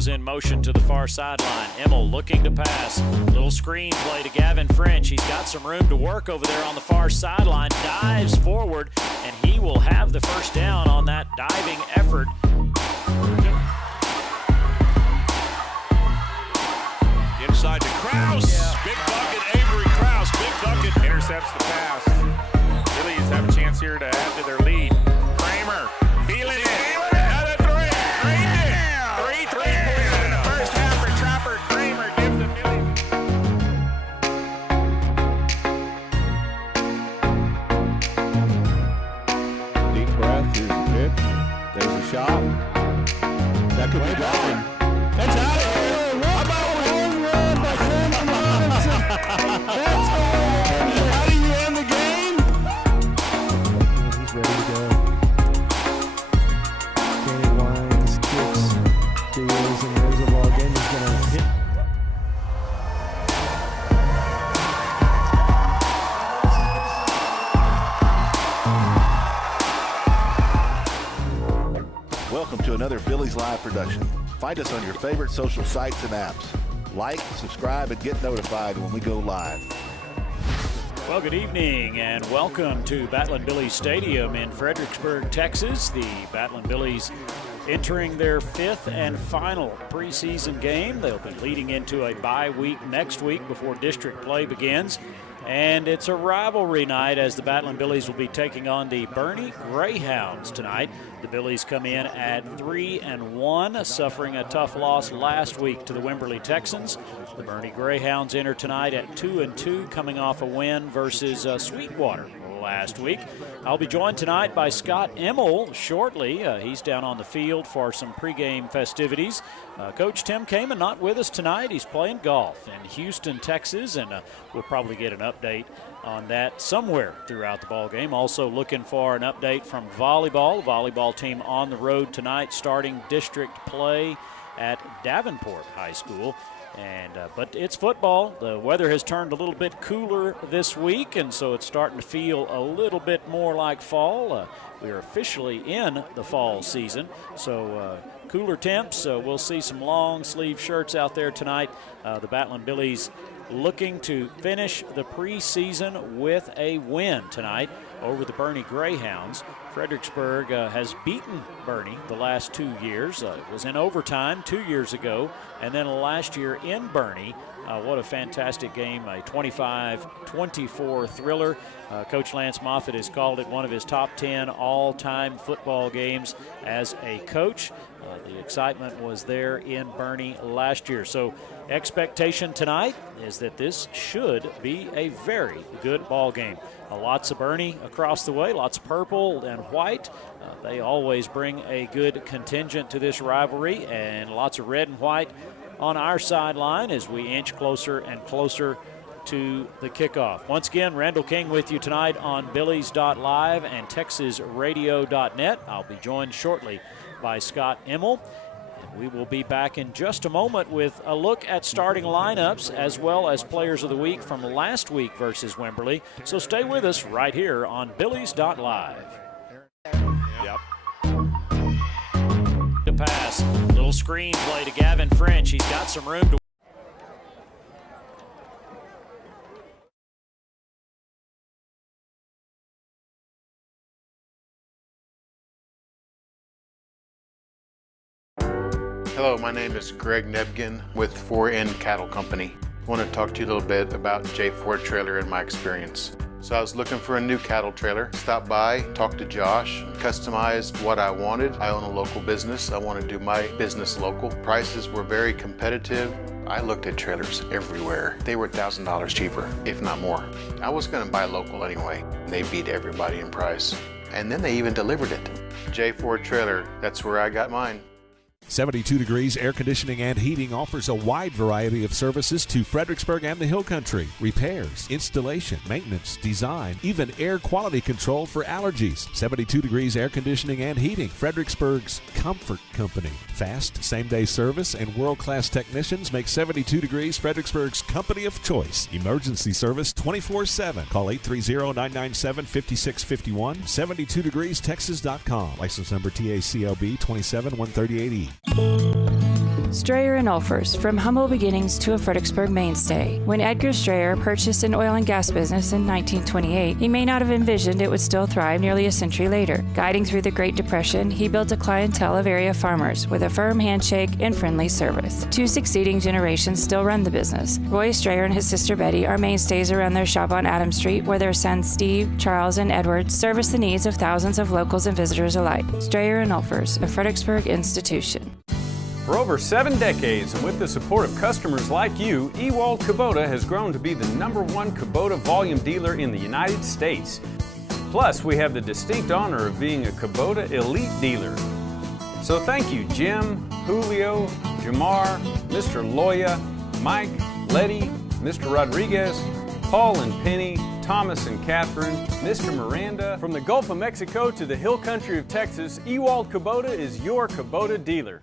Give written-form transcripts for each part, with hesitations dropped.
goes in motion to the far sideline. Immel looking to pass. Little screen play to Gavin French. He's got some room to work over there on the far sideline. Dives forward, and he will have the first down on that diving effort. Inside to Krause. Big bucket, Avery Krause. Big bucket. Intercepts the pass. Billies have a chance here to add to their lead. Kramer feeling it. Another three. Three points in the first half for Trapper. Kramer gives the Billies. Deep breath. Here's the pitch. There's a shot. That could be gone. That's out of here. How about a home run by Brandon Robinson? That's how do you end the game? He's ready to go. Kenny winds, kicks, steals, and there's a ball game. He's going to hit. Welcome to another Billies.Live production. Find us on your favorite social sites and apps. Like, subscribe, and get notified when we go live. Well, good evening and welcome to Battlin' Billies Stadium in Fredericksburg, Texas. The Battlin' Billies entering their fifth and final preseason game. They'll be leading into a bye week next week before district play begins. And it's a rivalry night as the Battlin' Billies will be taking on the Boerne Greyhounds tonight. The Billies come in at 3-1, suffering a tough loss last week to the Wimberley Texans. The Boerne Greyhounds enter tonight at 2-2, coming off a win versus Sweetwater last week. I'll be joined tonight by Scott Immel shortly. He's down on the field for some pregame festivities. Coach Tim Kamen not with us tonight. He's playing golf in Houston, Texas, and we'll probably get an update on that somewhere throughout the ball game. Also looking for an update from volleyball. The volleyball team on the road tonight, starting district play at Davenport High School. But it's football. The weather has turned a little bit cooler this week, and so it's starting to feel a little bit more like fall. We are officially in the fall season, so cooler temps. We'll see some long sleeve shirts out there tonight. The Battlin' Billies looking to finish the preseason with a win tonight over the Boerne Greyhounds. Fredericksburg has beaten Boerne the last 2 years. It was in overtime 2 years ago, and then last year in Boerne. What a fantastic game, a 25-24 thriller. Coach Lance Moffitt has called it one of his top 10 all-time football games as a coach. The excitement was there in Boerne last year. So expectation tonight is that this should be a very good ball game. Lots of Boerne across the way, lots of purple and white. They always bring a good contingent to this rivalry, and lots of red and white on our sideline as we inch closer and closer to the kickoff. Once again, Randall King with you tonight on Billies.Live and TexasRadio.net. I'll be joined shortly by Scott Immel. We will be back in just a moment with a look at starting lineups as well as players of the week from last week versus Wimberley. So stay with us right here on Billies.Live. Yep. To pass, little screen play to Gavin French. He's got some room to Hello, my name is Greg Nebgen with 4N Cattle Company. I want to talk to you a little bit about J4 trailer and my experience. So I was looking for a new cattle trailer, stopped by, talked to Josh, customized what I wanted. I own a local business. I want to do my business local. Prices were very competitive. I looked at trailers everywhere. They were $1,000 cheaper, if not more. I was going to buy local anyway. They beat everybody in price. And then they even delivered it. J4 trailer, that's where I got mine. 72 Degrees Air Conditioning and Heating offers a wide variety of services to Fredericksburg and the Hill Country. Repairs, installation, maintenance, design, even air quality control for allergies. 72 Degrees Air Conditioning and Heating, Fredericksburg's comfort company. Fast, same-day service and world-class technicians make 72 Degrees Fredericksburg's company of choice. Emergency service 24/7. Call 830-997-5651. 72degreestexas.com. License number TACLB 27138E. Strayer and Ulfers, from humble beginnings to a Fredericksburg mainstay. When Edgar Strayer purchased an oil and gas business in 1928, he may not have envisioned it would still thrive nearly a century later. Guiding through the Great Depression, he built a clientele of area farmers with a firm handshake and friendly service. 2 succeeding generations still run the business. Roy Strayer and his sister Betty are mainstays around their shop on Adams Street, where their sons Steve, Charles, and Edward service the needs of thousands of locals and visitors alike. Strayer and Ulfers, a Fredericksburg institution. For over 7 decades, and with the support of customers like you, Ewald Kubota has grown to be the #1 Kubota volume dealer in the United States. Plus, we have the distinct honor of being a Kubota Elite dealer. So thank you, Jim, Julio, Jamar, Mr. Loya, Mike, Letty, Mr. Rodriguez, Paul and Penny, Thomas and Catherine, Mr. Miranda. From the Gulf of Mexico to the hill country of Texas, Ewald Kubota is your Kubota dealer.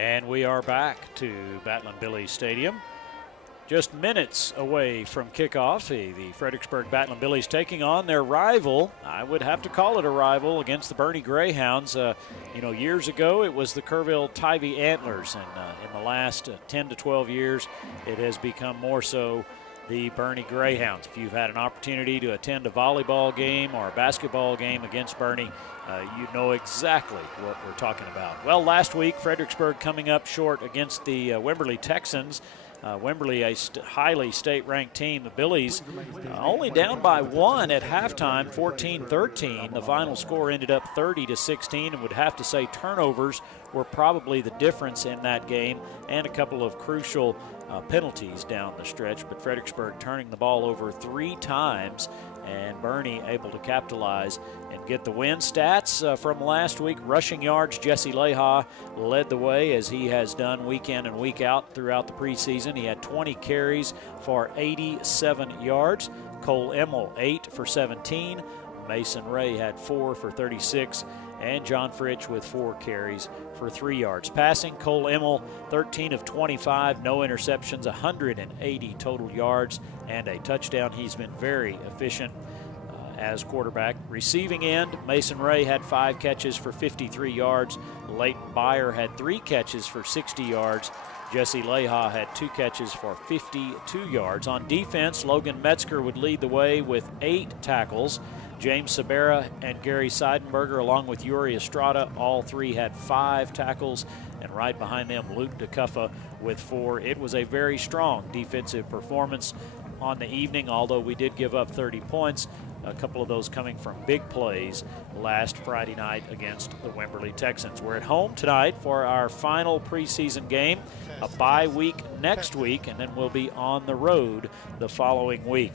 And we are back to Battling Billies Stadium. Just minutes away from kickoff, the Fredericksburg Battling Billies taking on their rival. I would have to call it a rival against the Boerne Greyhounds. Years ago it was the Kerrville Tivy Antlers, and in the last 10 to 12 years it has become more so the Boerne Greyhounds. If you've had an opportunity to attend a volleyball game or a basketball game against Boerne, you know exactly what we're talking about. Well, last week, Fredericksburg coming up short against the Wimberley Texans. Wimberley, a highly state-ranked team. The Billies only down by 1 at halftime, 14-13. The final score ended up 30-16, and would have to say turnovers were probably the difference in that game, and a couple of crucial penalties down the stretch. But Fredericksburg turning the ball over 3 times, and Boerne able to capitalize and get the win. Stats from last week: rushing yards, Jesse Leha led the way, as he has done week in and week out throughout the preseason. He had 20 carries for 87 yards. Cole Immel 8 for 17. Mason Ray had 4 for 36. And John Fritch with 4 carries for 3 yards. Passing, Cole Immel 13 of 25, no interceptions, 180 total yards, and a touchdown. He's been very efficient as quarterback. Receiving end, Mason Ray had 5 catches for 53 yards. Leighton Byer had 3 catches for 60 yards. Jesse Leha had 2 catches for 52 yards. On defense, Logan Metzger would lead the way with 8 tackles. James Sabera and Gary Seidenberger, along with Yuri Estrada, all 3 had 5 tackles, and right behind them, Luke DeCuffa with 4. It was a very strong defensive performance on the evening, although we did give up 30 points, a couple of those coming from big plays last Friday night against the Wimberley Texans. We're at home tonight for our final preseason game, a bye week next week, and then we'll be on the road the following week.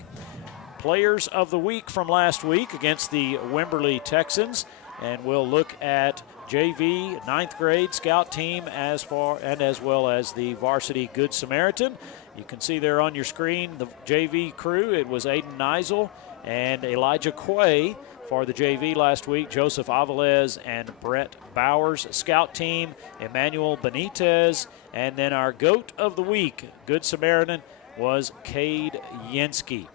Players of the week from last week against the Wimberley Texans, and we'll look at JV 9th grade scout team as well as the varsity Good Samaritan. You can see there on your screen the JV crew. It was Aiden Neisel and Elijah Quay for the JV last week, Joseph Avalez and Brett Bowers. Scout team, Emmanuel Benitez, and then our goat of the week, Good Samaritan, was Cade Yenske.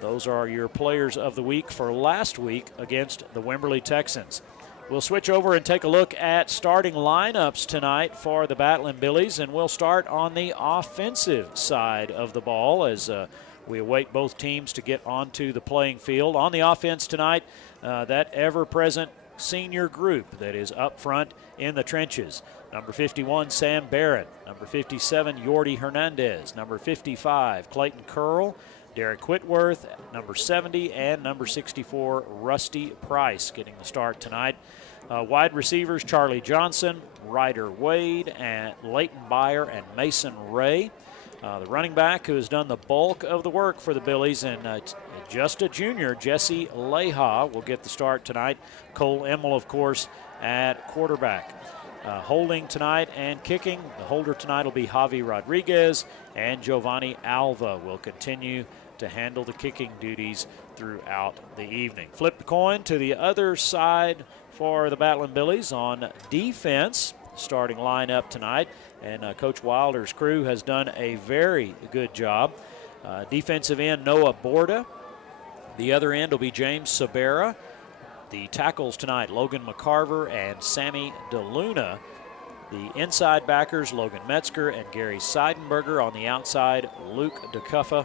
Those are your players of the week for last week against the Wimberley Texans. We'll switch over and take a look at starting lineups tonight for the Battling Billies, and we'll start on the offensive side of the ball as we await both teams to get onto the playing field. On the offense tonight, that ever-present senior group that is up front in the trenches. Number 51, Sam Barrett. Number 57, Yordi Hernandez. Number 55, Clayton Curl. Derek Whitworth, number 70, and number 64, Rusty Price, getting the start tonight. Wide receivers, Charlie Johnson, Ryder Wade, and Leighton Byer, and Mason Ray. The running back who has done the bulk of the work for the Billies, and just a junior, Jesse Leha, will get the start tonight. Cole Immel, of course, at quarterback. Holding tonight and kicking, the holder tonight will be Javi Rodriguez, and Giovanni Alva will continue to handle the kicking duties throughout the evening. Flip the coin to the other side for the Battling Billies on defense. Starting lineup tonight, and Coach Wilder's crew has done a very good job. Defensive end Noah Boerne. The other end will be James Sabera. The tackles tonight, Logan McCarver and Sammy DeLuna. The inside backers, Logan Metzger and Gary Seidenberger. On the outside, Luke DeCuffa,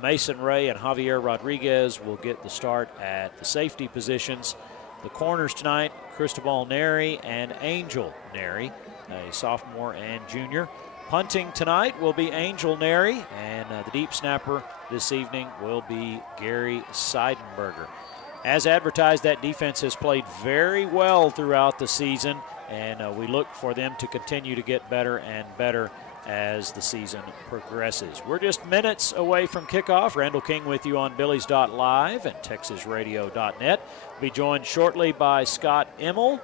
Mason Ray, and Javier Rodriguez will get the start at the safety positions. The corners tonight, Cristobal Neri and Angel Neri, a sophomore and junior. Punting tonight will be Angel Neri, and the deep snapper this evening will be Gary Seidenberger. As advertised, that defense has played very well throughout the season, and we look for them to continue to get better and better as the season progresses. We're just minutes away from kickoff. Randall King with you on Billies.Live and TexasRadio.net. Be joined shortly by Scott Immel.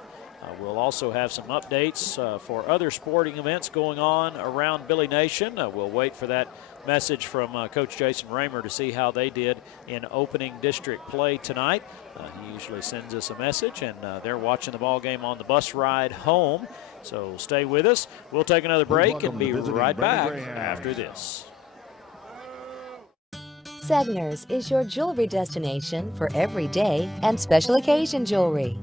We'll also have some updates for other sporting events going on around Billy Nation. We'll wait for that message from Coach Jason Raymer to see how they did in opening district play tonight. He usually sends us a message, and they're watching the ball game on the bus ride home. So stay with us. We'll take another break and be right back after this. Segner's is your jewelry destination for everyday and special occasion jewelry.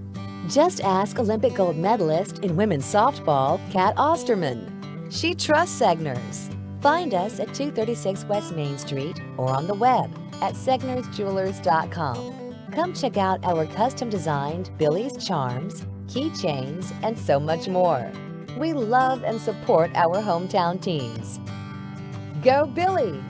Just ask Olympic gold medalist in women's softball, Kat Osterman. She trusts Segner's. Find us at 236 West Main Street or on the web at segnersjewelers.com. Come check out our custom-designed Billy's charms, keychains, and so much more. We love and support our hometown teams. Go Billies!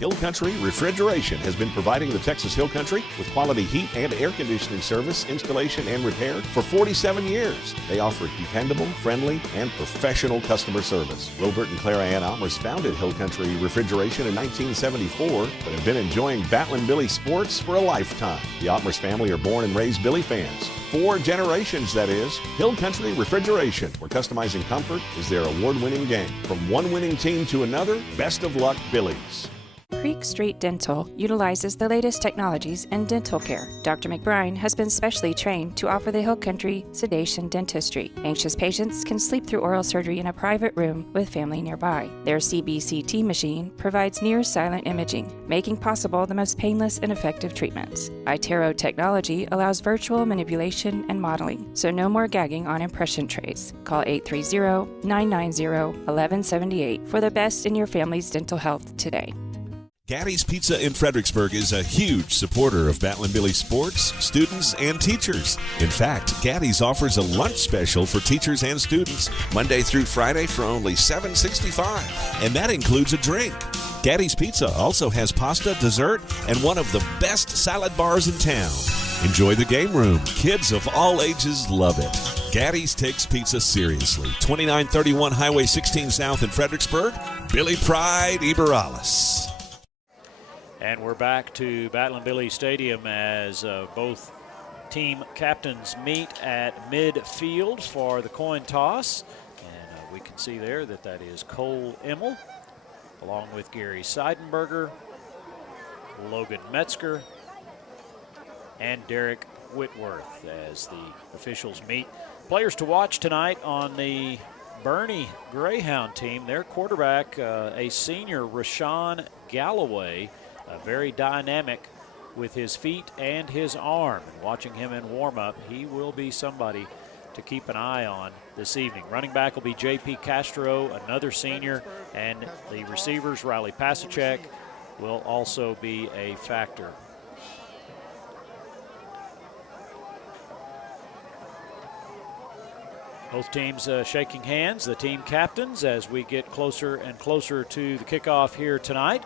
Hill Country Refrigeration has been providing the Texas Hill Country with quality heat and air conditioning service, installation, and repair for 47 years. They offer dependable, friendly, and professional customer service. Robert and Clara Ann Almers founded Hill Country Refrigeration in 1974, but have been enjoying Battling Billy sports for a lifetime. The Almers family are born and raised Billy fans. 4 generations, that is. Hill Country Refrigeration, where customizing comfort is their award-winning game. From one winning team to another, best of luck, Billies. Creek Street Dental utilizes the latest technologies in dental care. Dr. McBride has been specially trained to offer the Hill Country sedation dentistry. Anxious patients can sleep through oral surgery in a private room with family nearby. Their CBCT machine provides near-silent imaging, making possible the most painless and effective treatments. iTero technology allows virtual manipulation and modeling, so no more gagging on impression trays. Call 830-990-1178 for the best in your family's dental health today. Gaddy's Pizza in Fredericksburg is a huge supporter of Battlin' Billy sports, students, and teachers. In fact, Gaddy's offers a lunch special for teachers and students Monday through Friday for only $7.65, and that includes a drink. Gaddy's Pizza also has pasta, dessert, and one of the best salad bars in town. Enjoy the game room. Kids of all ages love it. Gaddy's takes pizza seriously. 2931 Highway 16 South in Fredericksburg. Billy Pride, Iberales. And we're back to Battling Billy Stadium as both team captains meet at midfield for the coin toss. And we can see there that that is Cole Immel, along with Gary Seidenberger, Logan Metzger, and Derek Whitworth as the officials meet. Players to watch tonight on the Boerne Greyhound team. Their quarterback, a senior, Rashawn Galloway, very dynamic with his feet and his arm. And watching him in warm-up, he will be somebody to keep an eye on this evening. Running back will be J.P. Castro, another senior, and the receivers, Riley Pasacek, will also be a factor. Both teams shaking hands, the team captains, as we get closer and closer to the kickoff here tonight.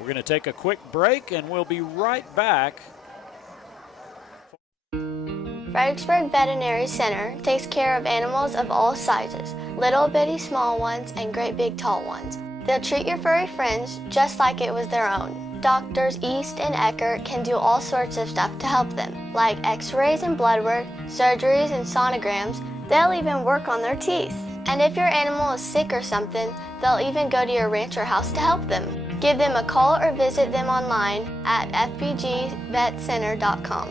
We're going to take a quick break, and we'll be right back. Fredericksburg Veterinary Center takes care of animals of all sizes, little bitty small ones and great big tall ones. They'll treat your furry friends just like it was their own. Doctors East and Eckert can do all sorts of stuff to help them, like x-rays and blood work, surgeries and sonograms. They'll even work on their teeth. And if your animal is sick or something, they'll even go to your ranch or house to help them. Give them a call or visit them online at fbgvetcenter.com.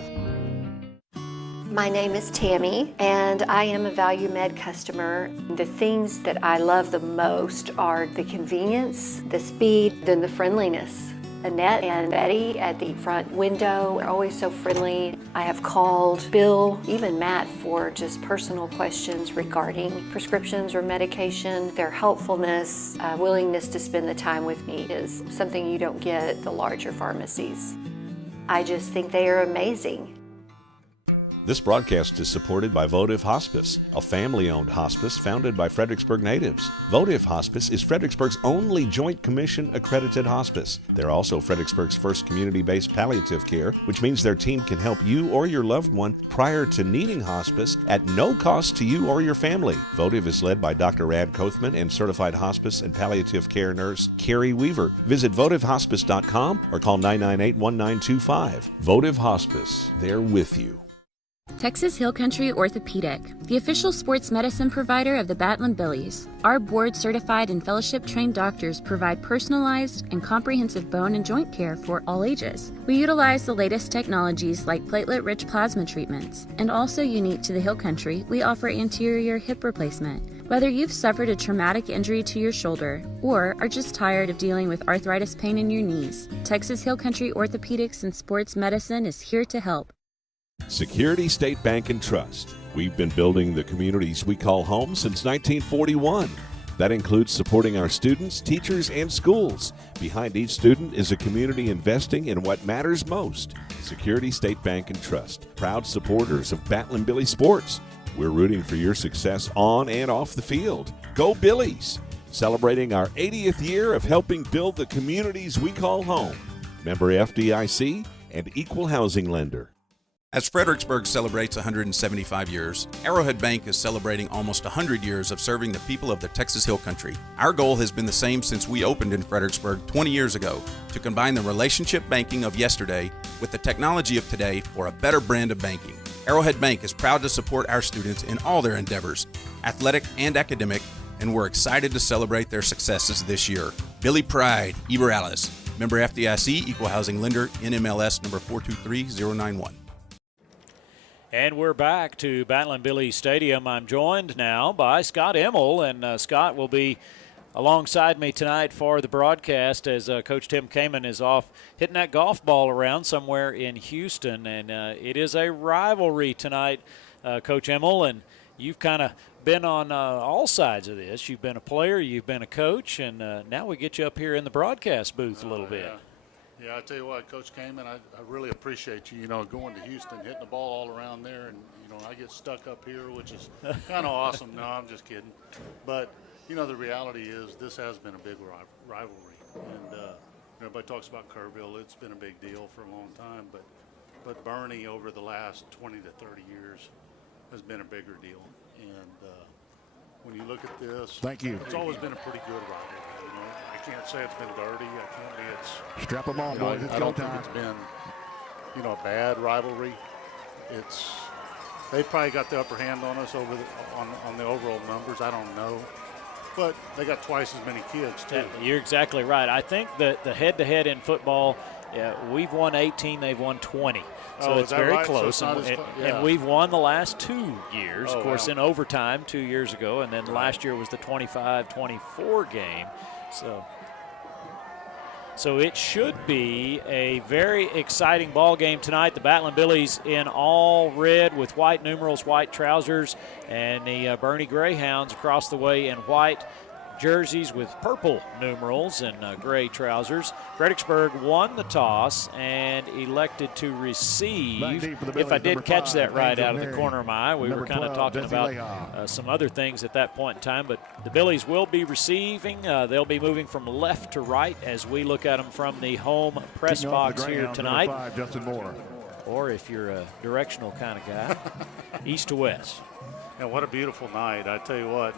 My name is Tammy, and I am a Value Med customer. The things that I love the most are the convenience, the speed, and the friendliness. Annette and Betty at the front window are always so friendly. I have called Bill, even Matt, for just personal questions regarding prescriptions or medication. Their helpfulness, willingness to spend the time with me is something you don't get at the larger pharmacies. I just think they are amazing. This broadcast is supported by Votive Hospice, a family-owned hospice founded by Fredericksburg natives. Votive Hospice is Fredericksburg's only Joint Commission accredited hospice. They're also Fredericksburg's first community-based palliative care, which means their team can help you or your loved one prior to needing hospice at no cost to you or your family. Votive is led by Dr. Rad Kothman and certified hospice and palliative care nurse Carrie Weaver. Visit votivehospice.com or call 998-1925. Votive Hospice, they're with you. Texas Hill Country Orthopedic, the official sports medicine provider of the Battling Billies. Our board-certified and fellowship-trained doctors provide personalized and comprehensive bone and joint care for all ages. We utilize the latest technologies like platelet-rich plasma treatments, and also unique to the Hill Country, we offer anterior hip replacement. Whether you've suffered a traumatic injury to your shoulder or are just tired of dealing with arthritis pain in your knees, Texas Hill Country Orthopedics and Sports Medicine is here to help. Security State Bank and Trust. We've been building the communities we call home since 1941. That includes supporting our students, teachers, and schools. Behind each student is a community investing in what matters most. Security State Bank and Trust, proud supporters of Battling Billy sports. We're rooting for your success on and off the field. Go Billies! Celebrating our 80th year of helping build the communities we call home. Member FDIC and equal housing lender. As Fredericksburg celebrates 175 years, Arrowhead Bank is celebrating almost 100 years of serving the people of the Texas Hill Country. Our goal has been the same since we opened in Fredericksburg 20 years ago, to combine the relationship banking of yesterday with the technology of today for a better brand of banking. Arrowhead Bank is proud to support our students in all their endeavors, athletic and academic, and we're excited to celebrate their successes this year. Billy Pride, Eber Alice, member FDIC, equal housing lender, NMLS number 423091. And we're back to Battling Billy Stadium. I'm joined now by Scott Immel, and Scott will be alongside me tonight for the broadcast as Coach Tim Kamen is off hitting that golf ball around somewhere in Houston. And it is a rivalry tonight, Coach Immel, and you've kind of been on all sides of this. You've been a player, you've been a coach, and now we get you up here in the broadcast booth a little bit. Yeah, I tell you what, Coach Kamen, I really appreciate you, going to Houston, hitting the ball all around there, and, I get stuck up here, which is kind of awesome. No, I'm just kidding. But, the reality is this has been a big rivalry. And everybody talks about Kerrville. It's been a big deal for a long time. But Boerne over the last 20 to 30 years has been a bigger deal. And when you look at this, it's always been a pretty good rivalry. I can't say it's been dirty. I can't be it's. Strap them on, boys. I don't think it's been, a bad rivalry. They probably got the upper hand on us on the overall numbers. I don't know, but they got twice as many kids too. You're exactly right. I think that the head-to-head in football, we've won 18, they've won 20. So it's very close, so and we've won the last 2 years, of course, in overtime 2 years ago, and then last year was the 25-24 game. So it should be a very exciting ball game tonight. The Battling Billies in all red with white numerals, white trousers, and the Boerne Greyhounds across the way in white jerseys with purple numerals and gray trousers. Fredericksburg won the toss and elected to receive. If I did catch that right out of the corner of my eye, we were kind of talking about some other things at that point in time, but the Billies will be receiving. They'll be moving from left to right as we look at them from the home press box here tonight. Or if you're a directional kind of guy, east to west. And what a beautiful night. I tell you what,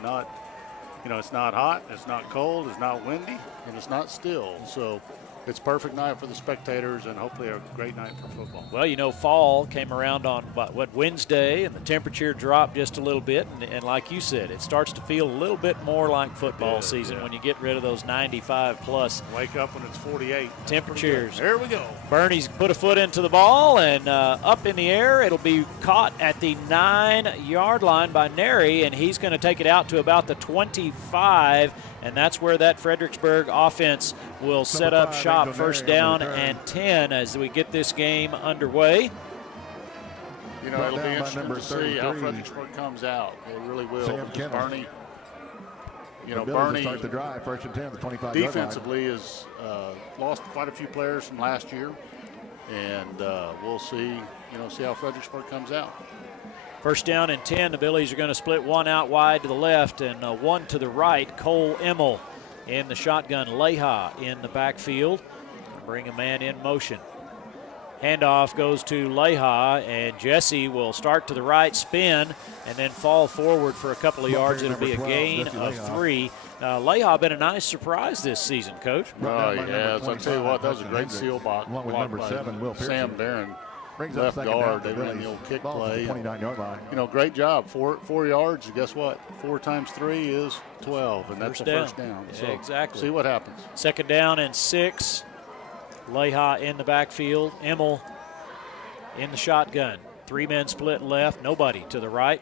it's not hot, it's not cold, it's not windy, and it's not still. So it's perfect night for the spectators and hopefully a great night for football. Well, you know, fall came around on Wednesday, and the temperature dropped just a little bit. And like you said, it starts to feel a little bit more like football season when you get rid of those 95-plus. Wake up when it's 48. Temperatures. Here we go. Bernie's put a foot into the ball, and up in the air. It'll be caught at the 9-yard line by Neri, and he's going to take it out to about the 25, and that's where that Fredericksburg offense will set up shop. First down and 10 as we get this game underway. You know, it'll be interesting to see how Fredericksburg comes out. It really will. Bernie, Bernie start the drive, first and 10, the 25 defensively has lost quite a few players from last year, and we'll see how Fredericksburg comes out. First down and 10. The Billies are going to split one out wide to the left and one to the right. Cole Immel in the shotgun. Leha in the backfield. Bring a man in motion. Handoff goes to Leha, and Jesse will start to the right, spin, and then fall forward for a couple of yards. It'll be a gain of 3. Leha been a nice surprise this season, Coach. Oh, yeah. I'll tell you what, that was a great seal block by Sam Barron. Left guard, they ran the old kick play. 29-yard line. Great job. 4 yards. Guess what? 4 times 3 is 12, and that's the first down. Yeah, so exactly. See what happens. Second down and 6. Leha in the backfield. Immel in the shotgun. 3 men split left. Nobody to the right.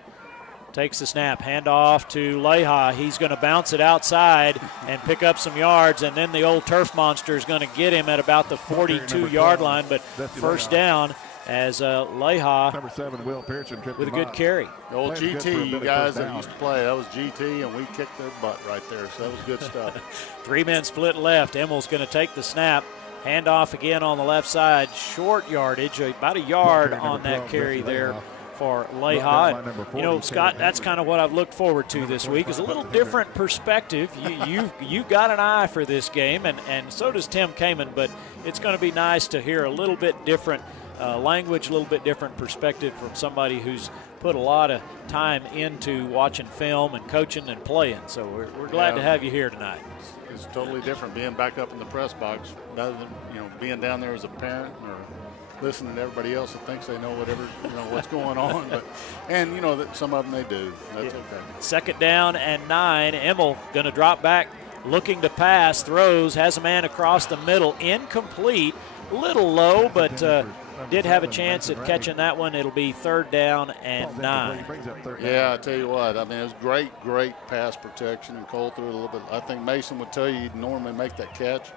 Takes the snap. Handoff to Leha. He's going to bounce it outside and pick up some yards, and then the old turf monster is going to get him at about the 42-yard line. But first down as Leha Number 7, Will Pearson, with a good carry. The old GT, you guys that used to play, that was GT, and we kicked their butt right there, so that was good stuff. 3 men split left. Emmel's going to take the snap. Handoff again on the left side. Short yardage, about a yard on that carry there for Leha. Scott, that's kind of what I've looked forward to this week, is a little different perspective. You've got an eye for this game, and so does Tim Kamen, but it's going to be nice to hear a little bit different language, a little bit different perspective from somebody who's put a lot of time into watching film and coaching and playing. So we're glad to have you here tonight. It's totally different being back up in the press box rather than being down there as a parent or listening to everybody else that thinks they know what's going on. But that some of them they do. That's okay. Second down and 9. Immel going to drop back, looking to pass, throws, has a man across the middle, incomplete, a little low, but did have a chance at catching that one. It'll be third down and 9. Yeah, I tell you what, it was great pass protection, and Cole threw it a little bit. I think Mason would tell you he'd normally make that catch,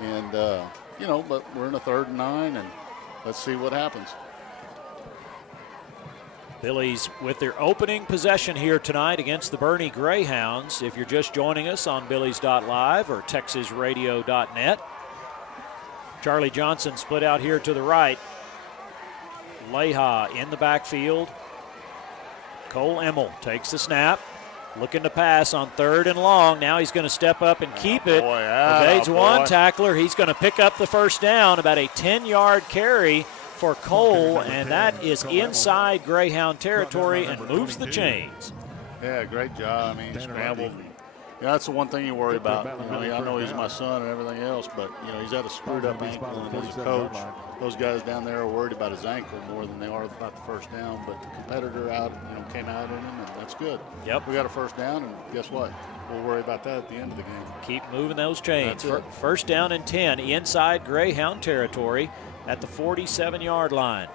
and but we're in a 3rd and 9, and let's see what happens. Billies with their opening possession here tonight against the Boerne Greyhounds. If you're just joining us on Billies.Live or TexasRadio.net. Charlie Johnson split out here to the right. Leha in the backfield. Cole Immel takes the snap. Looking to pass on 3rd and long. Now he's going to step up and keep it. Evades one tackler. He's going to pick up the first down. About a 10-yard carry for Cole, and that is inside Greyhound territory and moves the chains. Yeah, great job. Scrambled. Yeah, that's the one thing you worry about. I know he's my son and everything else, but he's had a screwed up ankle, and as a coach, those guys down there are worried about his ankle more than they are about the first down. But the competitor came out in him, and that's good. Yep, we got a first down, and guess what? We'll worry about that at the end of the game. Keep moving those chains. That's it. First down and 10 inside Greyhound territory at the 47-yard line.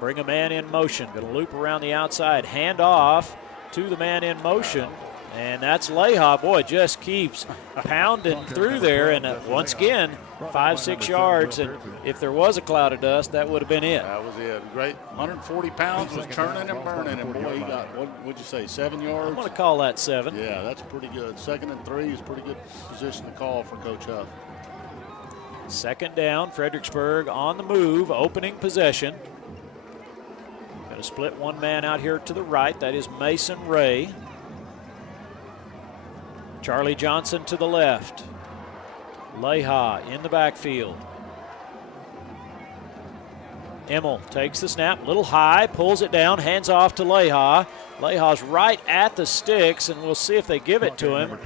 Bring a man in motion. Going to loop around the outside. Hand off to the man in motion. And that's Leha. Boy, just keeps pounding through there. And once again, 5-6 yards. And if there was a cloud of dust, that would have been it. That was it. Great. 140 pounds was churning and burning. And boy, he got, what'd you say, 7 yards? I'm going to call that 7. Yeah, that's pretty good. 2nd and 3 is pretty good position to call for Coach Huff. Second down, Fredericksburg on the move, opening possession. Going to split one man out here to the right. That is Mason Ray. Charlie Johnson to the left. Leha in the backfield. Immel takes the snap, little high, pulls it down, hands off to Leha. Leha's right at the sticks, and we'll see if they give it to him.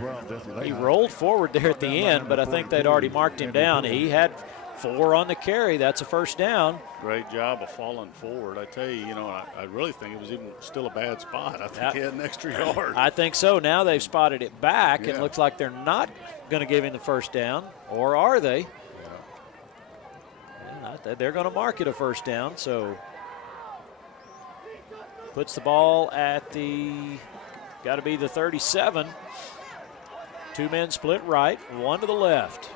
He rolled forward there at the end, but I think they'd already marked him down. He had 4 on the carry. That's a first down. Great job of falling forward. I tell you, I really think it was even still a bad spot. I think he had an extra yard. I think so. Now they've spotted it back, and looks like they're not going to give him the first down, or are they? They're going to mark it a first down, so puts the ball at got to be the 37. 2 men split right, 1 to the left.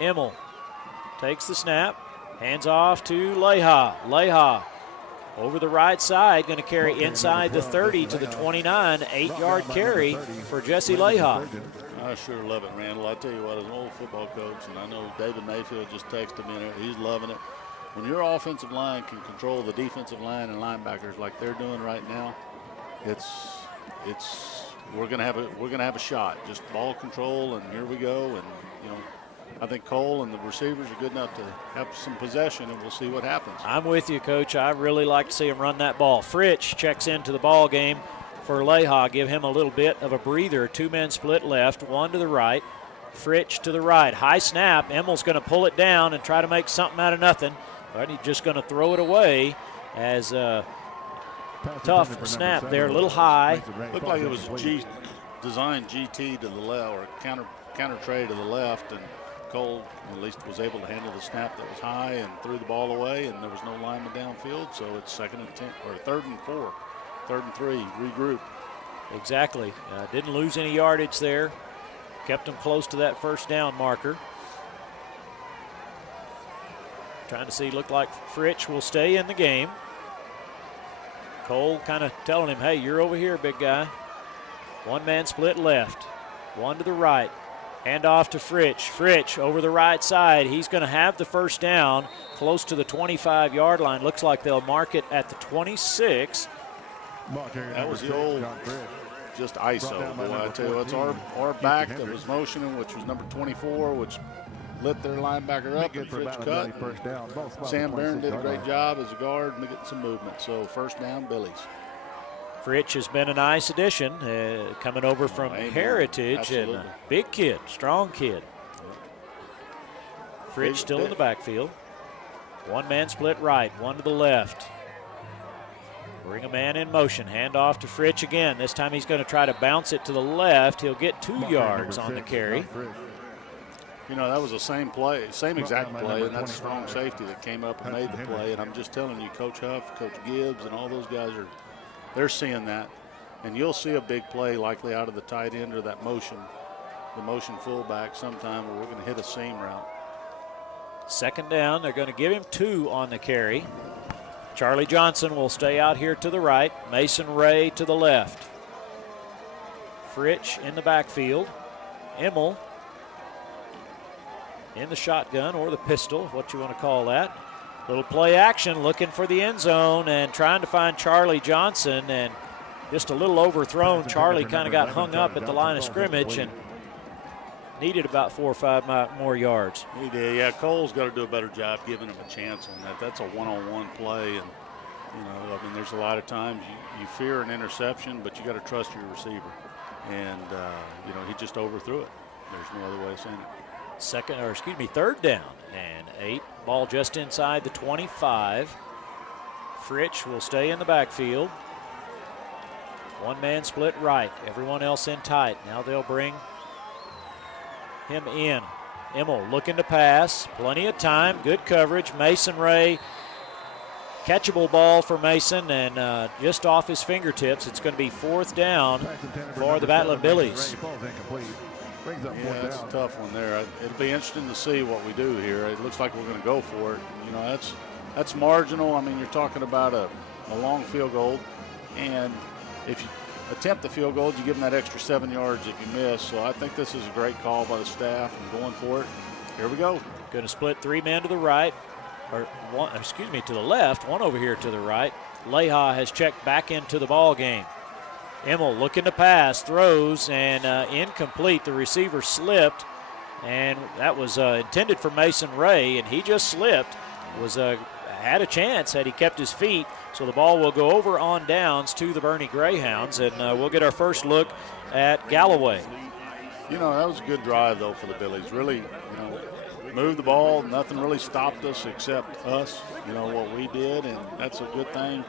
Immel takes the snap, hands off to Leha. Leha over the right side, going to carry inside the 30 to the 29, 8-yard carry for Jesse Leha. I sure love it, Randall. I tell you what, as an old football coach, and I know David Mayfield just texted me, he's loving it. When your offensive line can control the defensive line and linebackers like they're doing right now, we're gonna have a shot. Just ball control, and here we go. And I think Cole and the receivers are good enough to have some possession, and we'll see what happens. I'm with you, Coach. I really like to see him run that ball. Fritsch checks into the ball game for Leha. Give him a little bit of a breather. 2 men split left, 1 to the right. Fritsch to the right. High snap. Immel's going to pull it down and try to make something out of nothing. But he's just going to throw it away as a tough snap there. A little high. Looked like it was designed GT to the left, or counter tray to the left, and Cole at least was able to handle the snap that was high and threw the ball away, and there was no lineman downfield, so it's 2nd and 10 or 3rd and 4. 3rd and 3, regroup. Exactly. Didn't lose any yardage there. Kept them close to that first down marker. Trying to see, looked like Fritsch will stay in the game. Cole kind of telling him, hey, you're over here, big guy. 1 man split left, 1 to the right. Hand off to Fritsch. Fritsch over the right side. He's going to have the first down close to the 25-yard line. Looks like they'll mark it at the 26. That was the old just ISO. Boy, I tell you, it's our back that was motioning, which was number 24, which lit their linebacker up, and Fritsch cut. Sam Barron did a great job as a guard and getting some movement. So first down, Billies. Fritsch has been a nice addition, coming over from Heritage. Absolutely. And a big kid, strong kid. Fritsch still in the backfield. 1 man split right, 1 to the left. Bring a man in motion. Hand off to Fritsch again. This time he's going to try to bounce it to the left. He'll get 2 yards on the carry. That was the same play, same exact play, and that's strong safety that came up and made the play. And I'm just telling you, Coach Huff, Coach Gibbs, and all those guys they're seeing that. And you'll see a big play likely out of the tight end or that motion, the motion fullback sometime where we're going to hit a seam route. 2nd down. They're going to give him 2 on the carry. Charlie Johnson will stay out here to the right. Mason Ray to the left. Fritsch in the backfield. Immel in the shotgun or the pistol, what you want to call that. Little play action, looking for the end zone and trying to find Charlie Johnson, and just a little overthrown. Charlie kind of got hung up at the line of scrimmage and needed about 4 or 5 more yards. He did, yeah. Cole's got to do a better job giving him a chance on that. That's a one-on-one play, and there's a lot of times you fear an interception, but you got to trust your receiver. And he just overthrew it. There's no other way of saying it. 3rd down and 8. Ball just inside the 25. Fritsch will stay in the backfield. 1 man split right. Everyone else in tight. Now they'll bring him in. Immel looking to pass. Plenty of time. Good coverage. Mason Ray. Catchable ball for Mason, and just off his fingertips. It's going to be 4th down for the Battle of Billies. Yeah, that's a tough one there. It'll be interesting to see what we do here. It looks like we're going to go for it. That's marginal. I mean, you're talking about a long field goal, and if you attempt the field goal, you give them that extra 7 yards if you miss. So I think this is a great call by the staff and going for it. Here we go. Going to split 3 men to the right, to the left. 1 over here to the right. Leha has checked back into the ball game. Immel looking to pass, throws, and incomplete. The receiver slipped, And that was intended for Mason Ray, and he just slipped. Had a chance had he kept his feet. So the ball will go over on downs to the Boerne Greyhounds, and we'll get our first look at Galloway. You know, that was a good drive, though, for the Billies. Really, moved the ball. Nothing really stopped us except us, what we did, and that's a good thing.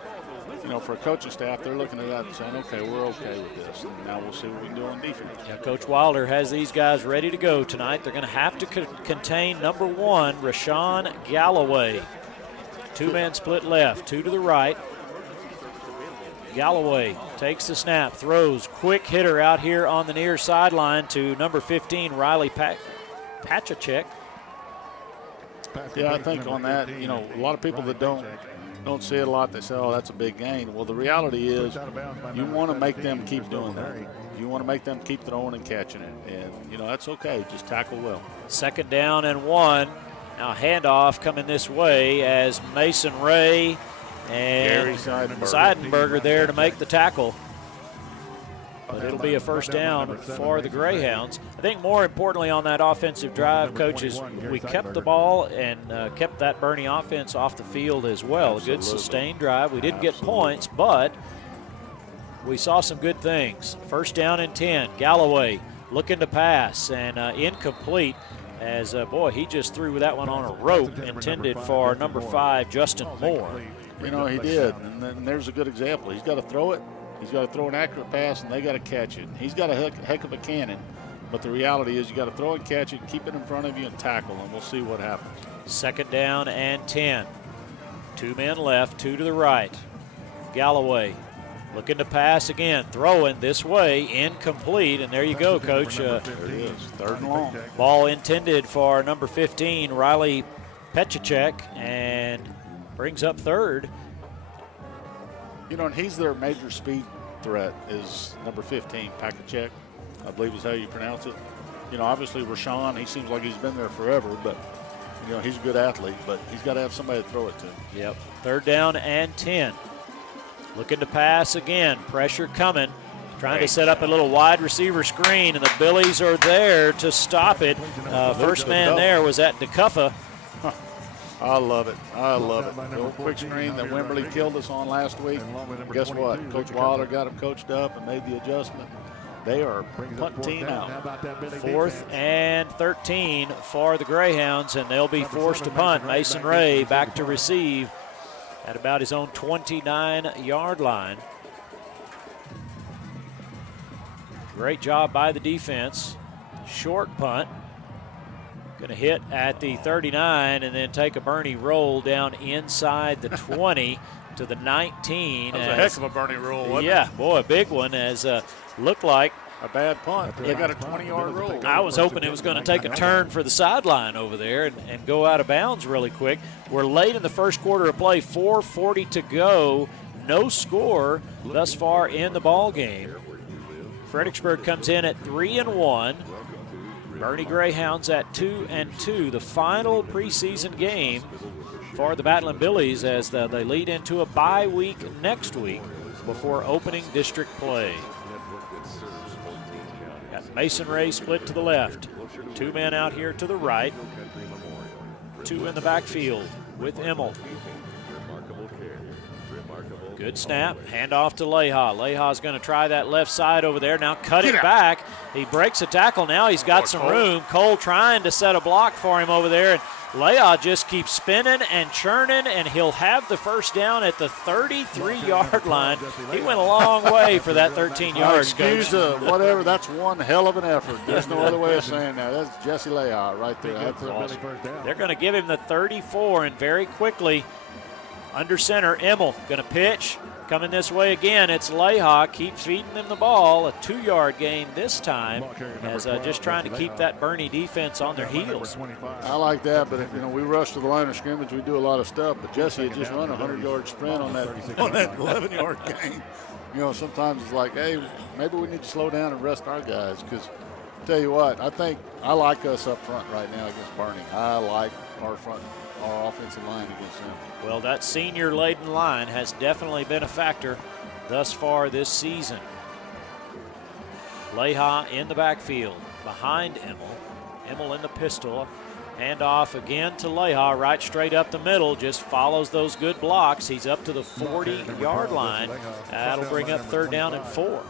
For a coaching staff, they're looking at that and saying, okay, we're okay with this. And now we'll see what we can do on defense. Yeah, Coach Wilder has these guys ready to go tonight. They're going to have to contain number 1, Rashawn Galloway. 2-man split left, 2 to the right. Galloway takes the snap, throws, quick hitter out here on the near sideline to number 15, Riley Pachacek. Yeah, I think on that, a lot of people that don't see it a lot, they say, oh, that's a big gain. Well, the reality is you want to make them keep doing that. You want to make them keep throwing and catching it. And, that's okay. Just tackle well. 2nd down and 1. Now handoff coming this way as Mason Ray and Seidenberger there to make the tackle. But it'll be a first down for the Greyhounds. I think more importantly on that offensive drive, coaches, we kept the ball and kept that Boerne offense off the field as well. A good sustained drive. We didn't get points, but we saw some good things. First down and 10. Galloway looking to pass and incomplete. As, he just threw that one on a rope intended for number 5, Justin Moore. He did, and then there's a good example. He's got to throw it. He's got to throw an accurate pass, and they got to catch it. He's got a heck of a cannon, but the reality is you got to throw it, catch it, keep it in front of you, and tackle, and we'll see what happens. 2nd down and 10. 2 men left, 2 to the right. Galloway looking to pass again, throwing this way, incomplete, and there you go, Coach. There it is, 3rd and long. Ball intended for number 15, Riley Pechacek, and brings up 3rd. And he's their major speed threat is number 15, Pechacek, I believe is how you pronounce it. Obviously Rashawn, he seems like he's been there forever, but, he's a good athlete, but he's got to have somebody to throw it to. Yep, 3rd down and 10. Looking to pass again. Pressure coming. Trying to set up a little wide receiver screen, and the Billies are there to stop it. First man there was at DeCuffa. I love it. I love it. The old quick screen that Wimberly killed us on last week. Guess what? Coach Wilder got them coached up and made the adjustment. They are punting team out. 4th and 13 for the Greyhounds, and they'll be forced to punt. Mason Ray back to receive at about his own 29-yard line. Great job by the defense. Short punt. Going to hit at the 39 and then take a Boerne roll down inside the 20 to the 19. That was a heck of a Boerne roll, wasn't it? Yeah, boy, a big one, as looked like a bad punt. They got a 20-yard roll. I was hoping it was going to take a turn for the sideline over there and go out of bounds really quick. We're late in the first quarter of play, 4:40 to go. No score thus far in the ball game. Fredericksburg comes in at 3-1. Boerne Greyhounds at 2-2. The final preseason game for the Battling Billies as they lead into a bye week next week before opening district play. Got Mason Ray split to the left. 2 men out here to the right. 2 in the backfield with Immel. Good snap, handoff to Leha. Leha's going to try that left side over there. Now cut it back. He breaks a tackle. Now he's got some room. Cole trying to set a block for him over there. And Leha just keeps spinning and churning, and he'll have the first down at the 33-yard line. He went a long way for that 13 yards. Excuse whatever, that's one hell of an effort. There's no other way of saying that. That's Jesse Leha right there. That's awesome. They're going to give him the 34, and very quickly, under center, Immel going to pitch. Coming this way again, it's Leha. Keeps feeding them the ball. A 2-yard gain this time, as just trying to keep that Boerne defense on their heels. I like that, but we rush to the line of scrimmage. We do a lot of stuff, but Jesse had just run a 100-yard sprint on that 11-yard gain. Sometimes it's like, hey, maybe we need to slow down and rest our guys, because tell you what, I like us up front right now against Boerne. I like our offensive line against them. Well, that senior-laden line has definitely been a factor thus far this season. Leha in the backfield behind Immel. Immel in the pistol. Hand off again to Leha, right straight up the middle, just follows those good blocks. He's up to the 40-yard line. That'll bring up 3rd down and 4. Tell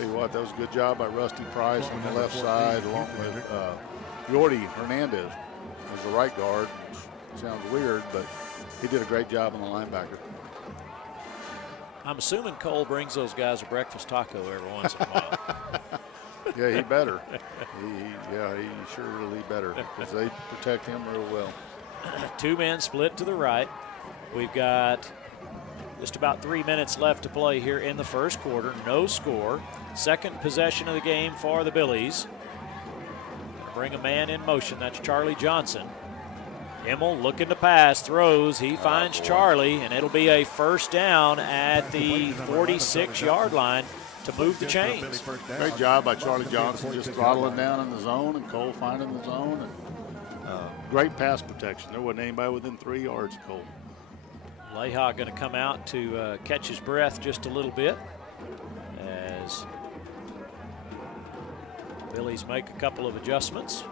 you what, that was a good job by Rusty Price on the left side, along with Yordi Hernandez as the right guard. Sounds weird, but he did a great job on the linebacker. I'm assuming Cole brings those guys a breakfast taco every once in a while. Yeah, he better. He surely better, because they protect him real well. 2 men split to the right. We've got just about 3 minutes left to play here in the first quarter. No score. Second possession of the game for the Billies. Bring a man in motion. That's Charlie Johnson. Immel looking to pass, throws. He finds Charlie, and it'll be a 1st down at the 46-yard line to move the chains. Great job by Charlie Johnson, just throttling down in the zone, and Cole finding the zone. And great pass protection. There wasn't anybody within 3 yards of Cole. Leha going to come out to catch his breath just a little bit as Billies make a couple of adjustments.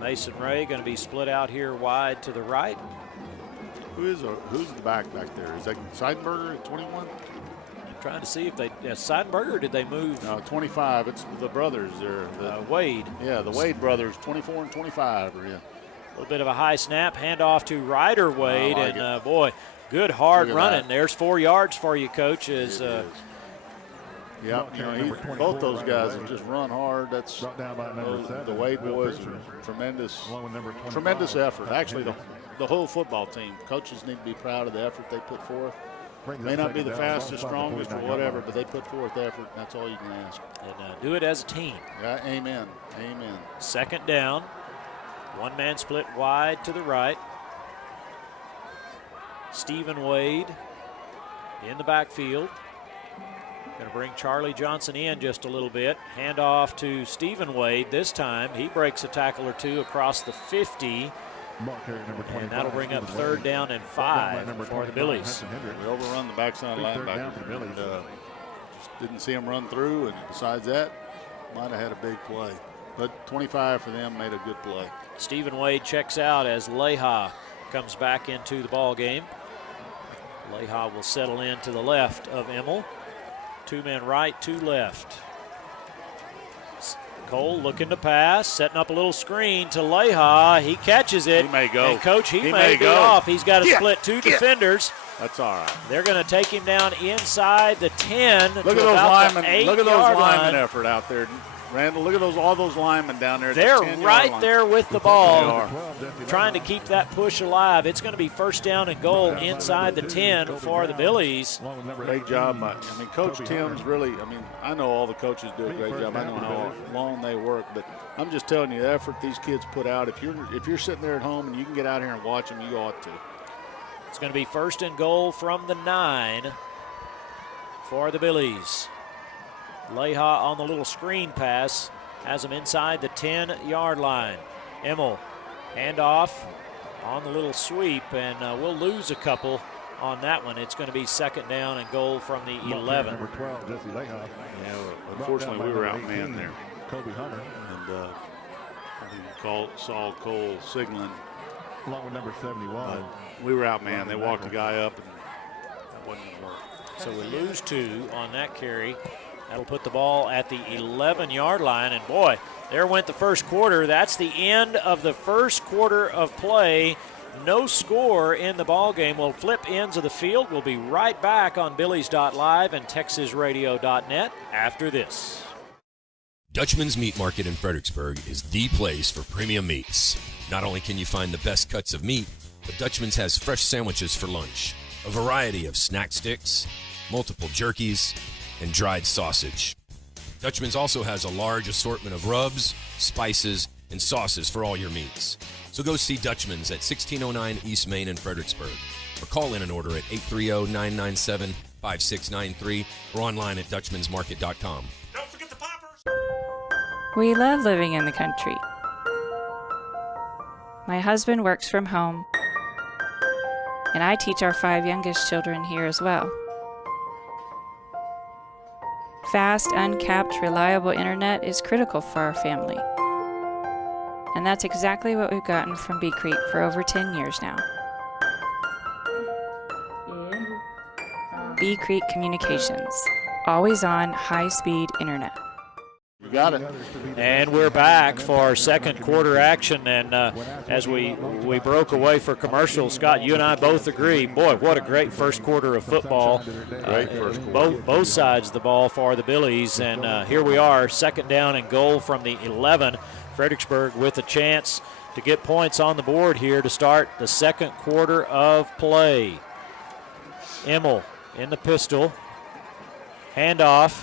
Mason Ray going to be split out here wide to the right. Who's the back there? Is that Seidenberger at 21? I'm trying to see if they Seidenberger, or did they move? No, 25. It's the brothers there. Wade. Yeah, the Wade brothers, 24 and 25 are in. A little bit of a high snap, handoff to Ryder Wade, boy, good hard running. That. There's 4 yards for you, Coach. Yeah, both those guys have just run hard. That's the Wade boys are tremendous effort. Actually, the whole football team. Coaches need to be proud of the effort they put forth. May not be the fastest, strongest, or whatever, but they put forth effort, and that's all you can ask. And do it as a team. Yeah, amen. Amen. 2nd down. 1 man split wide to the right. Stephen Wade in the backfield. Going to bring Charlie Johnson in just a little bit. Hand off to Stephen Wade this time. He breaks a tackle or 2 across the 50. And that'll bring up 3rd down and 5 for the Billies. We overrun the backside linebacker. Just didn't see him run through, and besides that, might have had a big play. But 25 for them made a good play. Stephen Wade checks out as Leha comes back into the ball game. Leha will settle in to the left of Immel. 2 men right, 2 left. Cole looking to pass, setting up a little screen to Leha. He catches it. He may go. And Coach, he may be off. He's got to split 2 defenders. That's all right. They're going to take him down inside the 10. Look at those linemen. Look at those linemen effort out there. Randall, look at all those linemen down there. They're right there with the ball, trying to keep that push alive. It's going to be 1st down and goal inside the 10 for the Billies. Great job. Coach Tim's really, I know all the coaches do a great job. I know how long they work, but I'm just telling you, the effort these kids put out, if you're sitting there at home and you can get out here and watch them, you ought to. It's going to be 1st and goal from the 9 for the Billies. Leha on the little screen pass has him inside the 10-yard line. Immel, handoff on the little sweep, and we'll lose a couple on that one. It's going to be 2nd down and goal from the 11. Number 12, Jesse Leha. Yeah, unfortunately, we were outmanned there. Kobe Hunter. And I think saw Cole signaling. Along with number 71. We were outmanned. They walked the guy up, and that wasn't going to work. So we lose 2 on that carry. That'll put the ball at the 11-yard line. And, boy, there went the first quarter. That's the end of the first quarter of play. No score in the ball game. We'll flip ends of the field. We'll be right back on Billies.Live and TexasRadio.net after this. Dutchman's Meat Market in Fredericksburg is the place for premium meats. Not only can you find the best cuts of meat, but Dutchman's has fresh sandwiches for lunch, a variety of snack sticks, multiple jerkies, and dried sausage. Dutchman's also has a large assortment of rubs, spices, and sauces for all your meats. So go see Dutchman's at 1609 East Main in Fredericksburg, or call in an order at 830-997-5693 or online at dutchmansmarket.com. Don't forget the poppers. We love living in the country. My husband works from home, and I teach our 5 youngest children here as well. Fast, uncapped, reliable internet is critical for our family. And that's exactly what we've gotten from Bee Creek for over 10 years now. Bee Creek Communications. Always on high-speed internet. You got it. And we're back for our second quarter action. And as we broke away for commercial, Scott, you and I both agree, boy, what a great first quarter of football. Great first quarter. Both sides of the ball for the Billies. And here we are, second down and goal from the 11. Fredericksburg with a chance to get points on the board here to start the second quarter of play. Immel in the pistol. Handoff.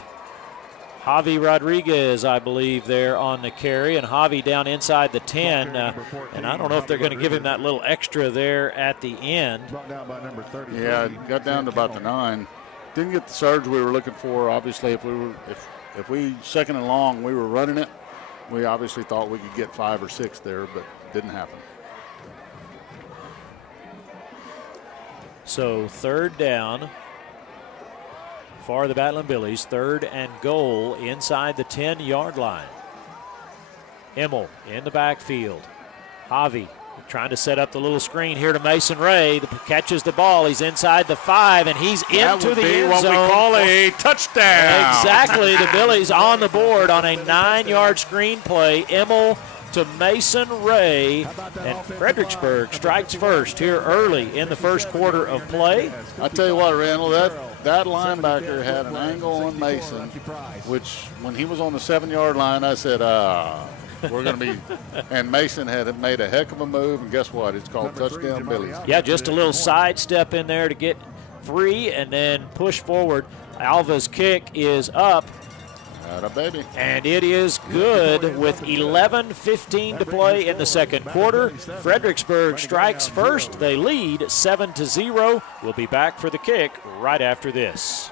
Javi Rodriguez, I believe, there on the carry, and Javi down inside the 10. And I don't know if they're going to give him that little extra there at the end. Yeah, got down to about the 9. Didn't get the surge we were looking for. Obviously, if we second and long, we were running it. We obviously thought we could get 5 or 6 there, but didn't happen. So third down for the Battling Billies, third and goal inside the 10-yard line. Immel in the backfield. Javi trying to set up the little screen here to Mason Ray. Catches the ball. He's inside the 5, and he's into the end what zone. we call a touchdown. Exactly. The Billies on the board on a 9-yard screen play. Immel to Mason Ray, and Fredericksburg strikes first here early in the first quarter of play. I tell you what, Randall, that linebacker had an angle on Mason, which when he was on the 7-yard line, I said, we're going to be, and Mason had made a heck of a move, and guess what? It's called touchdown Billies. Yeah, just a little sidestep in there to get free and then push forward. Alva's kick is up. Baby. And it is good with 11:15 to play in the second quarter. Fredericksburg strikes first. They lead 7-0. We'll be back for the kick right after this.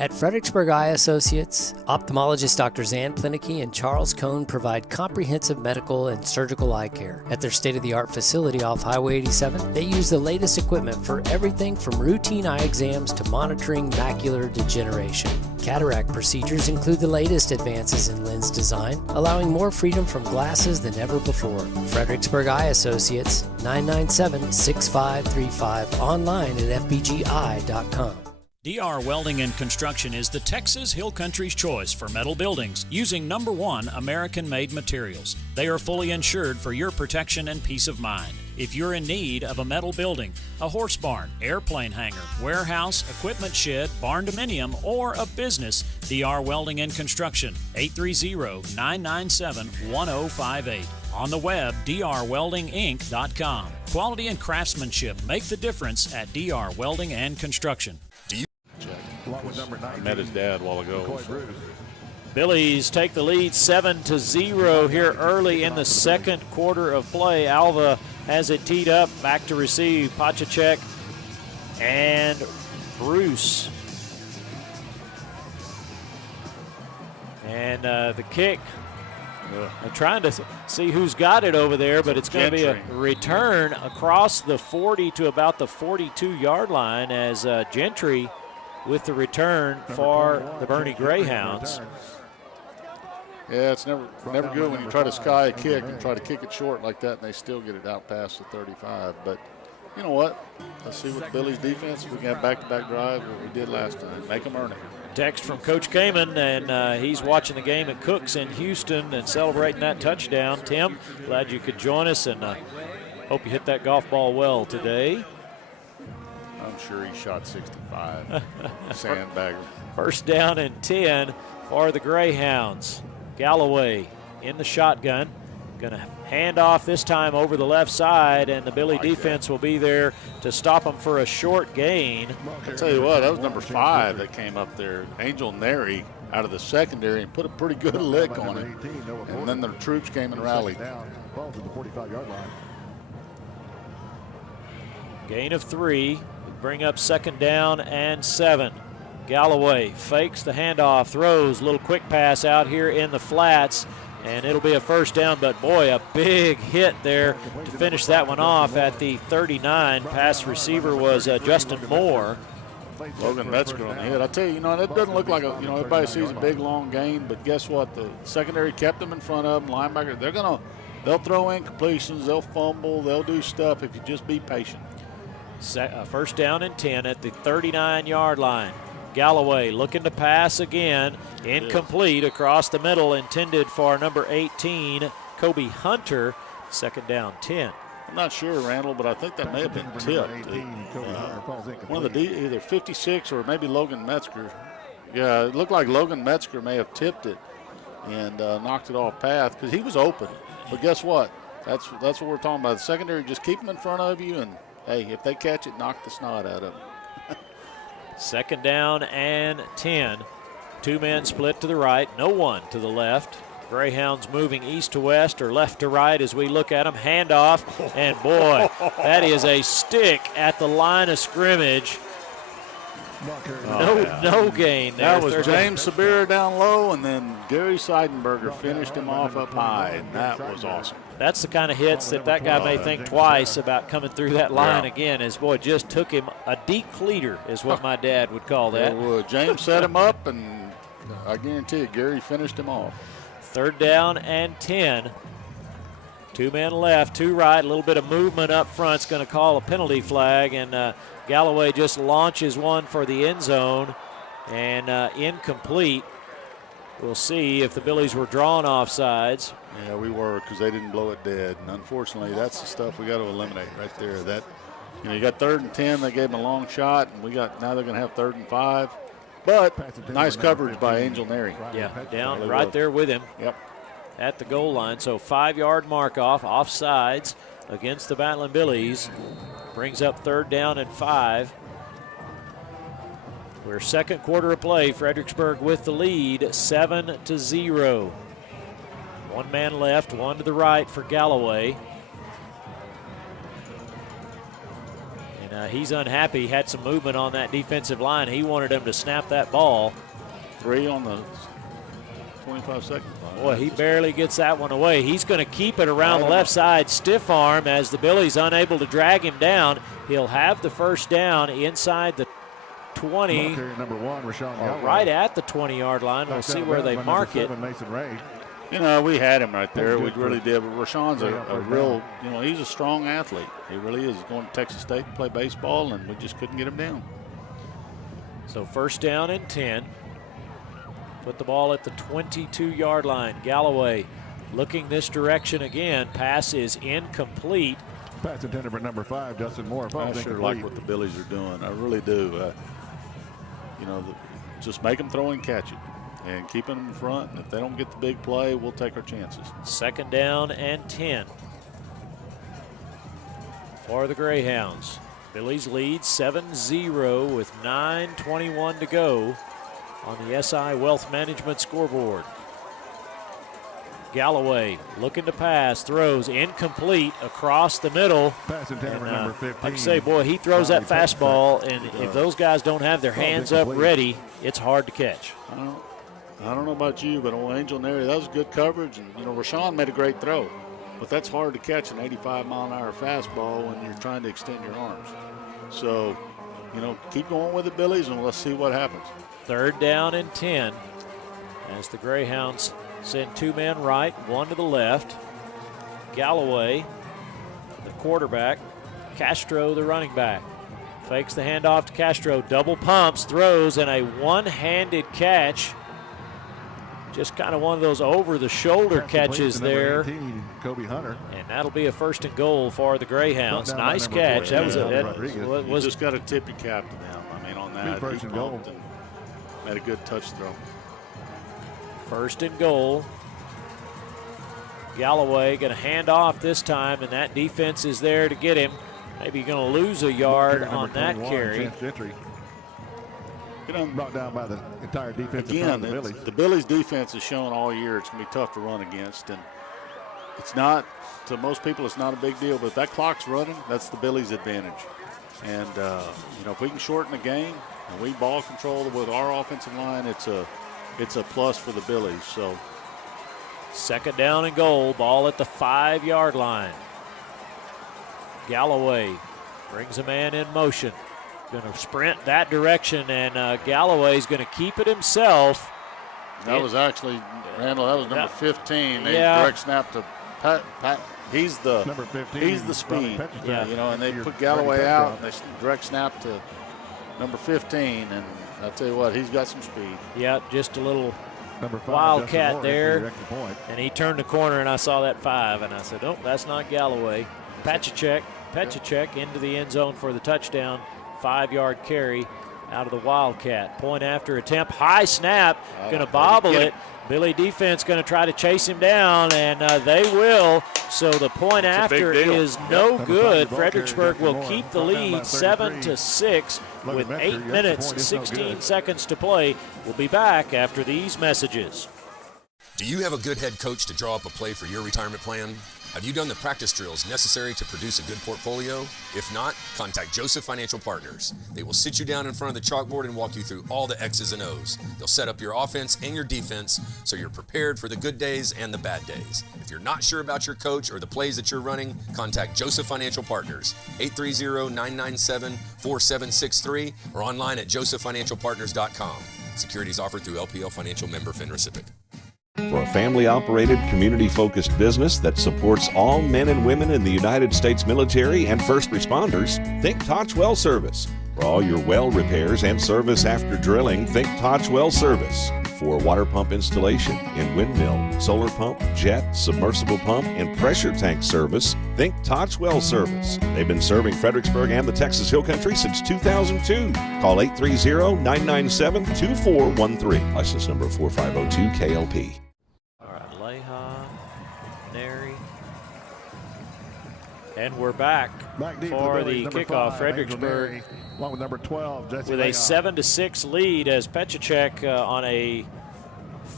At Fredericksburg Eye Associates, ophthalmologist Drs. Ann Plinicky and Charles Cohn provide comprehensive medical and surgical eye care. At their state-of-the-art facility off Highway 87, they use the latest equipment for everything from routine eye exams to monitoring macular degeneration. Cataract procedures include the latest advances in lens design, allowing more freedom from glasses than ever before. Fredericksburg Eye Associates, 997-6535, online at fbgi.com. DR Welding and Construction is the Texas Hill Country's choice for metal buildings using #1 American-made materials. They are fully insured for your protection and peace of mind. If you're in need of a metal building, a horse barn, airplane hangar, warehouse, equipment shed, barn dominium, or a business, DR Welding and Construction, 830-997-1058. On the web, drweldinginc.com. Quality and craftsmanship make the difference at DR Welding and Construction. I met his dad a while ago. Billies take the lead 7-0 here early in the second quarter of play. Alva has it teed up, back to receive. Pachacek and Bruce. And the kick. I'm trying to see who's got it over there, but it's going to be a return across the 40 to about the 42-yard line as Gentry with the return for the Boerne Greyhounds. Yeah, it's never good when you try to sky a kick and try to kick it short like that, and they still get it out past the 35. But you know what? Let's see what Billy's defense. We can have back-to-back drive what we did last time. Make them earn it. Text from Coach Kamen, and he's watching the game at Cooks in Houston and celebrating that touchdown. Tim, glad you could join us, and hope you hit that golf ball well today. I'm sure he shot 65. Sandbagger. First down and 10 for the Greyhounds. Galloway in the shotgun. Going to hand off this time over the left side, and the Billy defense will be there to stop him for a short gain. I'll tell you what, that was number 5 that came up there. Angel Neri out of the secondary and put a pretty good lick on it. And then the troops came and rallied. Ball to the 45-yard line. Gain of 3. Bring up second down and 7. Galloway fakes the handoff, throws a little quick pass out here in the flats, and it'll be a first down, but boy, a big hit there to finish that one off at the 39. Pass receiver was Justin Moore. Logan Metzger on the hit. I tell you, that doesn't look like everybody sees a big, long gain, but guess what? The secondary kept them in front of them. Linebacker, they'll throw incompletions, they'll fumble, they'll do stuff if you just be patient. First down and 10 at the 39-yard line. Galloway looking to pass again. Incomplete across the middle, intended for number 18, Kobe Hunter. Second down, 10. I'm not sure, Randall, but I think that may have been tipped. One of the either 56 or maybe Logan Metzger. Yeah, it looked like Logan Metzger may have tipped it and knocked it off path because he was open. But guess what? That's what we're talking about. The secondary, just keep them in front of you, and, hey, if they catch it, knock the snot out of them. Second down and 10. Two men split to the right, no one to the left. Greyhounds moving east to west or left to right as we look at them. Handoff, and boy, that is a stick at the line of scrimmage. No gain there. That was James Sabira down low, and then Gary Seidenberger finished him off up high, and that was awesome. That's the kind of hits that guy may think twice about coming through that line again, as boy just took him a deep cleater is what my dad would call that. James set him up, and I guarantee you Gary finished him off. Third down and 10. Two men left, two right, a little bit of movement up front. It's going to call a penalty flag, and Galloway just launches one for the end zone, and incomplete. We'll see if the Billies were drawn offsides. Yeah, we were, because they didn't blow it dead. And unfortunately, that's the stuff we got to eliminate right there. That, you got 3rd and 10. They gave them a long shot, and now they're going to have 3rd and 5. But nice coverage by Angel Neri. Yeah, down right there with him. Yep. At the goal line. So 5-yard mark offsides against the Battling Billies. Brings up 3rd down and 5. We're second quarter of play. Fredericksburg with the lead, 7-0. One man left, one to the right for Galloway. And he's unhappy. He had some movement on that defensive line. He wanted him to snap that ball. 3 on the 25-second line. Boy, he barely gets that one away. He's going to keep it around the left side, stiff arm, as the Billies unable to drag him down. He'll have the first down inside the 20. Number 1, Rashawn Galloway. Right at the 20-yard line. We'll see where they mark it. Mason Ray. We had him right there. We really did. But Rashawn's a real, he's a strong athlete. He really is. He's going to Texas State to play baseball, and we just couldn't get him down. So first down and 10. Put the ball at the 22-yard line. Galloway looking this direction again. Pass is incomplete. Pass intended for number 5, Justin Moore. I sure like what the Billies are doing. I really do. Just make them throw and catch it. And keeping them in front, and if they don't get the big play, we'll take our chances. Second down and 10 for the Greyhounds. Billies lead 7-0 with 9:21 to go on the SI Wealth Management scoreboard. Galloway looking to pass, throws incomplete across the middle. Pass intended for number 15. Like I say, boy, he throws that fastball, and if those guys don't have their hands up ready, it's hard to catch. I don't know about you, but on Angel Neri, that was good coverage. And, Rashawn made a great throw. But that's hard to catch an 85-mile-an-hour fastball when you're trying to extend your arms. So, keep going with it, Billies, and let's see what happens. Third down and 10 as the Greyhounds send two men right, one to the left. Galloway, the quarterback. Castro, the running back. Fakes the handoff to Castro, double pumps, throws, and a one-handed catch. Just kind of one of those over-the-shoulder catches there. 18, Kobe Hunter. And that'll be a 1st and goal for the Greyhounds. Nice catch. That was you just got to tip your cap to them. On that, he pumped and made a good touch throw. 1st and goal. Galloway going to hand off this time, and that defense is there to get him. Maybe going to lose a yard on that carry. Brought down by the entire defense. Again, the Billies defense has shown all year it's going to be tough to run against, and it's not, to most people, it's not a big deal. But if that clock's running, that's the Billies' advantage. And if we can shorten the game and we ball control with our offensive line, it's a plus for the Billies. So, second down and goal, ball at the 5-yard line. Galloway brings a man in motion. going to sprint that direction, and Galloway's going to keep it himself. That was actually, Randall, that was number 15. They Yeah. direct snap to Pat. He's the Number 15. He's the speed. Yeah. You know, and they put Galloway out, and they direct snap to number 15, and I'll tell you what, he's got some speed. Yeah, just a little Number 5, wildcat Justin there. Moore, direct the point. And he turned the corner, and I saw that 5, and I said, oh, that's not Galloway. Petchacek into the end zone for the touchdown. 5-yard carry out of the Wildcat. Point after attempt, high snap, going to bobble it. Billy defense going to try to chase him down, and they will. So the point after is no good. Fredericksburg will keep the lead 7-6 with 8 minutes, 16 seconds to play. We'll be back after these messages. Do you have a good head coach to draw up a play for your retirement plan? Have you done the practice drills necessary to produce a good portfolio? If not, contact Joseph Financial Partners. They will sit you down in front of the chalkboard and walk you through all the X's and O's. They'll set up your offense and your defense so you're prepared for the good days and the bad days. If you're not sure about your coach or the plays that you're running, contact Joseph Financial Partners, 830-997-4763 or online at josephfinancialpartners.com. Securities offered through LPL Financial, member FINRA. For a family-operated, community-focused business that supports all men and women in the United States military and first responders, think Toch Well Service. For all your well repairs and service after drilling, think Toch Well Service. For water pump installation in windmill, solar pump, jet, submersible pump, and pressure tank service, think Toch Well Service. They've been serving Fredericksburg and the Texas Hill Country since 2002. Call 830-997-2413. License number 4502 KLP. And we're back for the kickoff. Fredericksburg along with number 12, Jesse with a 7-6 lead as Petchacek on a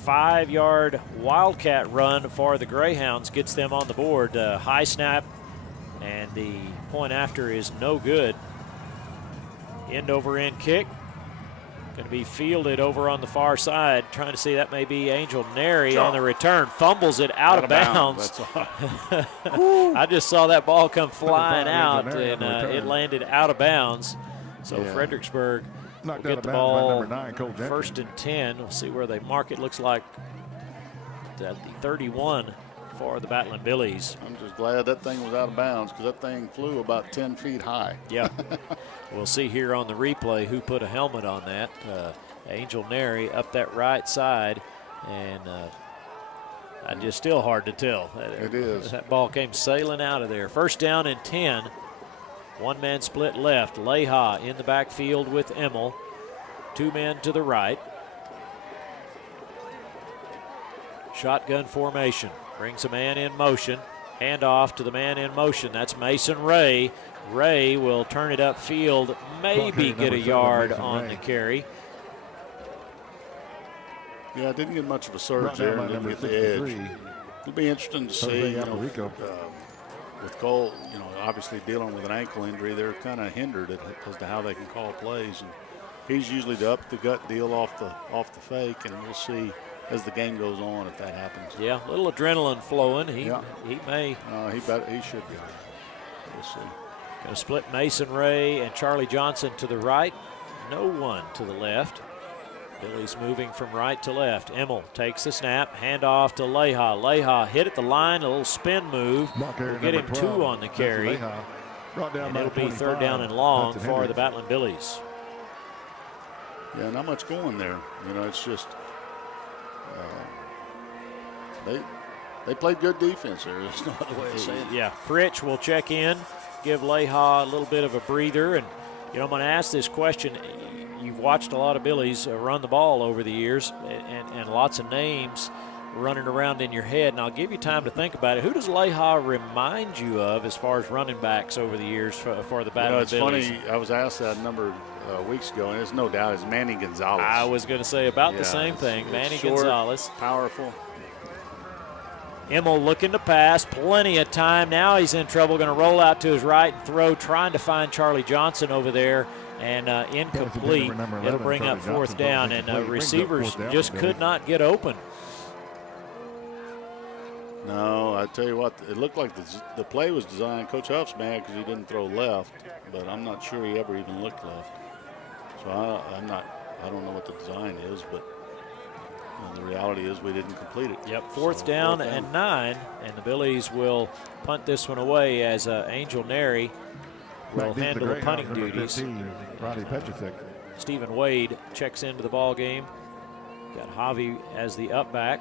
5-yard wildcat run for the Greyhounds gets them on the board. High snap, and the point after is no good. End over end kick. Going to be fielded over on the far side. Trying to see, that may be Angel Neri on the return. Fumbles it out of bounds. I just saw that ball come flying out, and it landed out of bounds. So Fredericksburg will get the ball first and 10. We'll see where they mark it. Looks like at the 31 for the Battling Billies. I'm just glad that thing was out of bounds because that thing flew about 10 feet high. Yeah. We'll see here on the replay who put a helmet on that. Angel Neri up that right side, and just still hard to tell. It is. That ball came sailing out of there. First down and 10. One-man split left. Leha in the backfield with Immel. 2 men to the right. Shotgun formation. Brings a man in motion. Handoff to the man in motion. That's Mason Ray. Ray will turn it upfield, maybe get a yard on the carry. Yeah, didn't get much of a surge there and didn't get the edge. It'll be interesting to see, with Cole, obviously dealing with an ankle injury, they're kind of hindered as to how they can call plays. And he's usually the up-the-gut deal off the fake, and we'll see as the game goes on if that happens. Yeah, a little adrenaline flowing. He may. He should be. We'll see. Going to split Mason Ray and Charlie Johnson to the right. No one to the left. Billy's moving from right to left. Immel takes the snap. Handoff to Leha. Leha hit at the line. A little spin move. We'll get him 2 on the carry. And it'll be 3rd down and long for the Battling Billies. Yeah, not much going there. It's just they played good defense there. There's no other way of saying it. Yeah, Fritch will check in, give Leha a little bit of a breather. And, I'm going to ask this question. You've watched a lot of Billies run the ball over the years, and lots of names running around in your head. And I'll give you time to think about it. Who does Leha remind you of as far as running backs over the years for the Battling Billies? It's funny. I was asked that a number of weeks ago, and there's no doubt it's Manny Gonzalez. I was going to say about the same thing. Manny short, Gonzalez. Powerful. Immel looking to pass, plenty of time. Now he's in trouble, going to roll out to his right and throw, trying to find Charlie Johnson over there, and incomplete. It'll bring up 4th down, and receivers just could not get open. No, I tell you what, it looked like the play was designed. Coach Huff's mad because he didn't throw left, but I'm not sure he ever even looked left. So I don't know what the design is, but the reality is we didn't complete it. Yep, fourth down and 9, and the Billies will punt this one away as Angel Neri will handle the punting duties. 15, Ronnie Petricek. Stephen Wade checks into the ball game. Got Javi as the up back.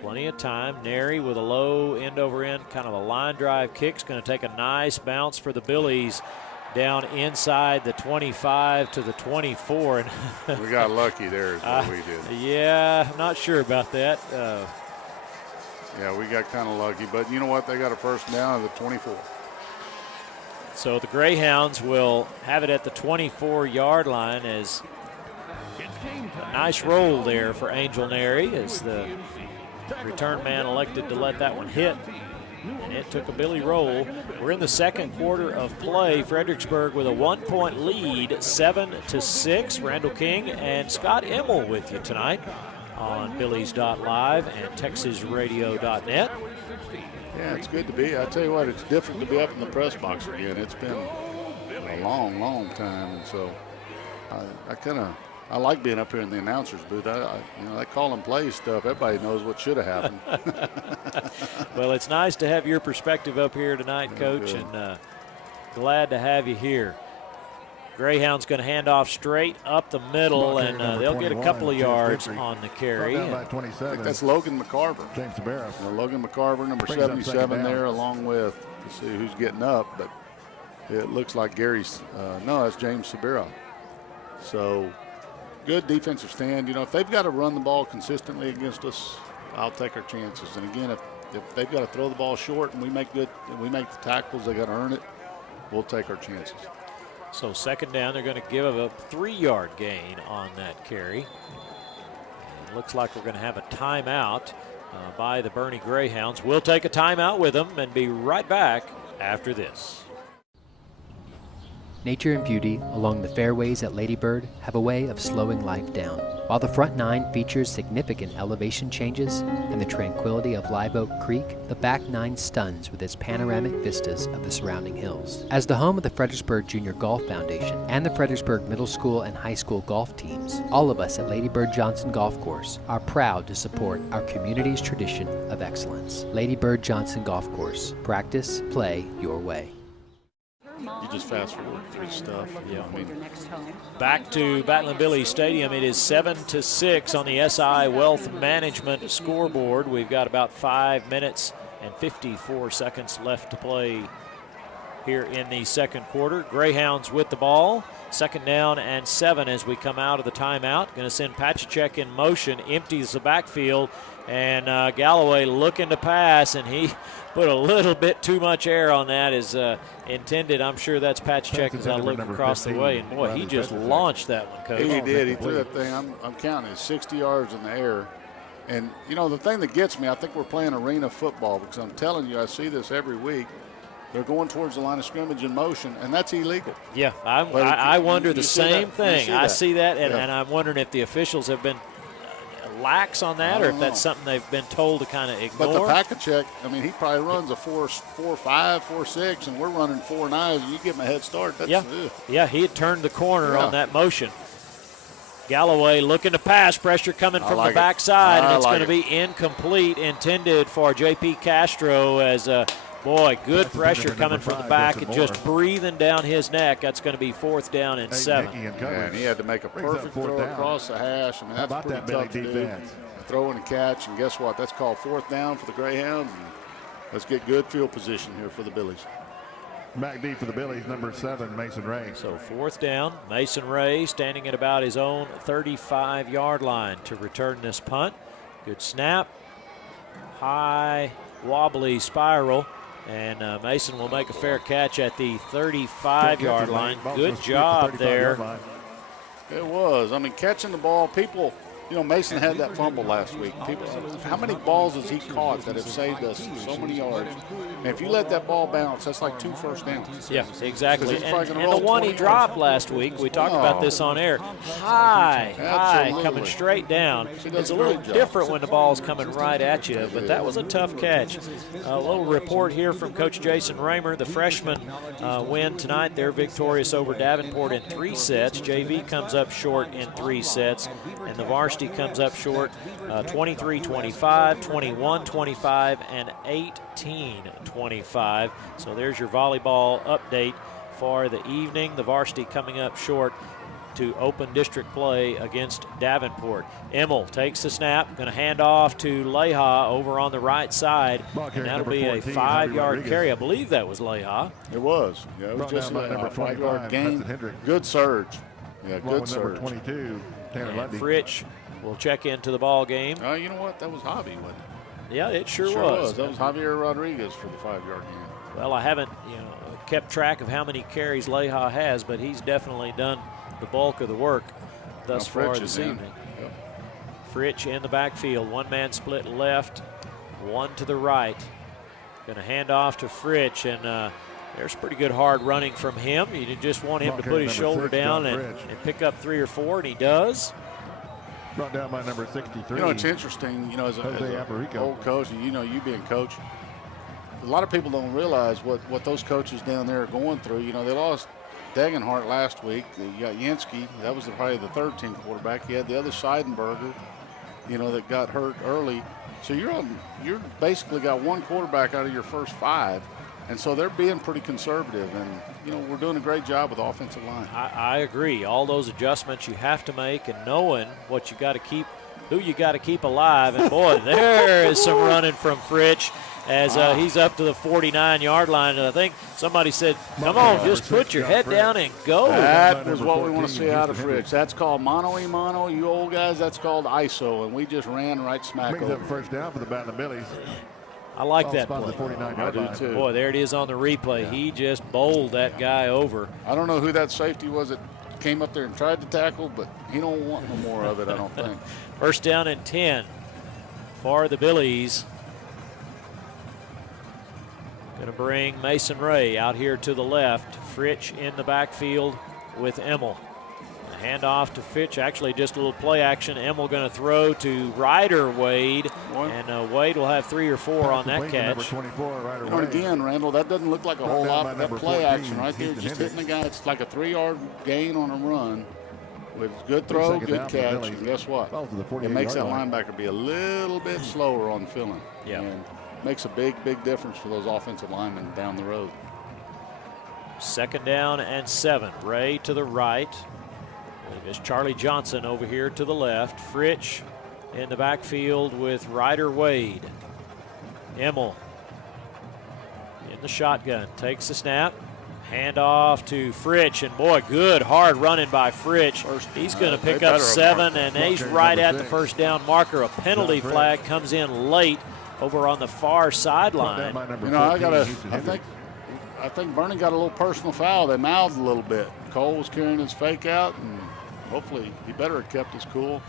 Plenty of time. Neri with a low end over end, kind of a line drive kick. Is going to take a nice bounce for the Billies down inside the 25 to the 24. And we got lucky there is what we did. Yeah, I'm not sure about that. Yeah, we got kind of lucky. But you know what? They got a first down at the 24. So the Greyhounds will have it at the 24-yard line as a nice roll there for Angel Neri as the return man elected to let that one hit. And it took a Billy roll. We're in the second quarter of play. Fredericksburg with a 1-point lead, 7-6. Randall King and Scott Immel with you tonight on Billies.Live and TexasRadio.net. Yeah, it's good to be. I tell you what, it's different to be up in the press box again. It's been a long, long time, and so I like being up here in the announcer's booth. That call and play stuff, everybody knows what should have happened. Well, it's nice to have your perspective up here tonight, Coach, and glad to have you here. Greyhound's going to hand off straight up the middle, and they'll get a couple of yards on the carry. I think that's Logan McCarver. James Sabera. Logan McCarver, number 77 there, along with, let's see who's getting up, but it looks like Gary's, no, that's James Sabera. So good defensive stand. If they've got to run the ball consistently against us, I'll take our chances. And again, if they've got to throw the ball short and we make the tackles, they got to earn it, we'll take our chances. So second down, they're going to give a 3-yard gain on that carry. And looks like we're going to have a timeout by the Boerne Greyhounds. We'll take a timeout with them and be right back after this. Nature and beauty along the fairways at Lady Bird have a way of slowing life down. While the front 9 features significant elevation changes and the tranquility of Live Oak Creek, the back 9 stuns with its panoramic vistas of the surrounding hills. As the home of the Fredericksburg Junior Golf Foundation and the Fredericksburg Middle School and High School golf teams, all of us at Lady Bird Johnson Golf Course are proud to support our community's tradition of excellence. Lady Bird Johnson Golf Course. Practice, play your way. You just fast forward through stuff. Yeah, Back to Battling Billy Stadium. It is 7-6 on the SI Wealth Management scoreboard. We've got about 5 minutes and 54 seconds left to play here in the second quarter. Greyhounds with the ball. Second down and 7 as we come out of the timeout. Going to send Pachacek in motion, empties the backfield, and Galloway looking to pass, and he put a little bit too much air on that as intended. I'm sure that's Pachacek as I look across the way, and boy, he just launched that one, Coach. He did. He threw that thing. I'm counting it 60 yards in the air. And, the thing that gets me, I think we're playing arena football because I'm telling you, I see this every week. They're going towards the line of scrimmage in motion, and that's illegal. Yeah, I wonder the same thing. I see that, and I'm wondering if the officials have been lax on that or if that's something they've been told to kind of ignore. But the Pachacek, he probably runs a 4.5, 4.6, and we're running 4.9. You give him a head start. Yeah, he had turned the corner on that motion. Galloway looking to pass, pressure coming from the backside, and it's going to be incomplete, intended for J.P. Castro as boy, good pressure coming from the back and just breathing down his neck. That's going to be fourth down and 7. And he had to make a perfect throw across the hash, and that's pretty tough to do. Throw and catch, and guess what? That's called fourth down for the Greyhounds. Let's get good field position here for the Billies. Back deep for the Billies, number 7, Mason Ray. So fourth down, Mason Ray standing at about his own 35-yard line to return this punt. Good snap, high, wobbly spiral. And Mason will make a fair catch at the 35-yard line. Good job there. It was. Catching the ball, people Mason had that fumble last week. How many balls has he caught that have saved us so many yards? And if you let that ball bounce, that's like 2 first downs. Yeah, exactly. And the one he dropped last week, we talked about this on air, high, coming straight down. It's a little different when the ball's coming right at you, but that was a tough catch. A little report here from Coach Jason Raymer. The freshmen win tonight. They're victorious over Davenport in 3 sets. JV comes up short in 3 sets, and the varsity comes up short 23-25, 21-25, and 18-25. So there's your volleyball update for the evening. The varsity coming up short to open district play against Davenport. Immel takes the snap, going to hand off to Leha over on the right side, and that'll be a 5-yard carry. I believe that was Leha. It was. Yeah, it was just a 5-yard gain. Good surge. Yeah, good surge. Number 22, Tanner Lundy. Fritch will check into the ball game. You know what? That was Javi, wasn't it? Yeah, it sure was. That was Javier Rodriguez for the 5-yard gain. Well, I haven't kept track of how many carries Leha has, but he's definitely done the bulk of the work thus far this evening. Yep. Fritch in the backfield. 1-man split left, 1 to the right. Going to hand off to Fritch, and there's pretty good hard running from him. You just want him to put his shoulder down and pick up 3 or 4, and he does. Brought down by number 63. It's interesting, as an old coach, and you being coach, a lot of people don't realize what those coaches down there are going through. They lost Degenhart last week. You got Yansky. That was probably the 3rd-team quarterback. You had the other Seidenberger, that got hurt early. So you're basically got 1 quarterback out of your first 5. And so they're being pretty conservative, and, we're doing a great job with the offensive line. I agree. All those adjustments you have to make, and knowing what you got to keep, who you got to keep alive. And, boy, there is some running from Fritch as he's up to the 49-yard line. And I think somebody said, come on, just put your head down and go. That is what we want to see out of Fritch. That's called mano-a-mano. You old guys, that's called ISO, and we just ran right smack over. First down for the Baton Billies. I like that play. I do too. Boy, there it is on the replay. Yeah. He just bowled that guy over. I don't know who that safety was that came up there and tried to tackle, but he don't want no more of it, I don't think. First down and 10 for the Billies. Going to bring Mason Ray out here to the left. Fritch in the backfield with Immel. Hand off to Fitch, actually just a little play action. Immel going to throw to Ryder Wade, and Wade will have 3 or 4 on that catch. Number 24, Ryder Wade. Again, Randall, that doesn't look like a whole lot of that play action right there. Just hitting the guy. It's like a 3-yard gain on a run with good throw, good catch. And guess what? It makes that linebacker be a little bit slower on filling. Yeah. And makes a big, big difference for those offensive linemen down the road. 2nd down and 7. Ray to the right. There's Charlie Johnson over here to the left. Fritch in the backfield with Ryder Wade. Immel in the shotgun. Takes the snap. Hand off to Fritch. And, boy, good hard running by Fritch. He's going to pick up 7, and he's right at the first down marker. A penalty flag comes in late over on the far sideline. I think Bernie got a little personal foul. They mouthed a little bit. Cole was carrying his fake out, and hopefully he better have kept his cool.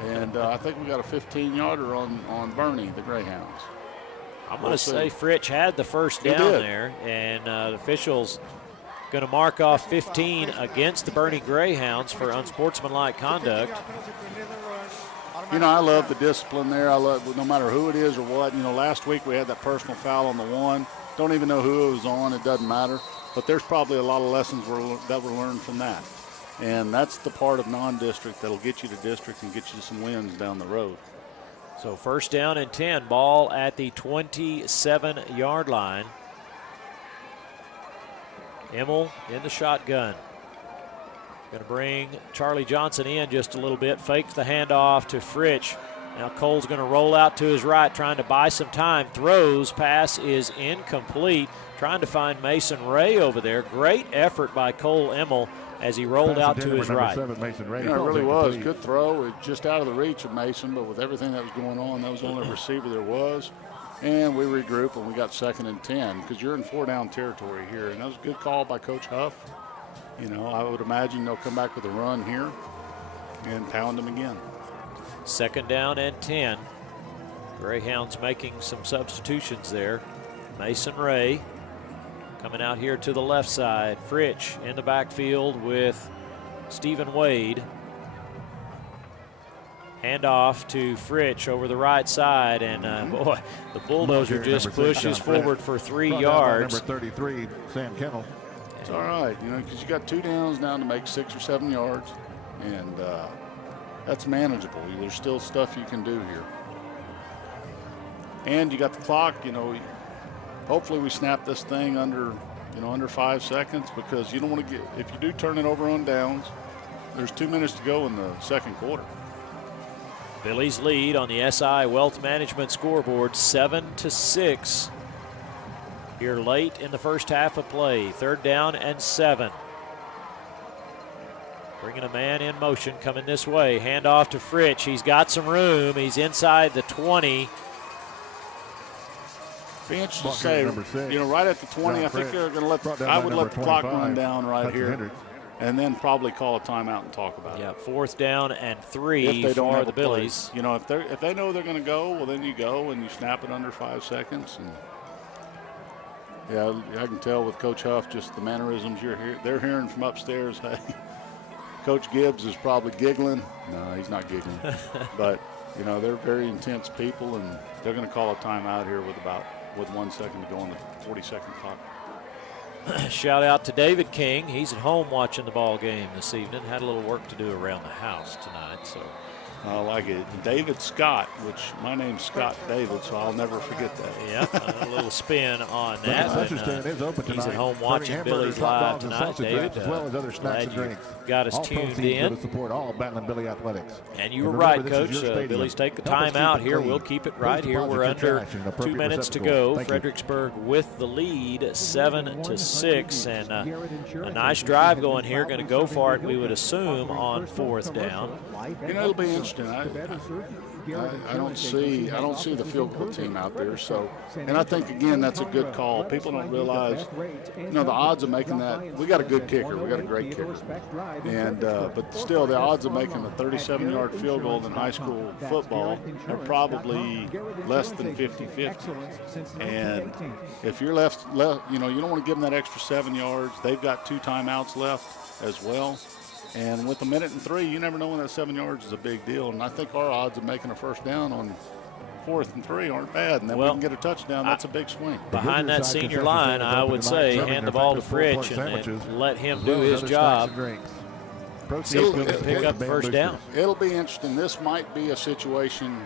And I think we got a 15-yarder on Bernie, the Greyhounds. I'm going to say Fritch had the first down there, and the officials going to mark off 15 against the Bernie Greyhounds for unsportsmanlike conduct. I love the discipline there. I love no matter who it is or what. Last week we had that personal foul on the 1. Don't even know who it was on. It doesn't matter. But there's probably a lot of lessons that were learned from that. And that's the part of non-district that'll get you to district and get you to some wins down the road. So 1st down and 10. Ball at the 27-yard line. Immel in the shotgun. Going to bring Charlie Johnson in just a little bit. Fakes the handoff to Fritch. Now Cole's going to roll out to his right, trying to buy some time. Throws, pass is incomplete. Trying to find Mason Ray over there. Great effort by Cole Immel as he rolled out to his right. It really was. Good throw. It just out of the reach of Mason, but with everything that was going on, that was the only receiver there was. And we regrouped, and we got 2nd and 10 because you're in 4-down territory here. And that was a good call by Coach Huff. I would imagine they'll come back with a run here and pound them again. 2nd down and 10. Greyhounds making some substitutions there. Mason Ray coming out here to the left side. Fritch in the backfield with Stephen Wade. Handoff to Fritch over the right side, and boy, the bulldozer just pushes forward for 3 yards. Number 33, Sam Kennel. It's all right, because you got 2 downs now to make 6 or 7 yards, and that's manageable. There's still stuff you can do here. And you got the clock, hopefully we snap this thing under 5 seconds, because you don't want to get, if you do turn it over on downs, there's 2 minutes to go in the 2nd quarter. Billy's lead on the SI Wealth Management scoreboard, 7-6. Here late in the first half of play. 3rd down and 7. Bringing a man in motion coming this way. Handoff to Fritch. He's got some room. He's inside the 20. Be interesting to say, right at the 20, I think they're going to I would let the clock run down right here. And then probably call a timeout and talk about it. Yeah, 4th down and 3 for the Billies. If they know they're going to go, well, then you go and you snap it under 5 seconds. And yeah, I can tell with Coach Huff just the mannerisms they're hearing from upstairs. Hey, Coach Gibbs is probably giggling. No, he's not giggling. But they're very intense people, and they're going to call a timeout here with 1 second to go on the 40-second clock. Shout out to David King. He's at home watching the ball game this evening. Had a little work to do around the house tonight. So I like it. David Scott, which my name's Scott David, so I'll never forget that. Yeah, a little spin on that. He's at home watching Billy's Live tonight, David. As well as other snacks and drinks. Got us tuned in. To support all Battling Billy athletics. And you were right, Coach. Billy's take the time out here. We'll keep it right here. We're under 2 minutes to go. Fredericksburg with the lead, 7-6, and a nice drive going here. Going to go for it, we would assume, on 4th down. It'll be interesting. I don't see the field goal team out there. So, and I think again that's a good call. People don't realize, the odds of making that. We got a good kicker. We got a great kicker, and but still the odds of making a 37-yard field goal in high school football are probably less than 50-50. And if you're left, you don't want to give them that extra 7 yards. They've got 2 timeouts left as well. And with 1 minute and 3, you never know when that 7 yards is a big deal. And I think our odds of making a 1st down on 4th and 3 aren't bad. And then we can get a touchdown. That's a big swing. Behind that senior line, I would say hand the ball to Fritch and let him do his job. Pick up the 1st down. It'll be interesting. This might be a situation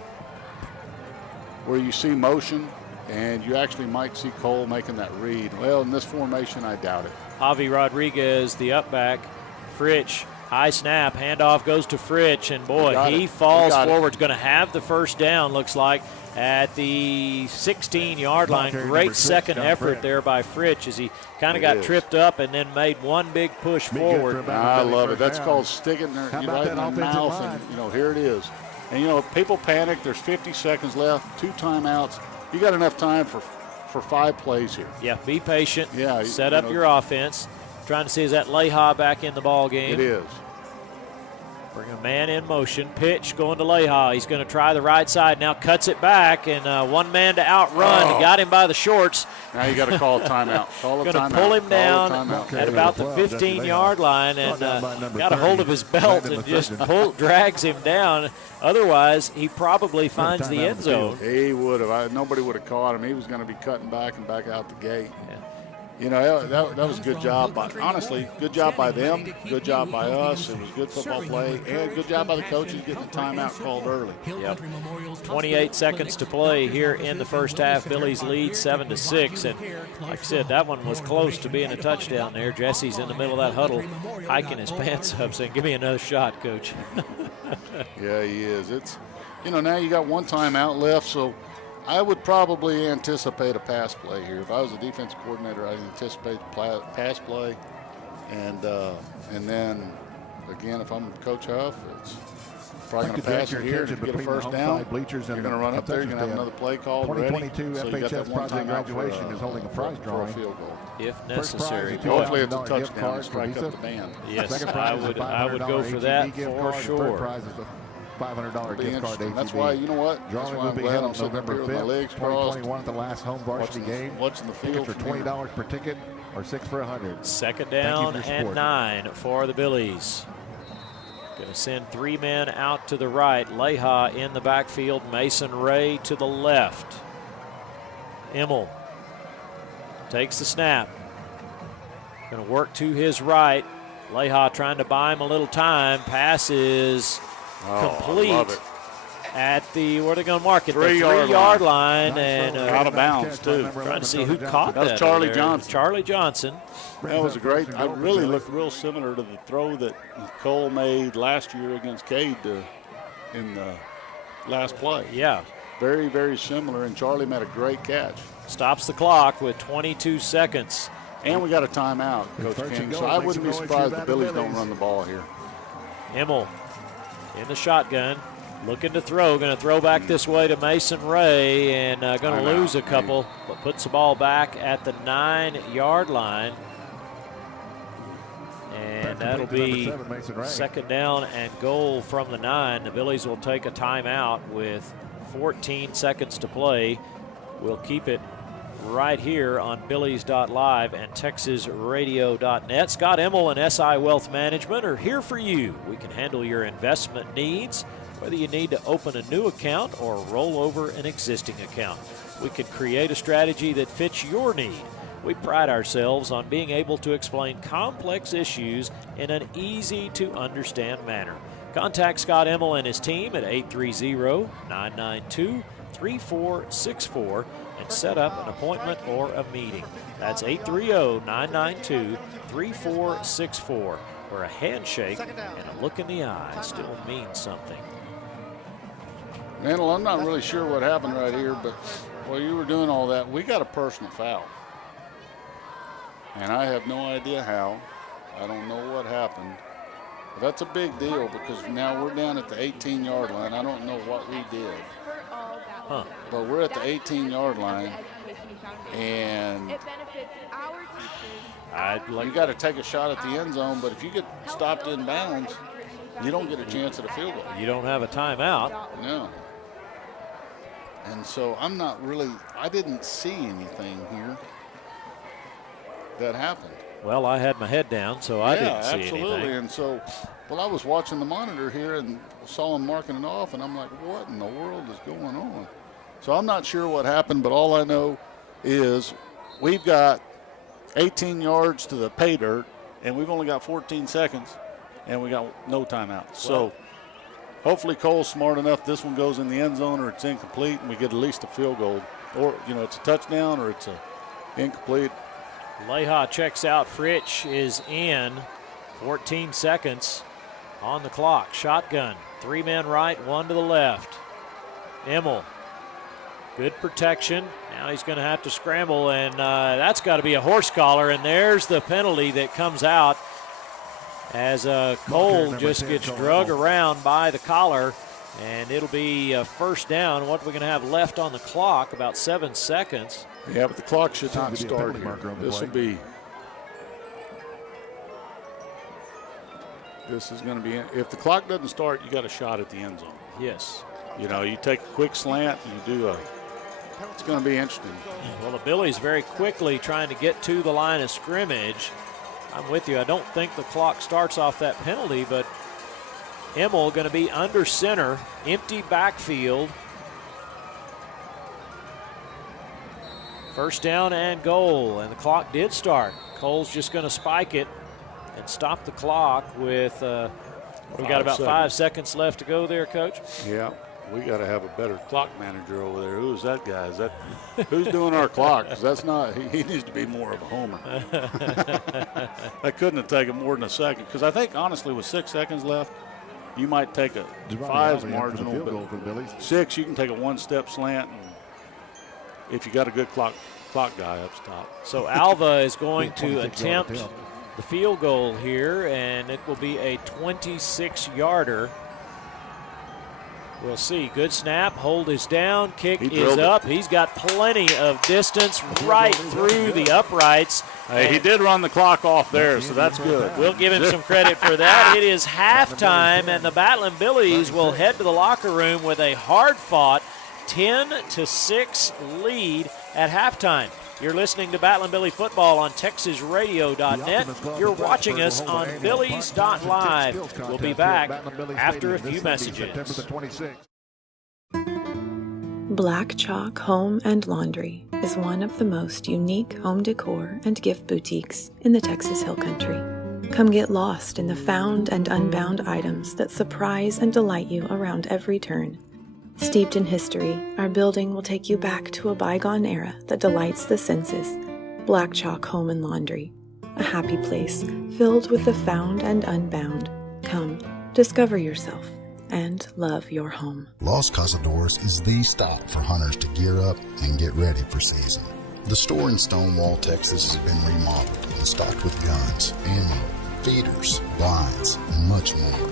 where you see motion and you actually might see Cole making that read. Well, in this formation, I doubt it. Javi Rodriguez, the up back. Fritch. High snap, handoff goes to Fritch, and boy, he falls forward. Going to have the 1st down, looks like, at the 16-yard line. Great second effort there by Fritch as he kind of got tripped up and then made one big push forward. I love it. That's called sticking there right in the mouth, and here it is. And people panic. There's 50 seconds left, 2 timeouts. You got enough time for 5 plays here. Yeah, be patient. Yeah, set up your offense. Trying to see, is that Leha back in the ball game? It is. Bring a man in motion. Pitch going to Leha. He's going to try the right side. Now cuts it back, and one man to outrun. Got him by the shorts. Now you got to call a timeout. Going to pull him down at about the 15-yard line, and got a hold of his belt and just drags him down. Otherwise, he probably finds the end zone. He would have. Nobody would have caught him. He was going to be cutting back and back out the gate. That was a good job. Honestly, good job by them, good job by us. It was good football play, and good job by the coaches getting the timeout called early. Yep. 28 seconds to play here in the first half. Billy's lead 7-6, and like I said, that one was close to being a touchdown there. Jesse's in the middle of that huddle, hiking his pants up, saying, "Give me another shot, Coach." Yeah, he is. It's, now you got 1 timeout left, so I would probably anticipate a pass play here. If I was a defense coordinator, I'd anticipate the pass play. And then, again, if I'm Coach Huff, it's probably going to pass it here to get a 1st down. You're going to run up there. You're going to have another play called ready. 2022 so you got that 1 timeout graduation is holding a prize drawing. For a field goal. If necessary. Hopefully it's a touchdown. Strike up the band. Yes, I would go for that for sure. $500 gift card to ATV. That's why, you know what? That's Drawing why will I'm be glad held I'm sitting up here November with my 5th, legs crossed. 2021 at the last home varsity game. Watching the field. Tickets are $20 per ticket or 6 for $100. Second down and 9 for the Billies. Going to send 3 men out to the right. Leha in the backfield. Mason Ray to the left. Immel takes the snap. Going to work to his right. Leha trying to buy him a little time. Pass is complete. I love it. At the, where are they going to mark it? The 3-yard line. Nice And out of bounds, too. Trying to see who caught that. That was Charlie Johnson. Charlie Johnson. That was a great. I really looked real similar to the throw that Cole made last year against Cade in the last play. Yeah. Very, very similar, and Charlie made a great catch. Stops the clock with 22 seconds. And we got a timeout, Coach King, so I wouldn't be surprised if the Billies don't run the ball here. Immel in the shotgun, looking to throw. Going to throw back this way to Mason Ray, and going to lose a couple, but puts the ball back at the 9-yard line. And that'll be second down and goal from the 9. The Billies will take a timeout with 14 seconds to play. We'll keep it right here on Billies.Live and TexasRadio.net. Scott Immel and SI Wealth Management are here for you. We can handle your investment needs, whether you need to open a new account or roll over an existing account. We can create a strategy that fits your need. We pride ourselves on being able to explain complex issues in an easy-to-understand manner. Contact Scott Immel and his team at 830-992-3464 and set up an appointment or a meeting. That's 830-992-3464, where a handshake and a look in the eye still means something. Randall, I'm not really sure what happened right here, but while you were doing all that, we got a personal foul. And I have no idea how. I don't know what happened. But that's a big deal because now we're down at the 18-yard line. I don't know what we did. But we're at the 18-yard line, and you got to take a shot at the end zone, but if you get stopped in bounds, you don't get a chance at a field goal. You don't have a timeout. No. And so I'm not really, I didn't see anything here that happened. Well, I had my head down, so I didn't see absolutely. anything. And so, well, I was watching the monitor here and saw him marking it off, and I'm like, what in the world is going on? So I'm not sure what happened, but all I know is we've got 18 yards to the pay dirt, and we've only got 14 seconds, and we got no timeout. So hopefully Cole's smart enough this one goes in the end zone or it's incomplete, and we get at least a field goal. Or, you know, it's a touchdown or it's a incomplete. Leha checks out. Fritsch is in. 14 seconds on the clock. Shotgun. 3 men right, 1 to the left. Immel. Good protection. Now he's going to have to scramble, and that's got to be a horse collar, and there's the penalty that comes out as Cole just gets drug around by the collar, and it'll be a first down. What we're going to have left on the clock, about 7 seconds. Yeah, but the clock should not start here. This will be. This is going to be. If the clock doesn't start, you got a shot at the end zone. Yes. You know, you take a quick slant and you do a. It's going to be interesting. Well, the Billies very quickly trying to get to the line of scrimmage. I'm with you. I don't think the clock starts off that penalty, but Immel going to be under center, empty backfield. First down and goal, and the clock did start. Cole's just going to spike it and stop the clock with, we've got about 5 seconds left to go there, Coach. Yeah, we got to have a better clock manager over there. Who's that guy? Is that who's doing our clock? Because that's not, he needs to be more of a homer. That couldn't have taken more than a second. Because I think, honestly, with 6 seconds left, you might take a 5's marginal, but 6, you can take a one-step slant, and if you got a good clock guy up top. So Alva is going to attempt the field goal here, and it will be a 26-yarder. We'll see. Good snap. Hold is down. Kick He is drilled it. up. He's got plenty of distance right through the uprights. Hey, he did run the clock off there, so that's good. We'll give him some credit for that. It is halftime, and the Battling Billies will head to the locker room with a hard-fought 10-6 lead at halftime. You're listening to Battling Billy Football on TexasRadio.net. You're watching us on Billies.Live. We'll be back after a few messages. Black Chalk Home and Laundry is one of the most unique home decor and gift boutiques in the Texas Hill Country. Come get lost in the found and unbound items that surprise and delight you around every turn. Steeped in history, our building will take you back to a bygone era that delights the senses. Black Chalk Home and Laundry, a happy place filled with the found and unbound. Come, discover yourself, and love your home. Los Cazadores is the stop for hunters to gear up and get ready for season. The store in Stonewall, Texas has been remodeled and stocked with guns, ammo, feeders, blinds, and much more.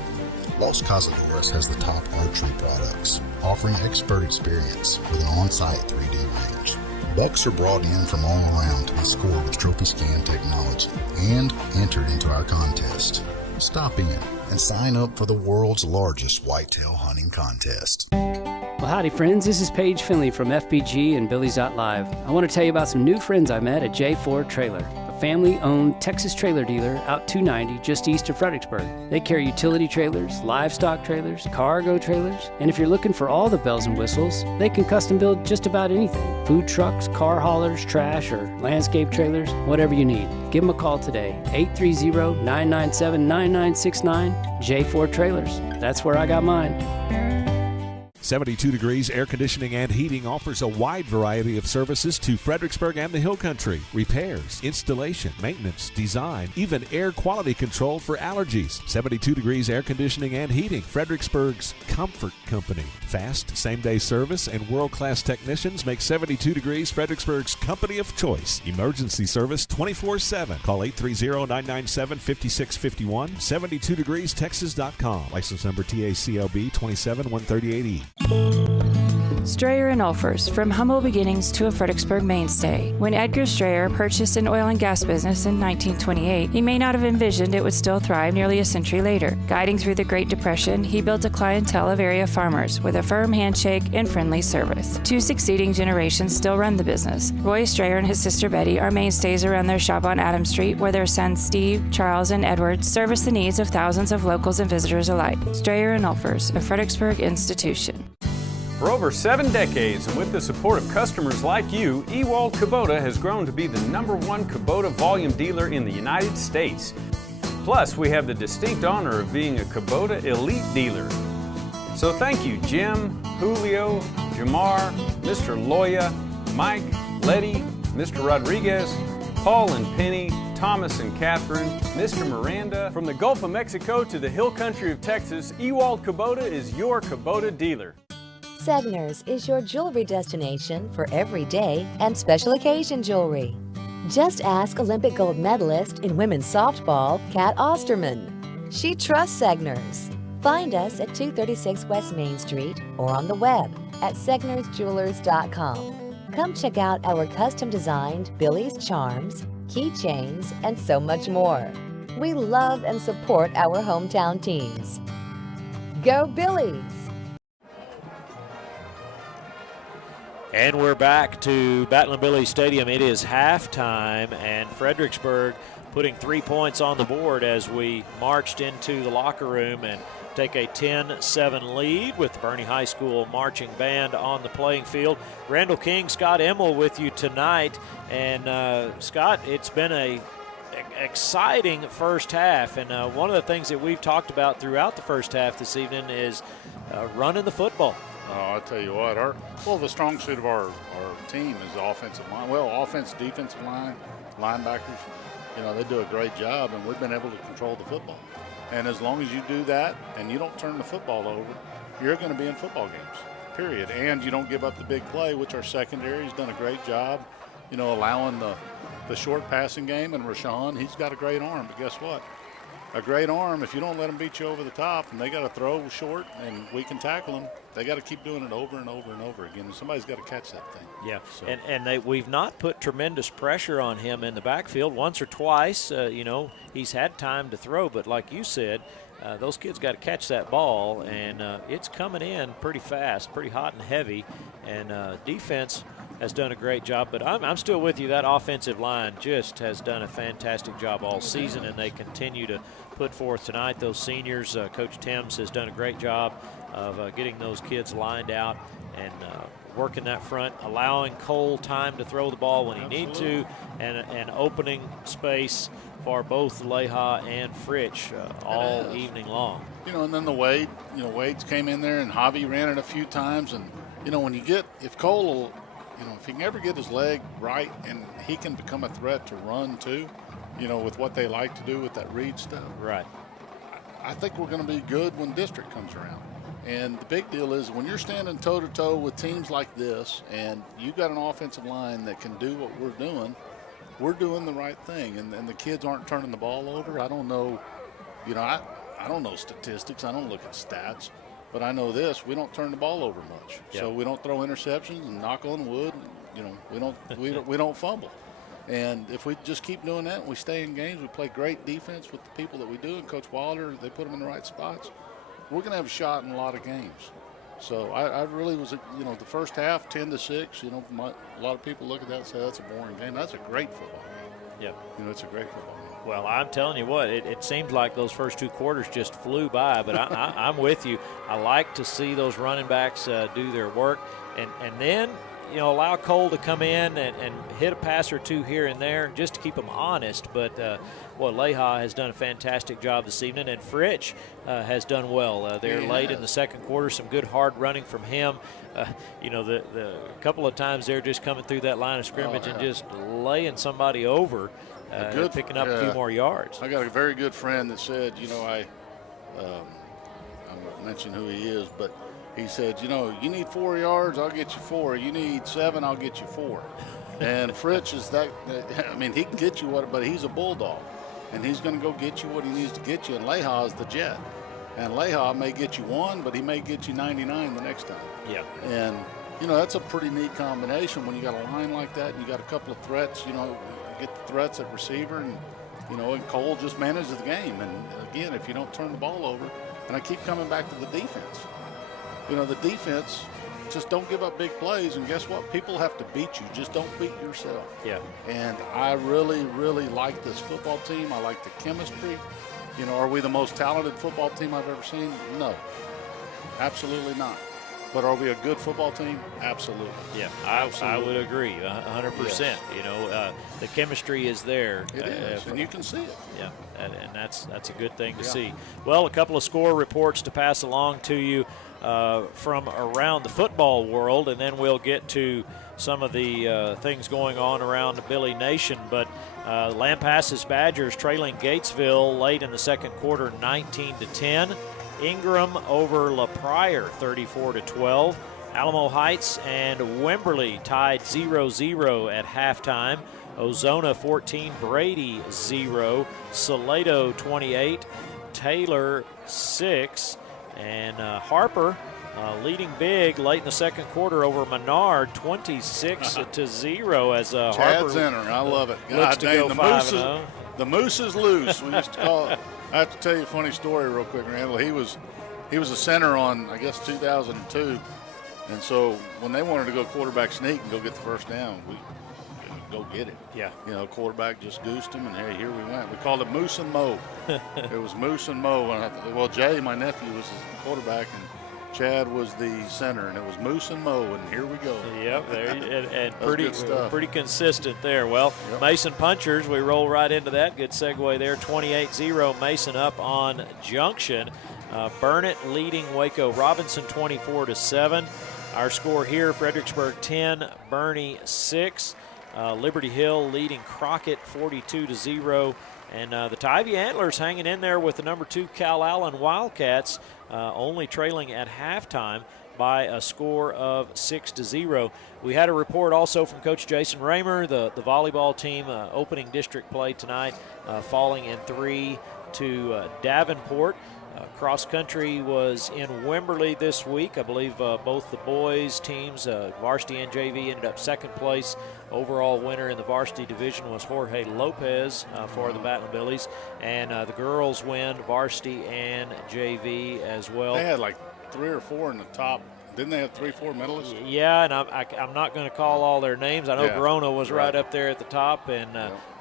Los Cazadores has the top archery products, offering expert experience with an on-site 3D range. Bucks are brought in from all around to be scored with trophy scan technology and entered into our contest. Stop in and sign up for the world's largest whitetail hunting contest. Well, howdy, friends. This is Paige Finley from FBG and Billies.Live. I want to tell you about some new friends I met at J4 Trailer, a family-owned Texas trailer dealer out 290 just east of Fredericksburg. They carry utility trailers, livestock trailers, cargo trailers, and if you're looking for all the bells and whistles, they can custom build just about anything. Food trucks, car haulers, trash, or landscape trailers, whatever you need. Give them a call today, 830-997-9969, J4 Trailers. That's where I got mine. 72 Degrees Air Conditioning and Heating offers a wide variety of services to Fredericksburg and the Hill Country. Repairs, installation, maintenance, design, even air quality control for allergies. 72 Degrees Air Conditioning and Heating, Fredericksburg's comfort company. Fast, same-day service and world-class technicians make 72 Degrees Fredericksburg's company of choice. Emergency service 24/7. Call 830-997-5651, 72degreestexas.com. License number TACLB 27138E. Strayer and Ulfers, from humble beginnings to a Fredericksburg mainstay. When Edgar Strayer purchased an oil and gas business in 1928, he may not have envisioned it would still thrive nearly a century later. Guiding through the Great Depression, he built a clientele of area farmers with a firm handshake and friendly service. Two succeeding generations still run the business. Roy Strayer and his sister Betty are mainstays around their shop on Adams Street, where their sons Steve, Charles, and Edward service the needs of thousands of locals and visitors alike. Strayer and Ulfers, a Fredericksburg institution. For over 7 decades, and with the support of customers like you, Ewald Kubota has grown to be the #1 Kubota volume dealer in the United States. Plus, we have the distinct honor of being a Kubota elite dealer. So thank you, Jim, Julio, Jamar, Mr. Loya, Mike, Letty, Mr. Rodriguez, Paul and Penny, Thomas and Catherine, Mr. Miranda. From the Gulf of Mexico to the Hill Country of Texas, Ewald Kubota is your Kubota dealer. Segner's is your jewelry destination for everyday and special occasion jewelry. Just ask Olympic gold medalist in women's softball, Kat Osterman. She trusts Segner's. Find us at 236 West Main Street or on the web at segnersjewelers.com. Come check out our custom-designed Billy's charms, keychains, and so much more. We love and support our hometown teams. Go Billies! And we're back to Battling Billy Stadium. It is halftime, and Fredericksburg putting 3 points on the board as we marched into the locker room and take a 10-7 lead with the Boerne High School marching band on the playing field. Randall King, Scott Immel with you tonight. And Scott, it's been a exciting first half, and one of the things that we've talked about throughout the first half this evening is running the football. Oh, I'll tell you what, the strong suit of our team is the offensive line. Well, offense, defensive line, linebackers, they do a great job, and we've been able to control the football. And as long as you do that and you don't turn the football over, you're going to be in football games, period. And you don't give up the big play, which our secondary has done a great job, allowing the short passing game. And Rashawn, he's got a great arm, but guess what? a great arm. If you don't let them beat you over the top and they got to throw short and we can tackle them, they got to keep doing it over and over and over again. And somebody's got to catch that thing. Yeah, so. and we've not put tremendous pressure on him in the backfield. Once or twice, he's had time to throw, but like you said, those kids got to catch that ball, and it's coming in pretty fast, pretty hot and heavy, and defense has done a great job. But I'm still with you. That offensive line just has done a fantastic job all season, and they continue to put forth tonight. Those seniors, Coach Timms has done a great job of getting those kids lined out and working that front, allowing Cole time to throw the ball when he needs to, and opening space for both Leha and Fritch all evening long. And then the Wade, Wade's came in there and Javi ran it a few times. And, if Cole will, if he can ever get his leg right and he can become a threat to run too, with what they like to do with that read stuff. Right. I think we're going to be good when district comes around. And the big deal is when you're standing toe-to-toe with teams like this and you've got an offensive line that can do what we're doing the right thing. And the kids aren't turning the ball over. I don't know, I don't know statistics. I don't look at stats. But I know this, we don't turn the ball over much. Yep. So we don't throw interceptions and knock on wood. We don't fumble. And if we just keep doing that and we stay in games, we play great defense with the people that we do, and Coach Wilder, they put them in the right spots, we're going to have a shot in a lot of games. So I really was, the first half, 10-6, a lot of people look at that and say that's a boring game. That's a great football game. Yeah. It's a great football game. Well, I'm telling you what, it seemed like those first two quarters just flew by, but I'm with you. I like to see those running backs do their work, and then, allow Cole to come in and hit a pass or two here and there just to keep them honest. But, Leha has done a fantastic job this evening, and Fritch has done well. They're late in the second quarter, some good hard running from him. The couple of times they're just coming through that line of scrimmage and just laying somebody over. Picking up a few more yards. I got a very good friend that said, I won't mention who he is, but he said, you need 4 yards, I'll get you 4. You need 7, I'll get you 4. And Fritch is that. He can get you but he's a bulldog, and he's going to go get you what he needs to get you. And Leha is the jet, and Leha may get you 1, but he may get you 99 the next time. Yeah. And that's a pretty neat combination when you got a line like that, and you got a couple of threats. Get the threats at receiver, and and Cole just manages the game. And again, if you don't turn the ball over, and I keep coming back to the defense. The defense, just don't give up big plays, and guess what? People have to beat you. Just don't beat yourself. Yeah. And I really, really like this football team. I like the chemistry. Are we the most talented football team I've ever seen? No, absolutely not. But are we a good football team? Absolutely. Yeah, I would agree 100%. Yes. The chemistry is there. It is, and you can see it. Yeah, and that's a good thing to see. Well, a couple of score reports to pass along to you from around the football world, and then we'll get to some of the things going on around the Billy Nation. But Lampasas Badgers trailing Gatesville late in the second quarter, 19-10. Ingram over La Pryor, 34-12. Alamo Heights and Wimberley tied 0-0 at halftime. Ozona 14, Brady 0. Salado 28, Taylor 6. And Harper leading big late in the second quarter over Menard, 26-0 as Chad Harper. Zenner, I love it. Looks to go 5-0. The moose is loose. We used to call it. I have to tell you a funny story real quick, Randall. He was a center on, I guess, 2002. And so when they wanted to go quarterback sneak and go get the first down, we go get it. Yeah. Quarterback just goosed him, and hey, here we went. We called it Moose and Mo. It was Moose and Mo. And Jay, my nephew, was the quarterback, and Chad was the center, and it was Moose and Mo, and here we go. Yep, and pretty consistent there. Well, yep. Mason Punchers, we roll right into that. Good segue there. 28-0, Mason up on Junction. Burnett leading Waco Robinson 24-7. Our score here: Fredericksburg 10, Bernie 6. Liberty Hill leading Crockett 42-0. And the Tybee Antlers hanging in there with the number 2 Cal Allen Wildcats, only trailing at halftime by a score of 6-0. We had a report also from Coach Jason Raymer, the volleyball team opening district play tonight, falling in 3 to Davenport. Cross country was in Wimberley this week. I believe both the boys teams, varsity and JV, ended up second place. Overall winner in the varsity division was Jorge Lopez for the Battling Billies. And the girls win varsity and JV as well. They had like 3 or 4 in the top. Didn't they have 3-4 medalists? Yeah, and I'm not going to call all their names. I know Verona was right up there at the top.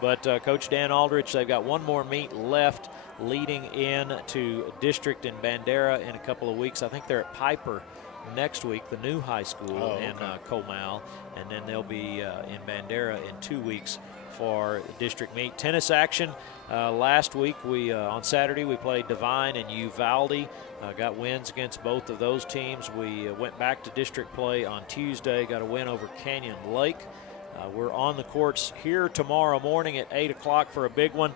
But Coach Dan Aldrich, they've got one more meet left leading in to district in Bandera in a couple of weeks. I think they're at Piper next week, the new high school in Comal, and then they'll be in Bandera in 2 weeks for district meet. Tennis action last week. On Saturday we played Devine and Uvalde. Got wins against both of those teams. We went back to district play on Tuesday. Got a win over Canyon Lake. We're on the courts here tomorrow morning at 8 o'clock for a big one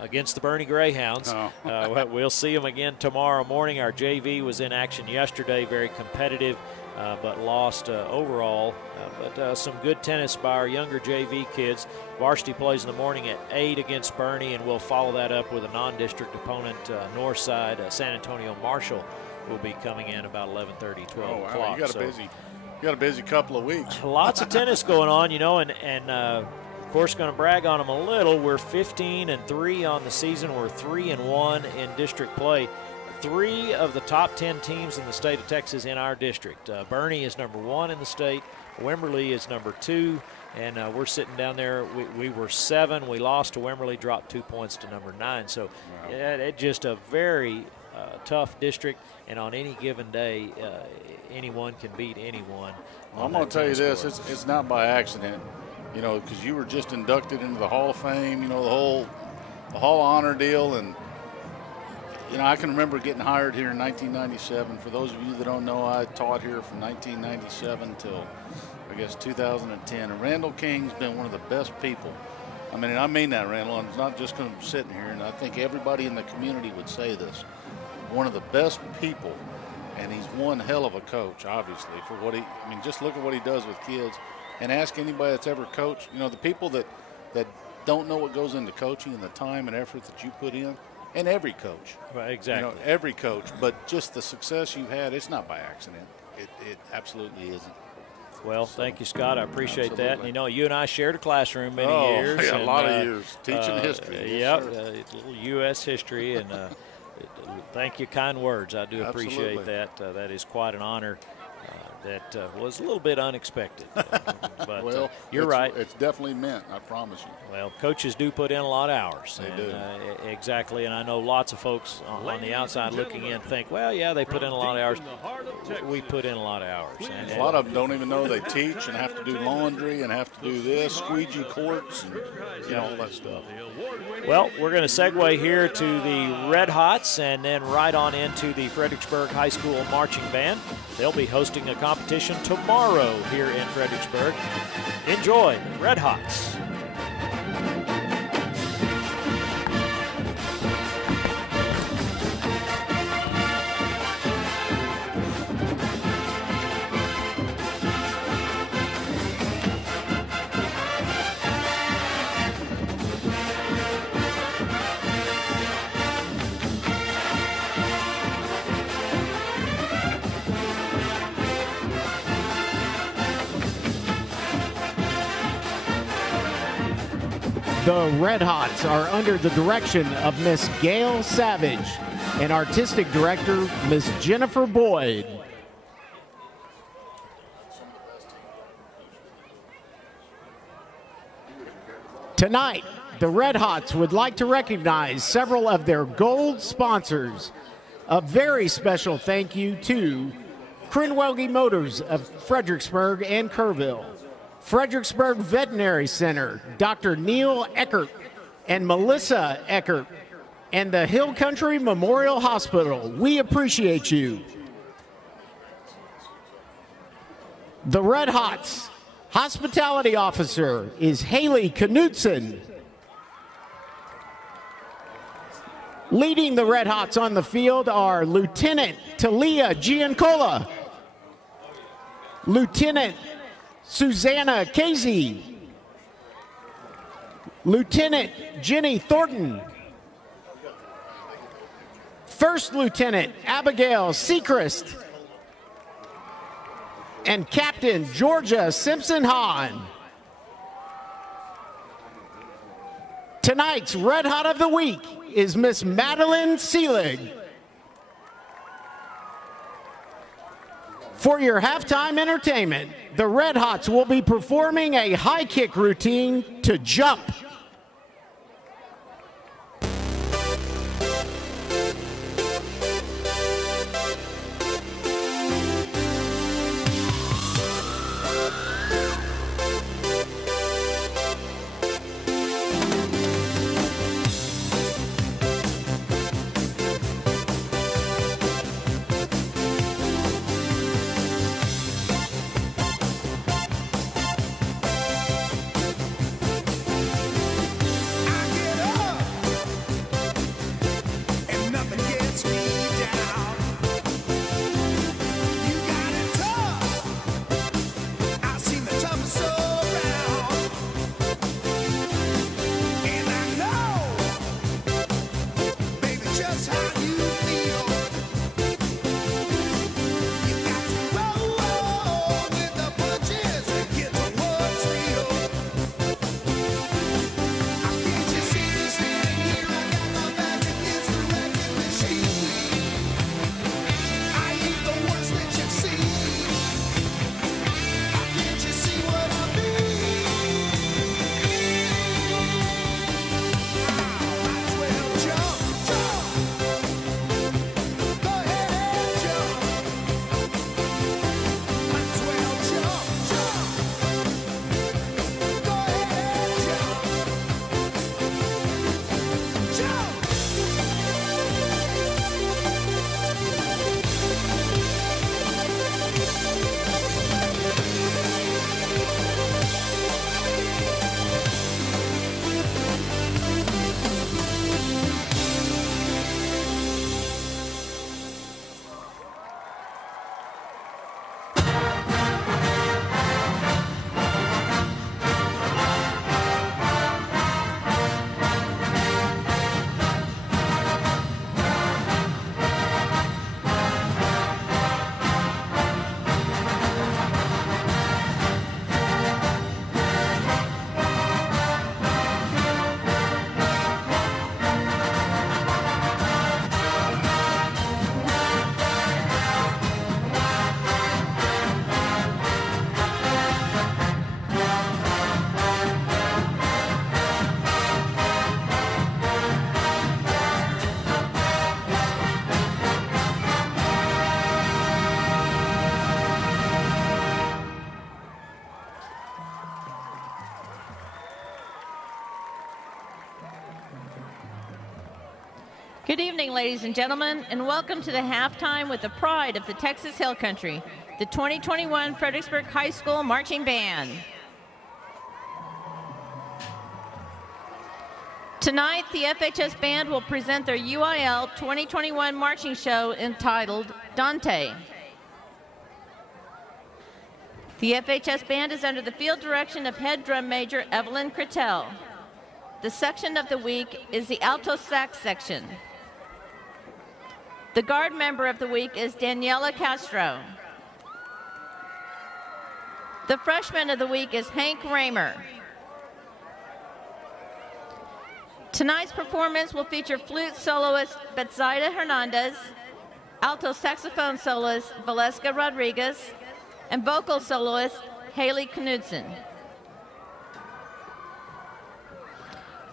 against the Boerne Greyhounds. We'll see them again tomorrow morning. Our JV was in action yesterday, very competitive, but lost overall. But some good tennis by our younger JV kids. Varsity plays in the morning at 8 against Boerne, and we'll follow that up with a non-district opponent, Northside. San Antonio Marshall will be coming in about 11:30, 12 o'clock. You got a busy couple of weeks. Lots of tennis going on, and of course, going to brag on them a little. We're 15-3 on the season. We're 3-1 in district play. 3 of the top 10 teams in the state of Texas in our district. Boerne is number 1 in the state. Wimberley is number 2, and we're sitting down there. We were 7. We lost to Wimberley, dropped 2 points to number 9. So it's just a very tough district, and on any given day, anyone can beat anyone. Well, I'm going to tell you this, it's not by accident, because you were just inducted into the Hall of Fame, the whole honor deal. And, I can remember getting hired here in 1997. For those of you that don't know, I taught here from 1997 till, I guess, 2010. And Randall King's been one of the best people. I mean that, Randall. I'm not just going to sit here, and I think everybody in the community would say this. One of the best people. And he's one hell of a coach, obviously, for what just look at what he does with kids. And ask anybody that's ever coached, the people that don't know what goes into coaching and the time and effort that you put in, and every coach. Right, exactly. Every coach, but just the success you've had, it's not by accident. It absolutely isn't. Well, thank you, Scott. I appreciate that. You and I shared a classroom many years. Yeah, a lot of years, teaching history. Little U.S. history, and thank you, kind words. I do appreciate that. That is quite an honor. That was a little bit unexpected. But you're right. It's definitely meant, I promise you. Well, coaches do put in a lot of hours. They do. Exactly, and I know lots of folks on the outside looking in think, well, yeah, they put in a lot of hours. We put in a lot of hours. A lot of them don't even know they teach and have to do laundry and have to do this, squeegee courts, and all that stuff. Well, we're going to segue here to the Red Hots and then right on into the Fredericksburg High School Marching Band. They'll be hosting a competition tomorrow here in Fredericksburg. Enjoy the Red Hots. The Red Hots are under the direction of Miss Gail Savage and Artistic Director Miss Jennifer Boyd. Tonight, the Red Hots would like to recognize several of their gold sponsors. A very special thank you to Crinwelge Motors of Fredericksburg and Kerrville, Fredericksburg Veterinary Center, Dr. Neil Eckert and Melissa Eckert, and the Hill Country Memorial Hospital. We appreciate you. The Red Hots hospitality officer is Haley Knutson. Leading the Red Hots on the field are Lieutenant Talia Giancola, Lieutenant Susanna Casey, Lieutenant Jenny Thornton, First Lieutenant Abigail Sechrist, and Captain Georgia Simpson-Hahn. Tonight's Red Hot of the Week is Miss Madeline Seelig. For your halftime entertainment, the Red Hots will be performing a high kick routine to Jump. Good evening, ladies and gentlemen, and welcome to the halftime with the pride of the Texas Hill Country, the 2021 Fredericksburg High School Marching Band. Tonight, the FHS Band will present their UIL 2021 marching show entitled Dante. The FHS Band is under the field direction of Head Drum Major Evelyn Cretell. The section of the week is the alto sax section. The guard member of the week is Daniela Castro. The freshman of the week is Hank Raymer. Tonight's performance will feature flute soloist Betsaida Hernandez, alto saxophone soloist Valeska Rodriguez, and vocal soloist Haley Knudsen.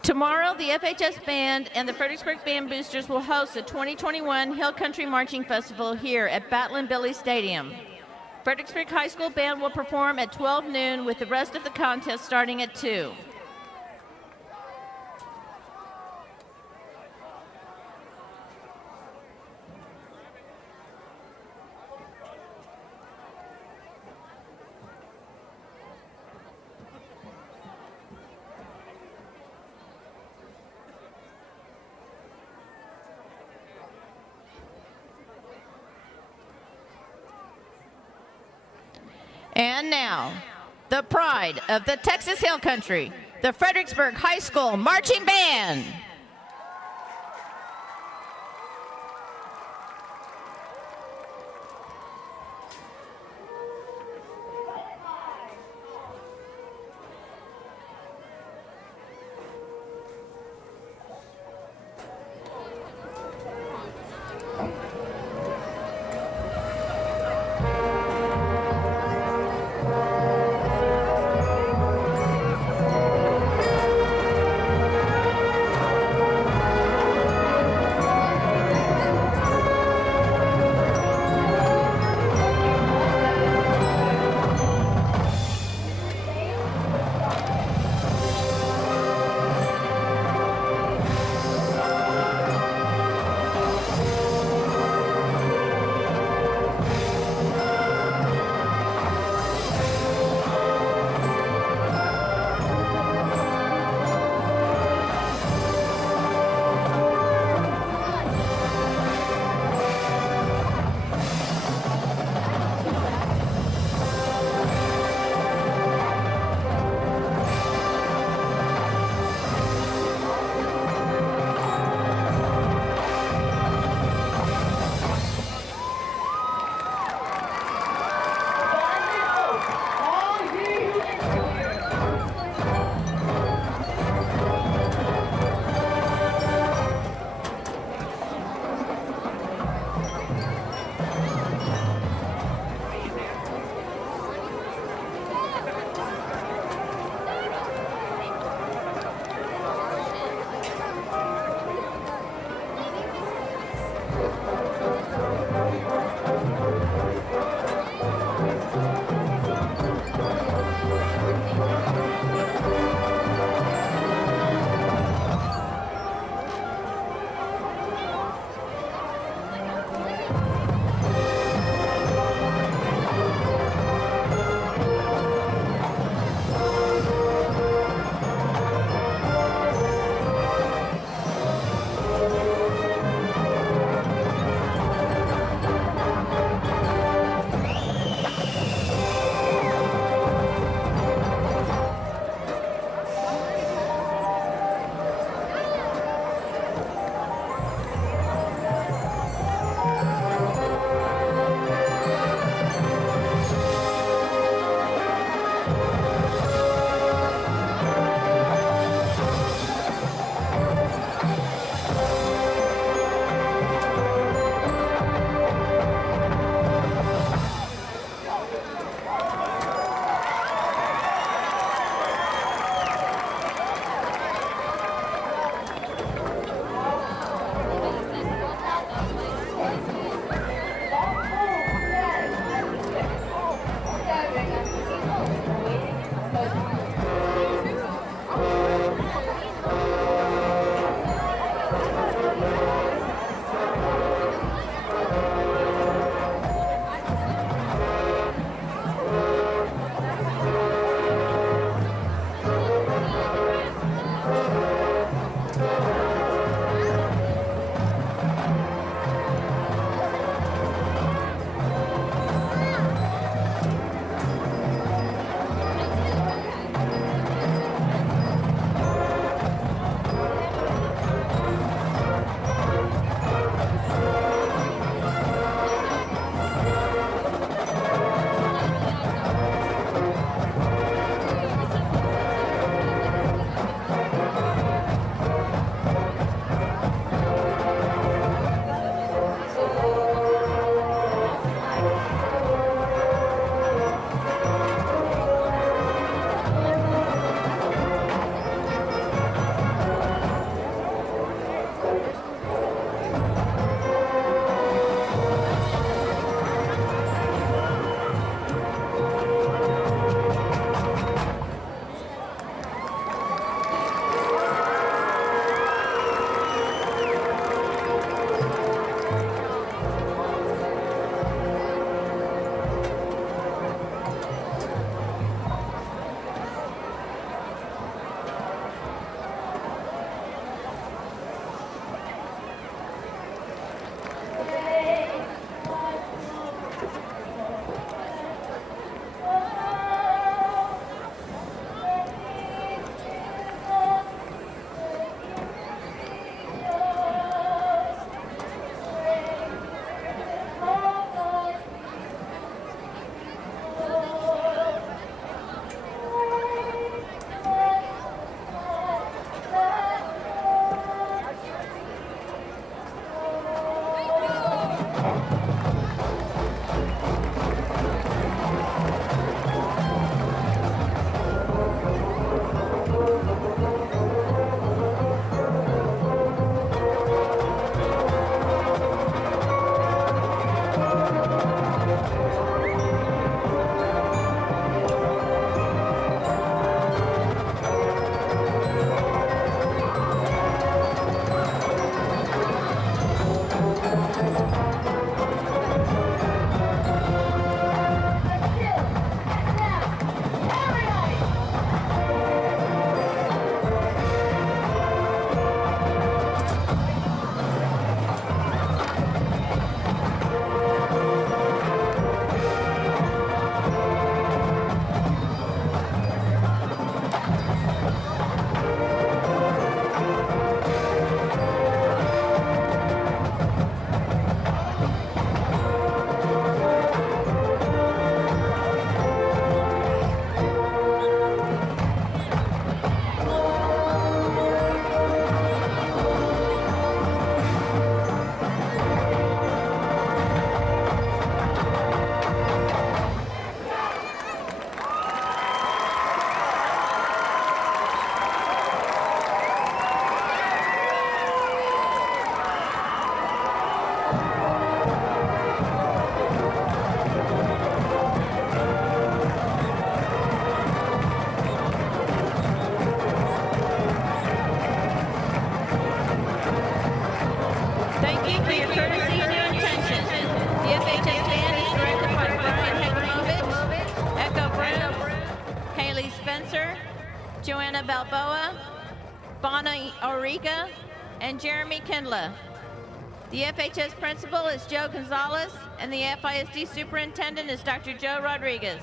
Tomorrow, the FHS Band and the Fredericksburg Band Boosters will host the 2021 Hill Country Marching Festival here at Billies.Live Stadium. Fredericksburg High School Band will perform at 12 noon with the rest of the contest starting at 2. And now, the pride of the Texas Hill Country, the Fredericksburg High School Marching Band. Joanna Balboa, Bonnie Origa, and Jeremy Kindla. The FHS principal is Joe Gonzalez, and the FISD superintendent is Dr. Joe Rodriguez.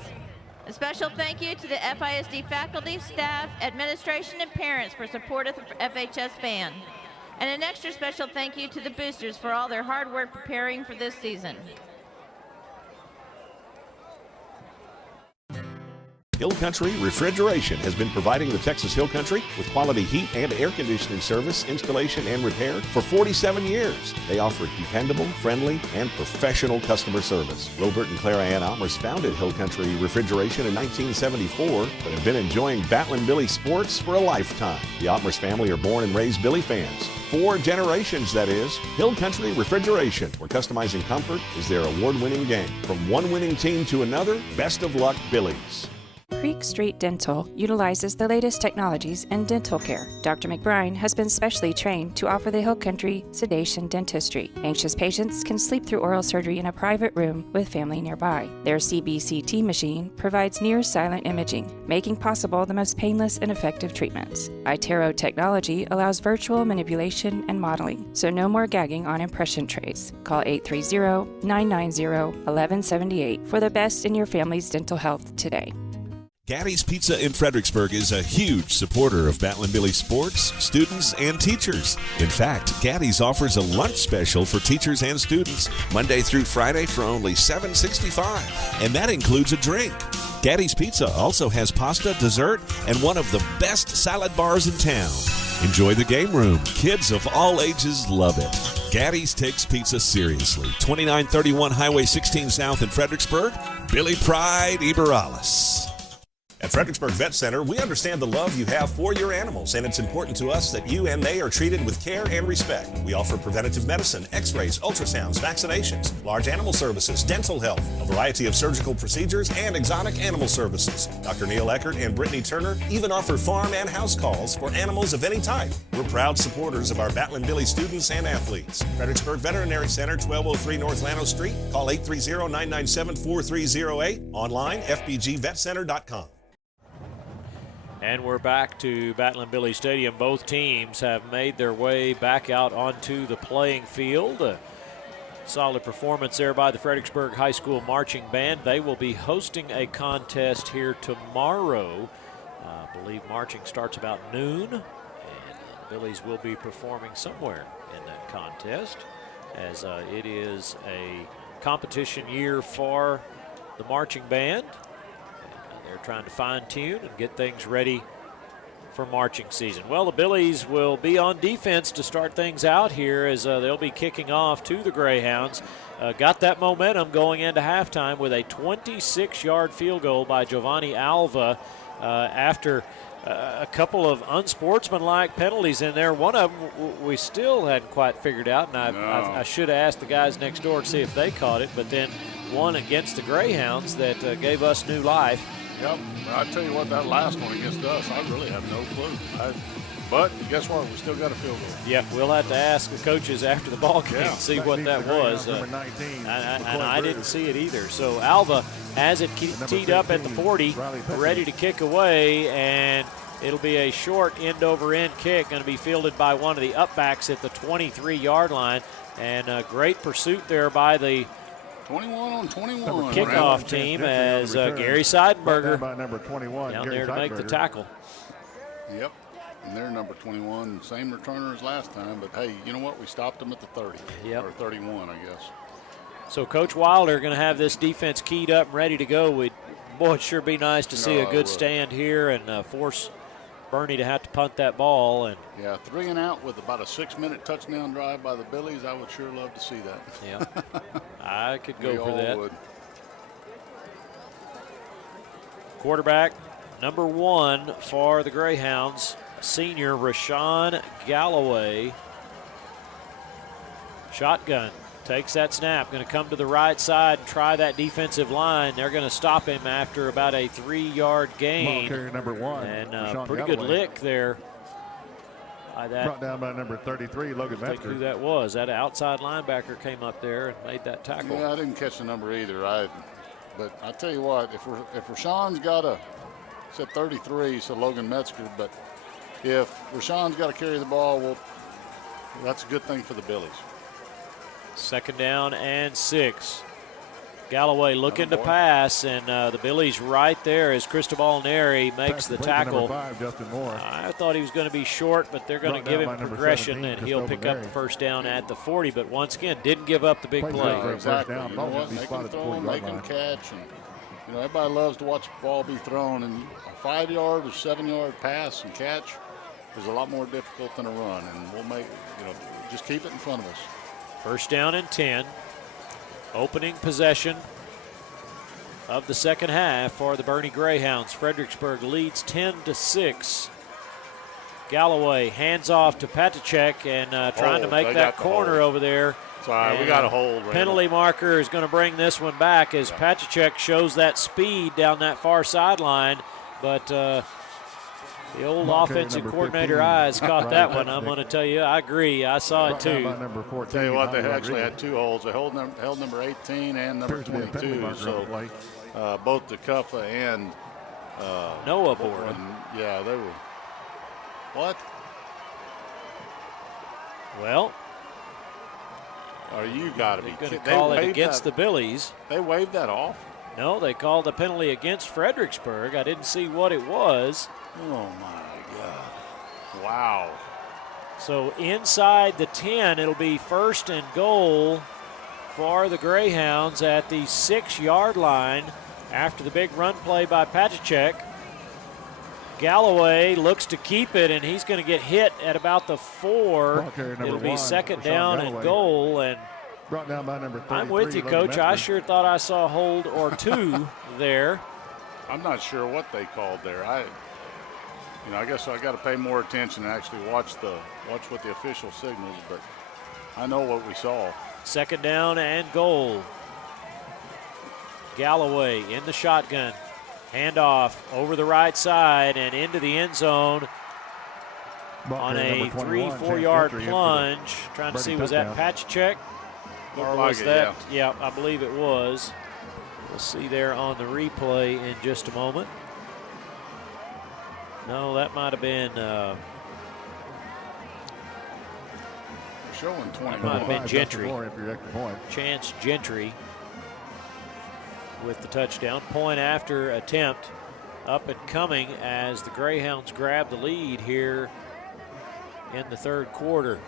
A special thank you to the FISD faculty, staff, administration, and parents for support of the FHS band. And an extra special thank you to the boosters for all their hard work preparing for this season. Hill Country Refrigeration has been providing the Texas Hill Country with quality heat and air conditioning service, installation, and repair for 47 years. They offer dependable, friendly, and professional customer service. Robert and Clara Ann Almers founded Hill Country Refrigeration in 1974, but have been enjoying Battling Billy sports for a lifetime. The Almers family are born and raised Billy fans. 4 generations, that is. Hill Country Refrigeration, where customizing comfort is their award-winning game. From one winning team to another, best of luck, Billies. Creek Street Dental utilizes the latest technologies in dental care. Dr. McBride has been specially trained to offer the Hill Country sedation dentistry. Anxious patients can sleep through oral surgery in a private room with family nearby. Their CBCT machine provides near-silent imaging, making possible the most painless and effective treatments. iTero technology allows virtual manipulation and modeling, so no more gagging on impression trays. Call 830-990-1178 for the best in your family's dental health today. Gaddy's Pizza in Fredericksburg is a huge supporter of Battling Billy sports, students, and teachers. In fact, Gaddy's offers a lunch special for teachers and students Monday through Friday for only $7.65, and that includes a drink. Gaddy's Pizza also has pasta, dessert, and one of the best salad bars in town. Enjoy the game room. Kids of all ages love it. Gaddy's takes pizza seriously. 2931 Highway 16 South in Fredericksburg. Billy Pride Iberales. At Fredericksburg Vet Center, we understand the love you have for your animals, and it's important to us that you and they are treated with care and respect. We offer preventative medicine, x-rays, ultrasounds, vaccinations, large animal services, dental health, a variety of surgical procedures, and exotic animal services. Dr. Neil Eckert and Brittany Turner even offer farm and house calls for animals of any type. We're proud supporters of our Battling Billy students and athletes. Fredericksburg Veterinary Center, 1203 North Llano Street. Call 830-997-4308. Online, fbgvetcenter.com. And we're back to Battling Billy Stadium. Both teams have made their way back out onto the playing field. Solid performance there by the Fredericksburg High School Marching Band. They will be hosting a contest here tomorrow. I believe marching starts about noon, and the Billies will be performing somewhere in that contest, as it is a competition year for the marching band. And they're trying to fine-tune and get things ready for marching season. Well, the Billies will be on defense to start things out here, as they'll be kicking off to the Greyhounds. Got that momentum going into halftime with a 26-yard field goal by Giovanni Alva after a couple of unsportsmanlike penalties in there. One of them we still hadn't quite figured out, and I should have asked the guys next door to see if they caught it, but then one against the Greyhounds that gave us new life. Yep, I tell you what, that last one against us, I really have no clue. But guess what? We still got a field goal. Yeah, we'll have to ask the coaches after the ball game and see what that was. Number 19, and I didn't see it either. So Alva has it teed up at the 40, ready to kick away, and it'll be a short end-over-end kick, going to be fielded by one of the upbacks at the 23-yard line. And a great pursuit there by the 21 on 21. Kickoff team, as Gary Seidenberger by number 21, down Gary there to make the tackle. Yep, and they're number 21, same returner as last time, but hey, you know what? We stopped them at the 30, or 31, I guess. So Coach Wilder going to have this defense keyed up and ready to go. Boy, it'd sure be nice to see a good stand here and force Bernie to have to punt that ball. And yeah, 3 and out with about a 6-minute touchdown drive by the Billies. I would sure love to see that. Yeah, I could go for that. Would. Quarterback number 1 for the Greyhounds, senior Rashawn Galloway. Shotgun. Takes that snap, going to come to the right side and try that defensive line. They're going to stop him after about a 3-yard gain. Ball carrier number 1. And pretty good lick there. That brought down by number 33, Logan Metzger. Who that was. That outside linebacker came up there and made that tackle. Yeah, I didn't catch the number either. But I tell you what, if Rashawn's got said 33, so Logan Metzger, but if Rashawn's got to carry the ball, that's a good thing for the Billies. 2nd down and 6. Galloway looking to pass, and the Billies right there as Cristobal Neri makes the tackle. Number 5, Justin Moore. I thought he was going to be short, but they're going to give him progression, and he'll pick up the first down at the 40. But once again, didn't give up the big play. Exactly. You know what? Make him throw, make him catch. And, everybody loves to watch the ball be thrown. And a 5-yard or 7-yard pass and catch is a lot more difficult than a run. And we'll make, just keep it in front of us. 1st down and 10. Opening possession of the second half for the Boerne Greyhounds. Fredericksburg leads 10-6. Galloway hands off to Patacek and trying to make that corner over there. Sorry, we got a hold. Penalty marker is going to bring this one back as Patacek shows that speed down that far sideline, but the old offensive coordinator eyes caught that one. I'm going to tell you, I agree. I saw it too. I'll tell you what, they actually had 2 holds. They held number 18 and number 22. So both the Cuffa and Noah Boerne. Yeah, they were. What? Well, you got to be kidding. They call it against the Billies. They waved that off? No, they called the penalty against Fredericksburg. I didn't see what it was. Oh, my God. Wow. So inside the 10, it'll be 1st and goal for the Greyhounds at the 6-yard line after the big run play by Patacek. Galloway looks to keep it, and he's going to get hit at about the 4. It'll be 2nd down and goal. And brought down by number 33, I'm with you, Coach. I sure thought I saw a hold or 2 there. I'm not sure what they called there. I guess I got to pay more attention and actually watch what the official signals, but I know what we saw. 2nd down and goal. Galloway in the shotgun. Handoff over the right side and into the end zone on a 3-4 yard plunge. Trying to see, was that Patacek? Or was that? Yeah, I believe it was. We'll see there on the replay in just a moment. No, that might have been showing 21. Might have been Gentry. After your extra point. Chance Gentry with the touchdown. Point after attempt up and coming as the Greyhounds grab the lead here in the third quarter.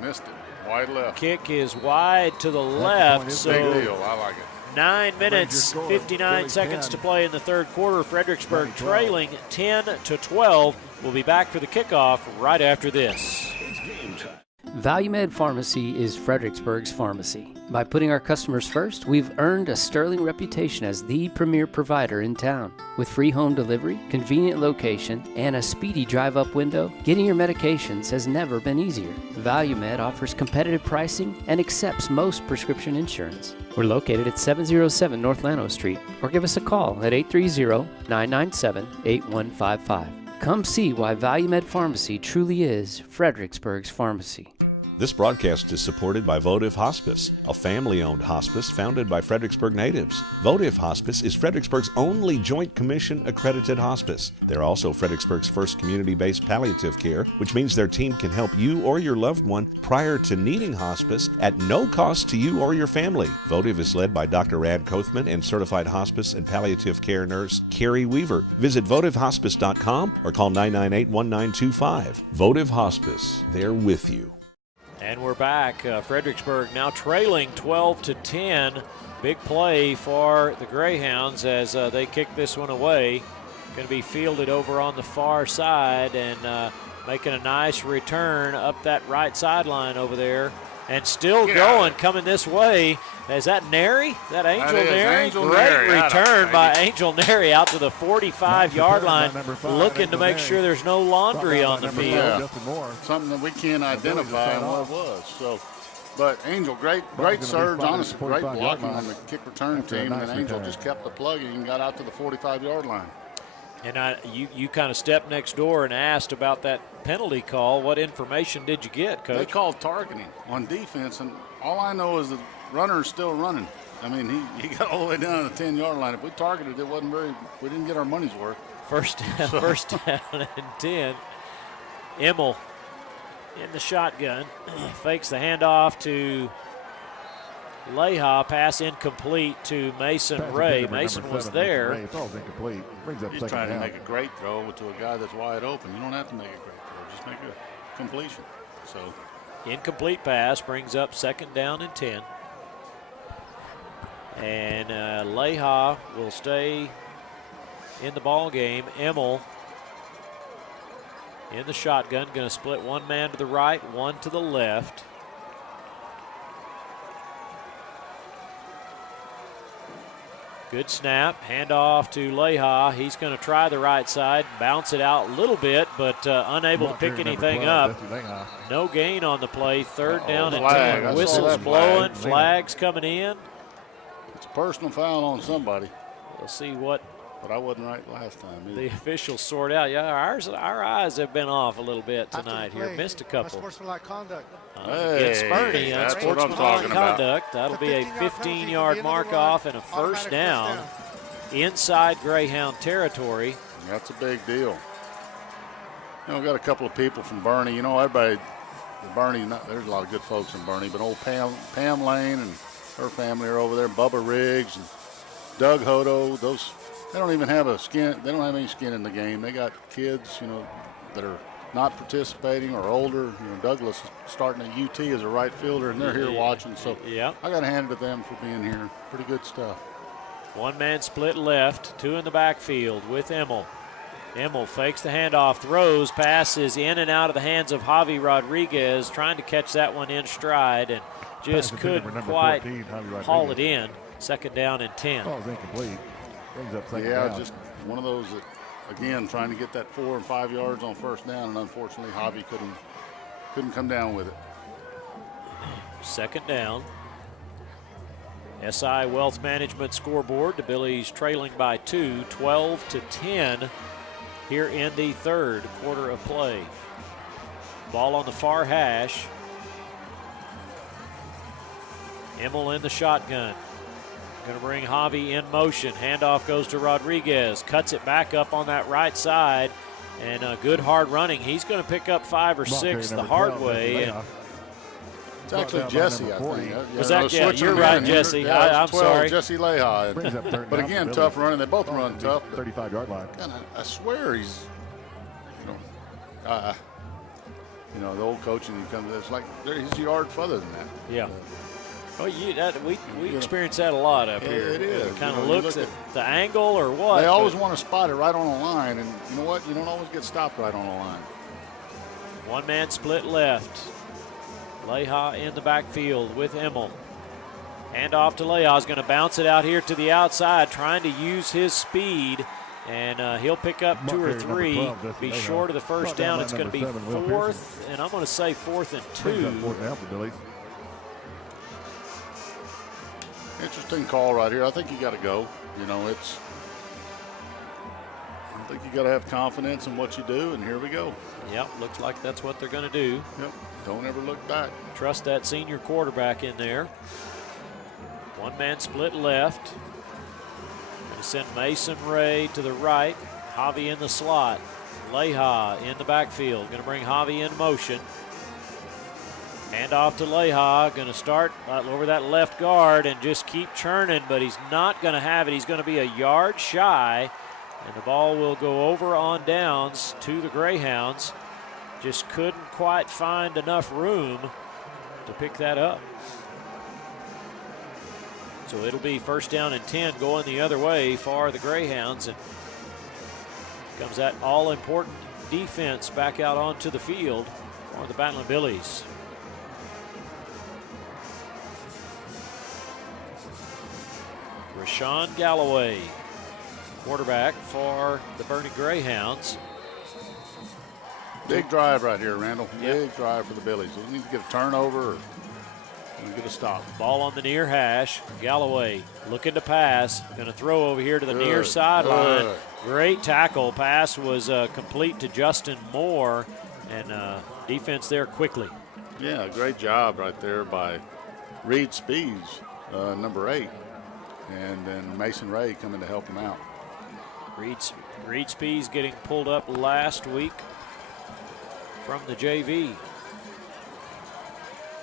Missed it. Wide left. Kick is wide to the left. So big deal. I like it. 9 minutes, 59 seconds to play in the third quarter. Fredericksburg trailing 10-12. We'll be back for the kickoff right after this. ValueMed Pharmacy is Fredericksburg's pharmacy. By putting our customers first, we've earned a sterling reputation as the premier provider in town. With free home delivery, convenient location, and a speedy drive-up window, getting your medications has never been easier. ValueMed offers competitive pricing and accepts most prescription insurance. We're located at 707 North Llano Street, or give us a call at 830-997-8155. Come see why ValueMed Pharmacy truly is Fredericksburg's pharmacy. This broadcast is supported by Votive Hospice, a family-owned hospice founded by Fredericksburg natives. Votive Hospice is Fredericksburg's only Joint Commission accredited hospice. They're also Fredericksburg's first community-based palliative care, which means their team can help you or your loved one prior to needing hospice at no cost to you or your family. Votive is led by Dr. Rad Kothman and certified hospice and palliative care nurse Carrie Weaver. Visit votivehospice.com or call 998-1925. Votive Hospice, they're with you. And we're back. Fredericksburg now trailing 12-10. Big play for the Greyhounds as they kick this one away. Going to be fielded over on the far side and making a nice return up that right sideline over there. And still going, coming this way. Is that Nary? That Angel Nary? Great return by Angel Nary out to the 45-yard line, looking to make sure there's no laundry on the field. Yeah. Something that we can't identify what it was. So, but Angel, great surge, honestly, great blocking on the kick return team, and then Angel just kept the plugging and got out to the 45-yard line. And you kind of stepped next door and asked about that penalty call. What information did you get, Coach? They called targeting on defense, and all I know is the runner's still running. I mean, he got all the way down to the 10-yard line. If we targeted, we didn't get our money's worth. First down and 10. Immel in the shotgun. Fakes the handoff to Leha, pass incomplete to Mason Ray. Mason was there. It's all incomplete. Brings up He's second trying down. to make a great throw to a guy that's wide open. You don't have to make a great throw. Just make a completion. So, incomplete pass brings up second down and 10. And Leha will stay in the ball game. Immel in the shotgun, going to split one man to the right, one to the left. Good snap, handoff to Leha. He's going to try the right side, bounce it out a little bit, but unable to pick anything up. No gain on the play. Third down and 10. Whistles blowing, flags coming in. It's a personal foul on somebody. We'll see what. But I wasn't right last time either. The officials sort out. Yeah, our eyes have been off a little bit tonight here. Missed a couple. Sportsmanlike conduct. Against Spurney, unsportsmanlike conduct. That'll be a 15-yard mark off and a first down inside Greyhound territory. That's a big deal. You know, we got a couple of people from Boerne. You know, everybody, there's a lot of good folks in Boerne, but old Pam Lane and her family are over there. Bubba Riggs and Doug Hodo, they don't even have skin. They don't have any skin in the game. They got kids, you know, that are not participating or older. You know, Douglas is starting at UT as a right fielder, and they're here watching. So I got to hand it to them for being here. Pretty good stuff. One man split left, two in the backfield with Immel. Immel fakes the handoff, throws, passes in and out of the hands of Javi Rodriguez, trying to catch that one in stride and just couldn't quite haul it in. Second down and 10. Oh, it was incomplete. Brings up second yeah, down. just one of those that, again, trying to get that 4 and 5 yards on first down, and unfortunately Javi couldn't come down with it. Second down. SI Wealth Management scoreboard. The Billies trailing by 2, 12-10 here in the third quarter of play. Ball on the far hash. Immel in the shotgun. Going to bring Javi in motion. Handoff goes to Rodriguez. Cuts it back up on that right side. And good hard running. He's going to pick up 5 or 6 the hard way. And It's actually Jesse, I think. Was that, yeah, you're right, Jesse. Yeah, I'm sorry. Jesse Leha. But again, tough running. They both run tough. 35-yard line. And I swear he's, the old coaching comes. It's like he's a yard further than that. Yeah. Well, we experience that a lot up here. It is. It kind of looks at the angle or what. They always want to spot it right on the line, and you know what? You don't always get stopped right on the line. One-man split left. Leha in the backfield with Immel. Hand off to Leha. Is going to bounce it out here to the outside, trying to use his speed, and he'll pick up 2 or 3. 12, be short of the first down. It's going to be 4th, and I'm going to say 4th and 2. Interesting call right here. I think you got to go. I think you got to have confidence in what you do, and here we go. Yep, looks like that's what they're going to do. Yep, don't ever look back. Trust that senior quarterback in there. One-man split left. Going to send Mason Ray to the right. Javi in the slot. Leha in the backfield. Going to bring Javi in motion. Hand off to Leha. Going to start over that left guard and just keep churning, but he's not going to have it. He's going to be a yard shy, and the ball will go over on downs to the Greyhounds. Just couldn't quite find enough room to pick that up. So it'll be 1st down and 10 going the other way for the Greyhounds. And comes that all-important defense back out onto the field for the Battling Billies. Rashawn Galloway, quarterback for the Boerne Greyhounds. Big drive right here, Randall. Big drive for the Billies. We need to get a turnover or get a stop. Ball on the near hash. Galloway looking to pass. Going to throw over here to the near sideline. Great tackle. Pass was complete to Justin Moore, and defense there quickly. Yeah, great job right there by Reed Speeds, number 8. And then Mason Ray coming to help him out. Reed Speeds getting pulled up last week from the JV.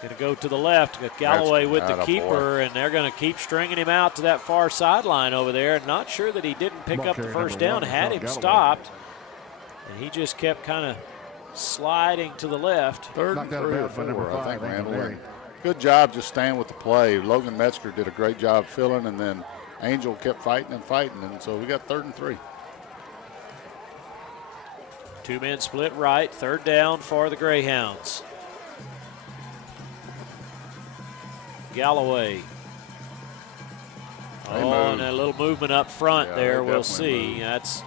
Going to go to the left. Galloway with the keeper, and they're going to keep stringing him out to that far sideline over there. Not sure that he didn't pick up the first down. Had him stopped, and he just kept kind of sliding to the left. 3rd and 3 or 4, I think, Randall. Good job just staying with the play. Logan Metzger did a great job filling, and then Angel kept fighting, and so we got 3rd and 3. 2-men split right, 3rd down for the Greyhounds. Galloway. And a little movement up front there. We'll see. That's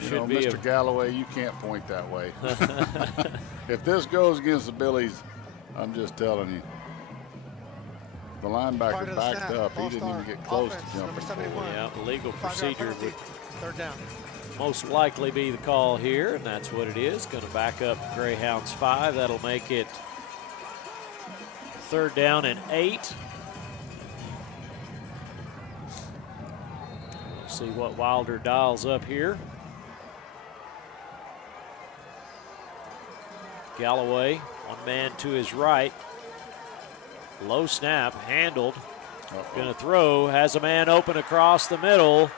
should be Mr. Galloway, you can't point that way. If this goes against the Billies, I'm just telling you. The linebacker backed up. He didn't even get close to jumping forward. Yeah, legal procedure would 3rd down. Most likely be the call here, and that's what it is. Going to back up Greyhounds 5. That'll make it 3rd down and 8. Let's see what Wilder dials up here. Galloway, one man to his right. Low snap, handled. Going to throw, has a man open across the middle,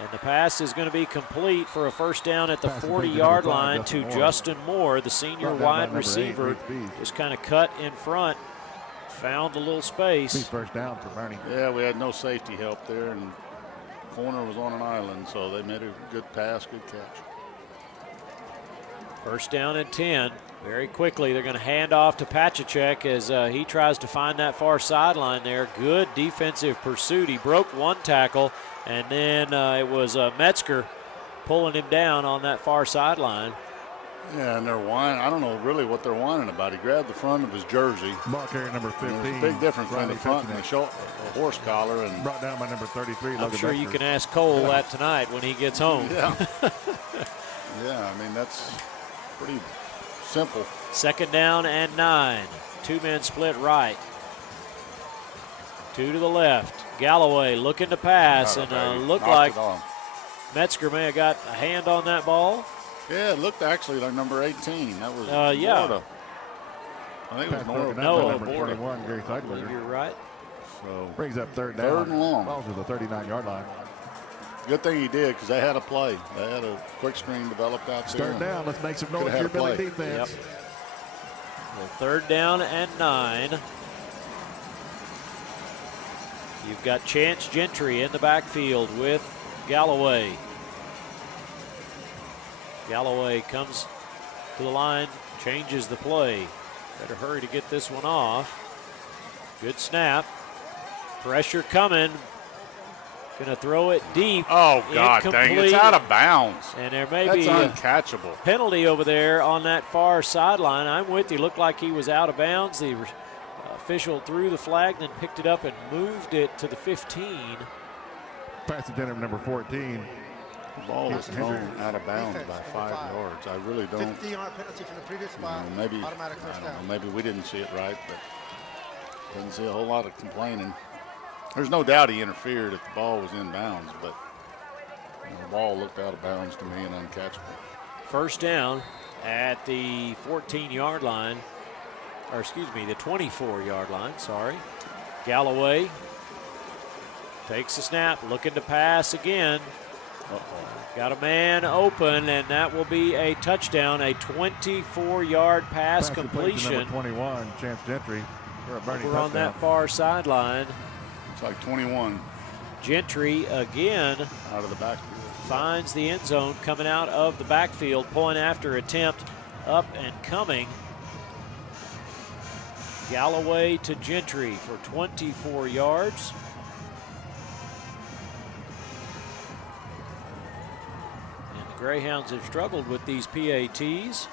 and the pass is going to be complete for a 1st down at the 40-yard line to Justin Moore, the senior wide receiver. Just kind of cut in front, found a little space. 1st down for Boerne. Yeah, we had no safety help there, and corner was on an island, so they made a good pass, good catch. 1st down and 10. Very quickly, they're going to hand off to Pachacek as he tries to find that far sideline there. Good defensive pursuit. He broke one tackle, and then it was Metzger pulling him down on that far sideline. Yeah, and they're whining. I don't know really what they're whining about. He grabbed the front of his jersey. Ball carrier number 15. There's a big difference between the front and the horse collar. And brought down by number 33. I'm sure you can ask Cole that tonight when he gets home. Yeah. Yeah, I mean, that's pretty simple. 2nd down and 9. 2-men split right. 2 to the left. Galloway looking to pass, and looked like Metzger may have got a hand on that ball. Yeah, it looked actually like number 18. That was yeah. Florida. I think it was Noah Boerne. 21, Gary Seidler. You're right. So brings up third down. Third and long. Balls to the 39-yard line. Good thing he did, because they had a play. They had a quick screen developed out there. Third down. Let's make some noise here, Billy defense. Yep. Well, 3rd down and 9. You've got Chance Gentry in the backfield with Galloway. Galloway comes to the line, changes the play. Better hurry to get this one off. Good snap. Pressure coming. Gonna throw it deep. Oh, God, dang, it's out of bounds. And there may be uncatchable. a penalty over there on that far sideline. I'm with you. Looked like he was out of bounds. The official threw the flag, then picked it up and moved it to the 15. Pass attempt number 14. The ball was thrown out of bounds by 5 yards. I really don't. 15-yard penalty from the previous spot. Maybe, automatic first down. maybe we didn't see it right, but didn't see a whole lot of complaining. There's no doubt he interfered if the ball was in bounds, but the ball looked out of bounds to me and uncatchable. 1st down at the 14-yard line, or excuse me, the 24-yard line, sorry. Galloway takes the snap, looking to pass again. Got a man open, and that will be a touchdown, a 24-yard pass completion. Number 21, Chance Gentry. We're on that far sideline. It's like 21. Gentry again out of the backfield. Finds the end zone coming out of the backfield. Point after attempt up and coming. Galloway to Gentry for 24 yards. And the Greyhounds have struggled with these PATs.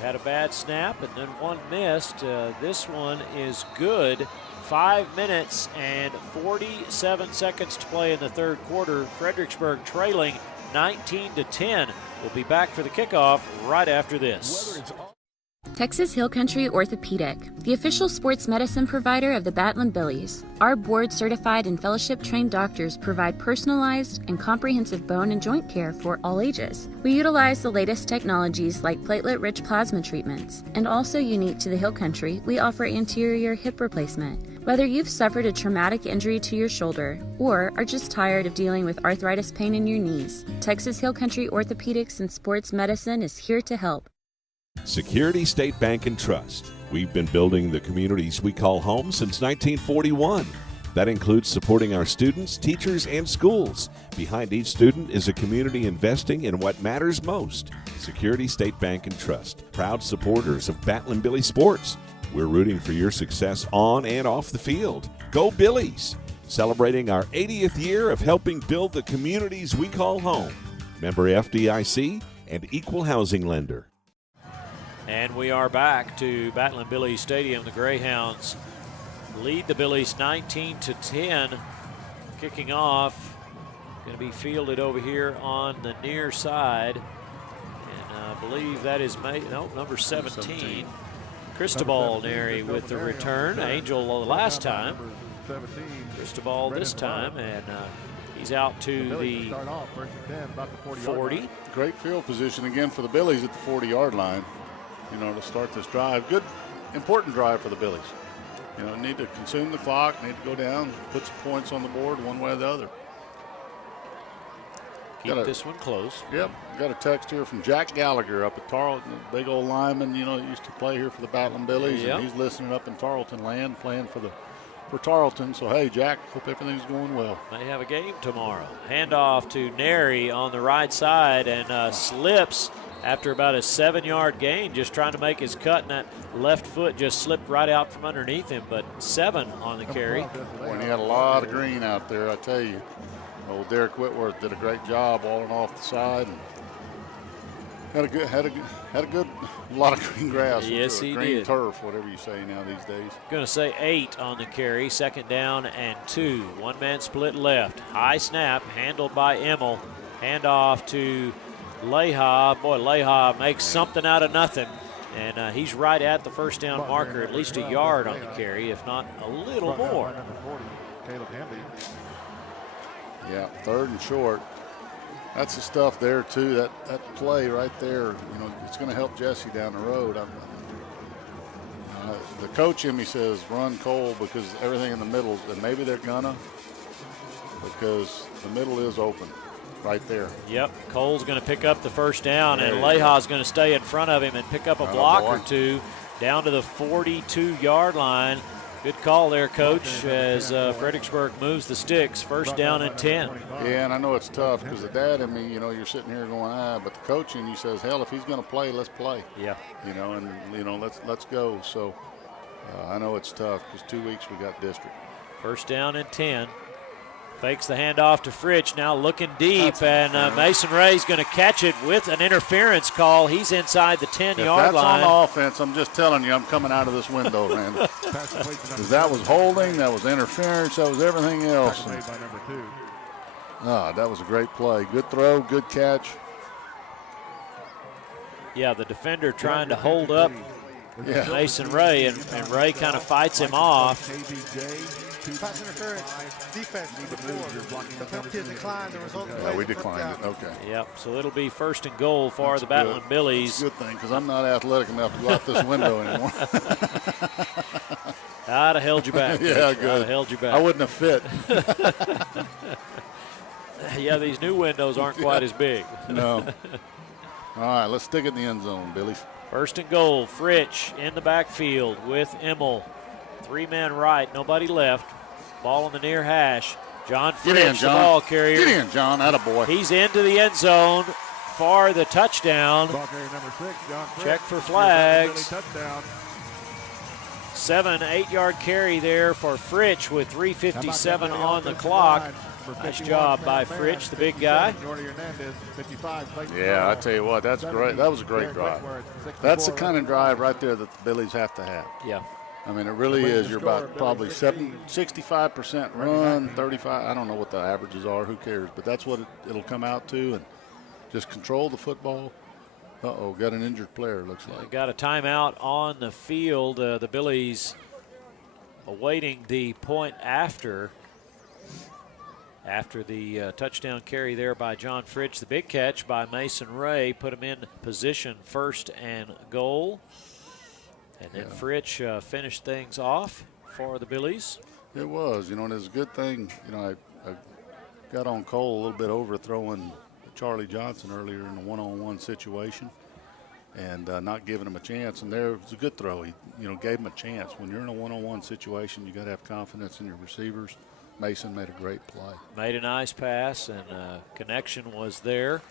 Had a bad snap and then one missed. This one is good. 5 minutes and 47 seconds to play in the 3rd quarter. Fredericksburg trailing 19-10. We'll be back for the kickoff right after this. Texas Hill Country Orthopedic, the official sports medicine provider of the Batland Billies. Our board-certified and fellowship-trained doctors provide personalized and comprehensive bone and joint care for all ages. We utilize the latest technologies like platelet-rich plasma treatments, and also unique to the Hill Country, we offer anterior hip replacement. Whether you've suffered a traumatic injury to your shoulder or are just tired of dealing with arthritis pain in your knees, Texas Hill Country Orthopedics and Sports Medicine is here to help. Security State Bank and Trust. We've been building the communities we call home since 1941. That includes supporting our students, teachers, and schools. Behind each student is a community investing in what matters most. Security State Bank and Trust, proud supporters of Batland Billy sports. We're rooting for your success on and off the field. Go Billies! Celebrating our 80th year of helping build the communities we call home. Member FDIC and equal housing lender. And we are back to Batland Billy Stadium. The Greyhounds lead the Billies 19-10. Kicking off, going to be fielded over here on the near side. And I believe that is number 17. Cristobal Neri with the return. Angel last time. Cristobal this time, and he's out to the 40. Great field position again for the Billies at the 40-yard line, to start this drive. Good, important drive for the Billies. Need to consume the clock, need to go down, put some points on the board one way or the other. Keep this one close. Yep. Got a text here from Jack Gallagher up at Tarleton, big old lineman, used to play here for the Batland Billies. Yep. And he's listening up in Tarleton land, playing for Tarleton. So, hey, Jack, hope everything's going well. They have a game tomorrow. Handoff to Neri on the right side and slips after about a 7-yard gain, just trying to make his cut, and that left foot just slipped right out from underneath him, but 7 on the carry. Boy, and he had a lot of green out there, I tell you. Old Derek Whitworth did a great job hauling off the side. And had a good lot of green grass. Yes, he green did. Turf, whatever you say now these days. Going to say 8 on the carry. 2nd down and 2. One-man split left. High snap handled by Immel. Handoff to Leha. Boy, Leha makes something out of nothing. And he's right at the first down marker, at least a yard on the carry, if not a little more. Yeah, 3rd and short. That's the stuff there too. That play right there, it's going to help Jesse down the road. The coach in me says run Cole because everything in the middle, and maybe they're gonna, because the middle is open right there. Yep, Cole's going to pick up the first down, and Leha's going to stay in front of him and pick up a block or two down to the 42-yard line. Good call there, Coach, as Fredericksburg moves the sticks. First down and 10. Yeah, and I know it's tough because the dad in me, you're sitting here going, but the coach in you says, hell, if he's going to play, let's play. Yeah. Let's go. So I know it's tough because 2 weeks we got district. First down and 10. Fakes the handoff to Fritch, now looking deep, and Mason Ray's going to catch it with an interference call. He's inside the 10-yard line. That's on offense. I'm just telling you, I'm coming out of this window, man. Because that was holding, that was interference, that was everything else. That was a great play. Good throw, good catch. Yeah, the defender trying to hold up Mason Ray, and Ray kind of fights him off. Pass interference. Defense need to move. The penalty is declined. The result we declined it. Okay. Yep. So it'll be first and goal for the Battling Billies. That's a good thing because I'm not athletic enough to go out this window anymore. I'd have held you back. Yeah, good. I'd have held you back. I wouldn't have fit. Yeah, these new windows aren't quite as big. No. All right, let's stick it in the end zone, Billies. First and goal. Fritch in the backfield with Immel. 3-man right, nobody left. Ball on the near hash. John Fritch, the ball carrier. Get in, John. Attaboy. He's into the end zone for the touchdown. Ball carrier number 6, John Fritch. Check for flags. Touchdown. 7-8-yard carry there for Fritch with 3:57 on the clock. Nice job by Fritch, the big guy. Yeah, I tell you what, that's great. That was a great drive. That's the kind of drive right there that the Billies have to have. Yeah. I mean, it really is. You're about probably 65% run, 35. I don't know what the averages are. Who cares? But that's what it'll come out to, and just control the football. Uh-oh, got an injured player, looks like. Got a timeout on the field. The Billies awaiting the point after the touchdown carry there by John Fritch. The big catch by Mason Ray put him in position, first and goal. And then Fritch finished things off for the Billies. It was, and it's a good thing. I got on Cole a little bit overthrowing Charlie Johnson earlier in a one-on-one situation and not giving him a chance. And there was a good throw. He, gave him a chance. When you're in a one-on-one situation, you got to have confidence in your receivers. Mason made a great play. Made a nice pass, and connection was there,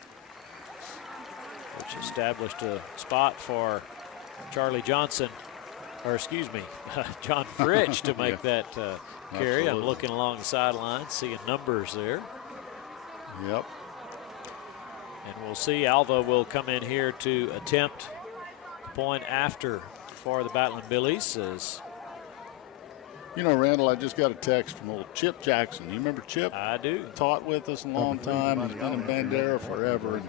which established a spot for Charlie Johnson, or excuse me, John Fritch to make that carry. I'm looking along the sideline, seeing numbers there. Yep. And we'll see. Alva will come in here to attempt the point after for the Battling Billies. Randall, I just got a text from old Chip Jackson. You remember Chip? I do. Taught with us a long time. He's been in Bandera forever. And,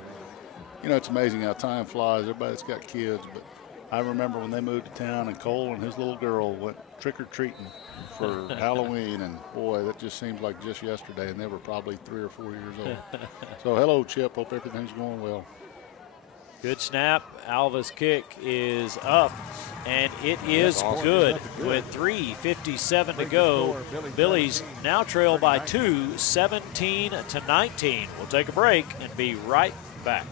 it's amazing how time flies. Everybody's got kids, but I remember when they moved to town and Cole and his little girl went trick-or-treating for Halloween, and boy, that just seems like just yesterday, and they were probably 3 or 4 years old. So hello, Chip. Hope everything's going well. Good snap. Alva's kick is up, and it is good with 3:57 to go. Billies now trail by 2, 17-19. We'll take a break and be right back.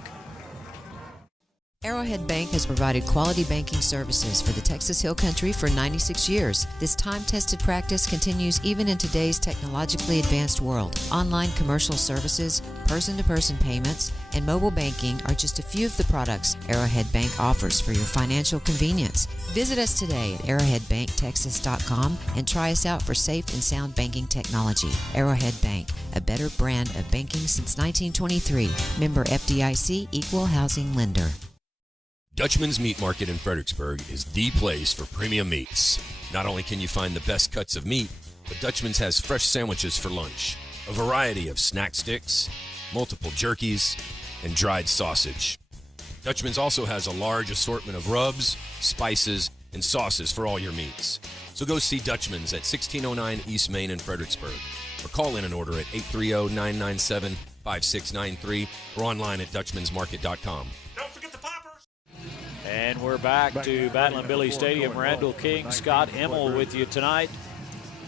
Arrowhead Bank has provided quality banking services for the Texas Hill Country for 96 years. This time-tested practice continues even in today's technologically advanced world. Online commercial services, person-to-person payments, and mobile banking are just a few of the products Arrowhead Bank offers for your financial convenience. Visit us today at arrowheadbanktexas.com and try us out for safe and sound banking technology. Arrowhead Bank, a better brand of banking since 1923. Member FDIC, Equal Housing Lender. Dutchman's Meat Market in Fredericksburg is the place for premium meats. Not only can you find the best cuts of meat, but Dutchman's has fresh sandwiches for lunch, a variety of snack sticks, multiple jerkies, and dried sausage. Dutchman's also has a large assortment of rubs, spices, and sauces for all your meats. So go see Dutchman's at 1609 East Main in Fredericksburg, or call in an order at 5693 or online at dutchmansmarket.com. And we're back to Battle & Billy Stadium. Randall King, Scott Immel with you tonight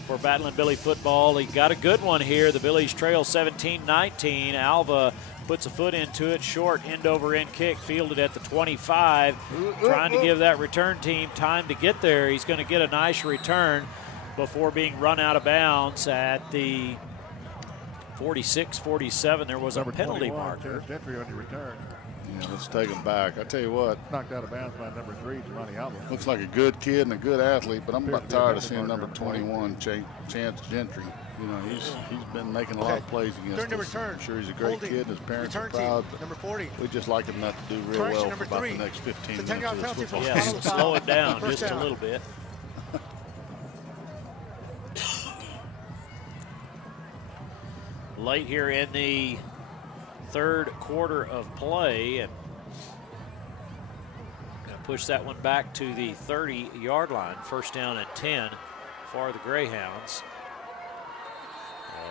for Battle & Billy football. He got a good one here. The Billies trail 17-19. Alva puts a foot into it, short end-over-end kick, fielded at the 25, trying to give that return team time to get there. He's going to get a nice return before being run out of bounds at the 46-47. There was a penalty marker. Gentry on your return. Yeah, let's take him back. I tell you what. Knocked out of bounds by number 3, Ronnie Alva. Looks like a good kid and a good athlete, but I'm about tired of seeing number 21, Chance Gentry. You know, he's been making a lot of plays against us. I'm sure he's a great kid. His parents are proud, but number 40. We just like him not to do real well for about the next 15 minutes of this football. Yeah, slow it down just a little bit. Late here in the third quarter of play, and going to push that one back to the 30-yard line. First down and 10 for the Greyhounds.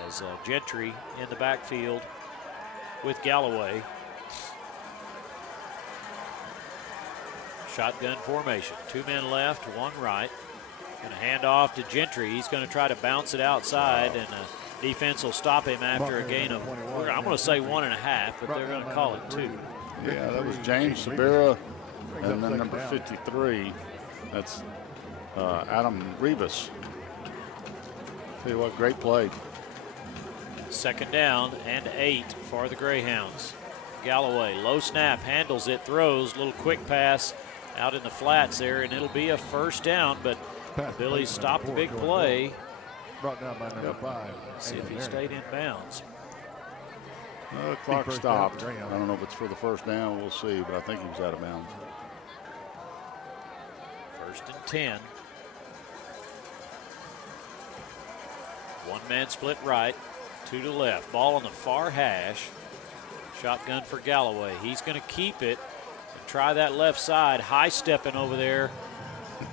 As Gentry in the backfield with Galloway. Shotgun formation. 2 men left, 1 right. Going to hand off to Gentry. He's going to try to bounce it outside, and defense will stop him after a gain of, I'm going to say 1.5, but they're going to call it 2. Yeah, that was James Sabera, and then number 53, that's Adam Rivas. Tell you what, great play. Second down and 8 for the Greyhounds. Galloway, low snap, handles it, throws, little quick pass out in the flats there, and it'll be a first down, but Billy stopped the big play. Brought down by number 5. See if he stayed in bounds. The clock stopped. I don't know if it's for the first down. We'll see, but I think he was out of bounds. First and 10. 1-man split right, 2 to left. Ball on the far hash. Shotgun for Galloway. He's going to keep it and try that left side. High stepping over there.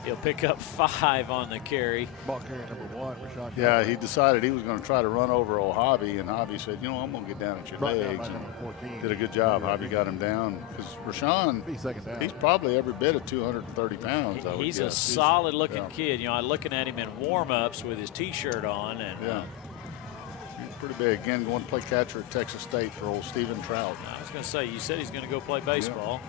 He'll pick up 5 on the carry. Ball carrier number 1, Rashawn. Yeah, he decided he was going to try to run over old Hobby, and Hobby said, you know, I'm going to get down at your legs. And did a good job. Hobby got him down. Because Rashawn, he's probably every bit of 230 pounds, I would He's guess. a solid-looking kid. You know, I'm looking at him in warm-ups with his T-shirt on. And he's pretty big. Again, going to play catcher at Texas State for old Stephen Trout. I was going to say, you said he's going to go play baseball.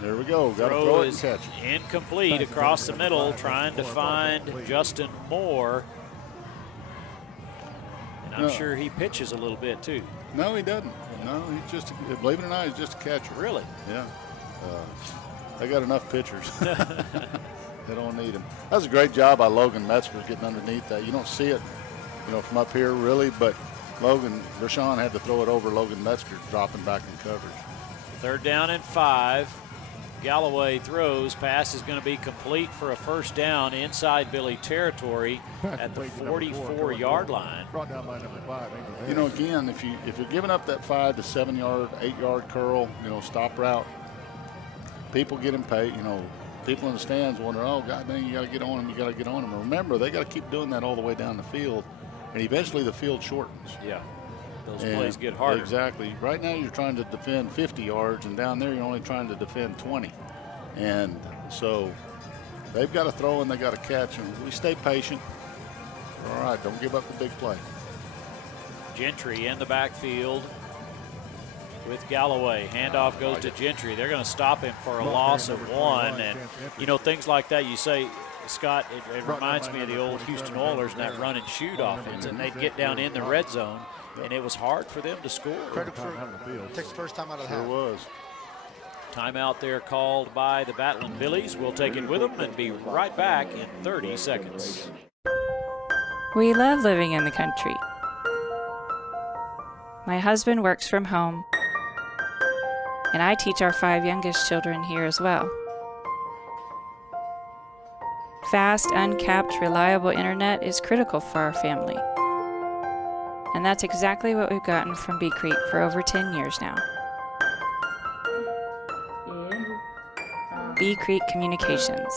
There we go. Got to throw it and catch it. Incomplete across the middle, trying to find Justin Moore. And I'm sure he pitches a little bit, too. No, he doesn't. No, he's just, believe it or not, he's just a catcher. Really? Yeah. They got enough pitchers. They don't need him. That was a great job by Logan Metzger getting underneath that. You don't see it, you know, from up here really, but Rashawn had to throw it over Logan Metzger, dropping back in coverage. Third down and 5. Galloway throws. Pass is going to be complete for a first down inside Billy territory at the 44-yard line. Brought down by number 5. You know, again, if you're giving up that 5 to 7 yard, 8 yard curl, you know, stop route, people get impatient. You know, people in the stands wonder, oh, God dang, you got to get on him, you got to get on him. Remember, they got to keep doing that all the way down the field, and eventually the field shortens. Yeah. Those plays get harder. Exactly. Right now you're trying to defend 50 yards, and down there you're only trying to defend 20. And so they've got to throw and they got to catch, and we stay patient. All right, don't give up the big play. Gentry in the backfield with Galloway. Handoff goes to Gentry. They're going to stop him for a loss of 1. And, you know, things like that you say, Scott, it reminds me of the old Houston Oilers and that run and shoot offense, and they'd get down in the red zone, and it was hard for them to score. Takes the first time out of the half. Sure was. Timeout there called by the Battling Billies. We'll take it with them and be right back in 30 seconds. We love living in the country. My husband works from home, and I teach our 5 youngest children here as well. Fast, uncapped, reliable internet is critical for our family. And that's exactly what we've gotten from Bee Creek for over 10 years now. Bee Creek Communications,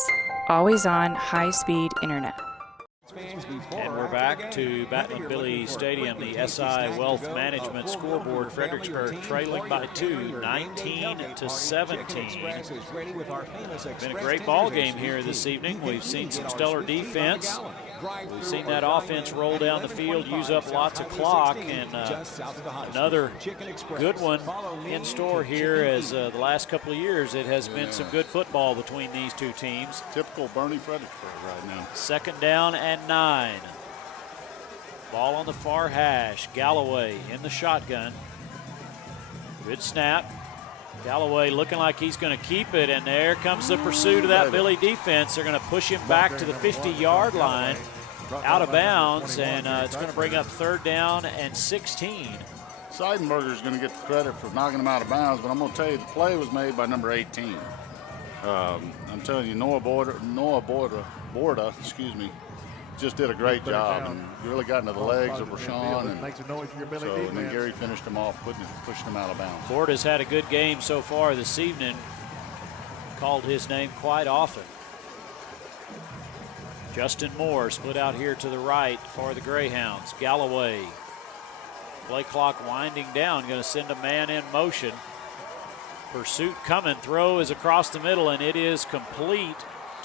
always on high-speed internet. And we're back to Battling Billy Stadium, the SI Wealth Management scoreboard. Fredericksburg trailing by 2, 19-17. Been a great ball game here this evening. We've seen some stellar defense. We've seen that offense roll down the field, use up lots of clock, and another good one in store here as the last couple of years it has been some good football between these two teams. Typical Bernie Fredericksburg right now. 2nd down and 9. Ball on the far hash. Galloway in the shotgun. Good snap. Galloway looking like he's going to keep it, and there comes the pursuit of that Billy defense. They're going to push him back to the 50-yard line, out of bounds, and it's going to bring up 3rd down and 16. Seidenberger's going to get the credit for knocking him out of bounds, but I'm going to tell you the play was made by number 18. I'm telling you, Noah Boerne, just did a great job and really got into the legs of Rashawn, and then Gary finished him off, pushing him out of bounds. Bourne's had a good game so far this evening. Called his name quite often. Justin Moore split out here to the right for the Greyhounds. Galloway, play clock winding down, going to send a man in motion. Pursuit coming, throw is across the middle, and it is complete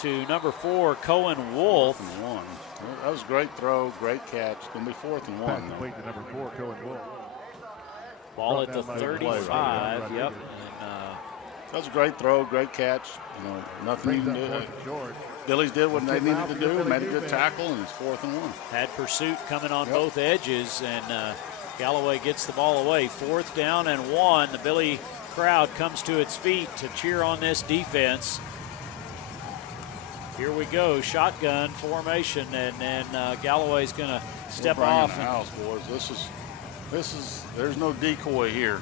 to number 4, Cohen Wolf. That was a great throw, great catch. It's going to be 4th and 1. Complete to number 4, Cohen Wolf. Ball at the 35. Yep. And, that was a great throw, great catch. You know, nothing you can do. Billy's did what they needed to do, made a good tackle, and it's 4th and 1. Had pursuit coming on both edges, and Galloway gets the ball away. 4th down and 1. The Billy crowd comes to its feet to cheer on this defense. Here we go, shotgun formation, and then Galloway's going to step off. The house, boys. There's no decoy here.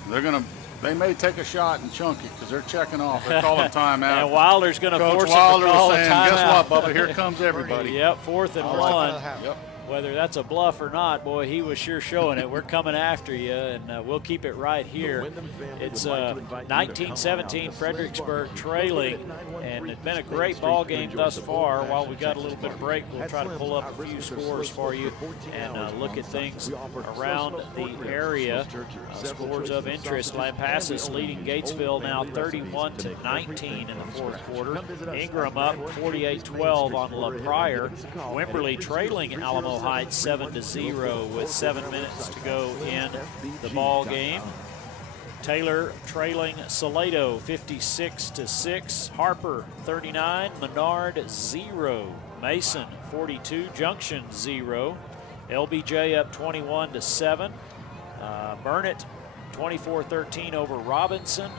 They may take a shot and chunk it because they're checking off. They're calling timeout. And Wilder's going to force Wilder it to call a saying, timeout. Guess what, Bubba? Here comes everybody. Yep, 4th and 1. Yep. Whether that's a bluff or not, boy, he was sure showing it. We're coming after you, and we'll keep it right here. It's 19-17, Fredericksburg trailing, and it's been a great ball game thus far. While we got a little bit of break, we'll try to pull up a few scores for you and look at things around the area. Scores of interest: Lampasas leading Gatesville now 31-19 in the 4th quarter. Ingram up 48-12 on La Pryor. Wimberley trailing Alamo Heights 7-0 with 7 minutes to go in the ball game. Taylor trailing Salado 56-6. Harper 39. Menard 0. Mason 42. Junction 0. LBJ up 21-7. Burnett 24-13 over Robinson.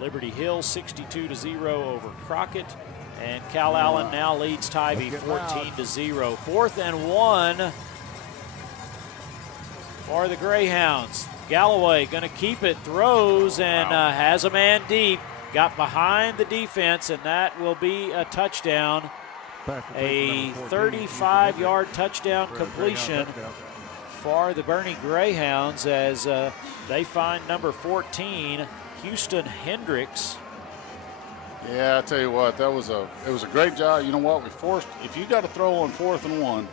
Liberty Hill 62-0 over Crockett. And Cal Allen now leads Tybee 14-0. 4th and 1 for the Greyhounds. Galloway going to keep it, throws, and has a man deep. Got behind the defense, and that will be a touchdown. A 35-yard touchdown completion for the Boerne Greyhounds as they find number 14, Houston Hendricks. Yeah, I tell you what, it was a great job. You know what? If you got to throw on 4th and 1,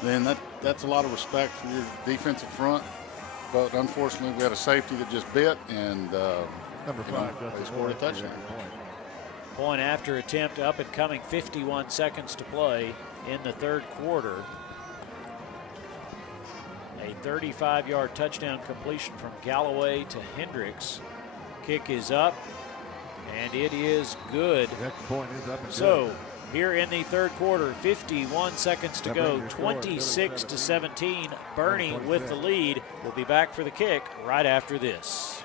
then that's a lot of respect for your defensive front. But unfortunately, we had a safety that just bit, and number 5 they scored a touchdown. Point after attempt, up and coming, 51 seconds to play in the 3rd quarter. A 35-yard touchdown completion from Galloway to Hendricks. Kick is up. And it is good. So here in the 3rd quarter, 51 seconds to go, 26-17. Boerne with the lead. We'll be back for the kick right after this.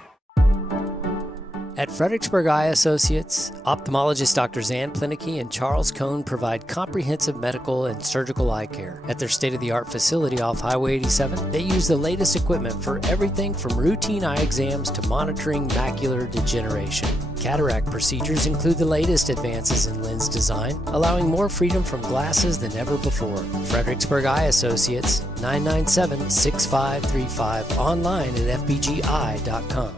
At Fredericksburg Eye Associates, ophthalmologist Drs. Ann Plinicky and Charles Cohn provide comprehensive medical and surgical eye care. At their state-of-the-art facility off Highway 87, they use the latest equipment for everything from routine eye exams to monitoring macular degeneration. Cataract procedures include the latest advances in lens design, allowing more freedom from glasses than ever before. Fredericksburg Eye Associates, 997-6535, online at fbgi.com.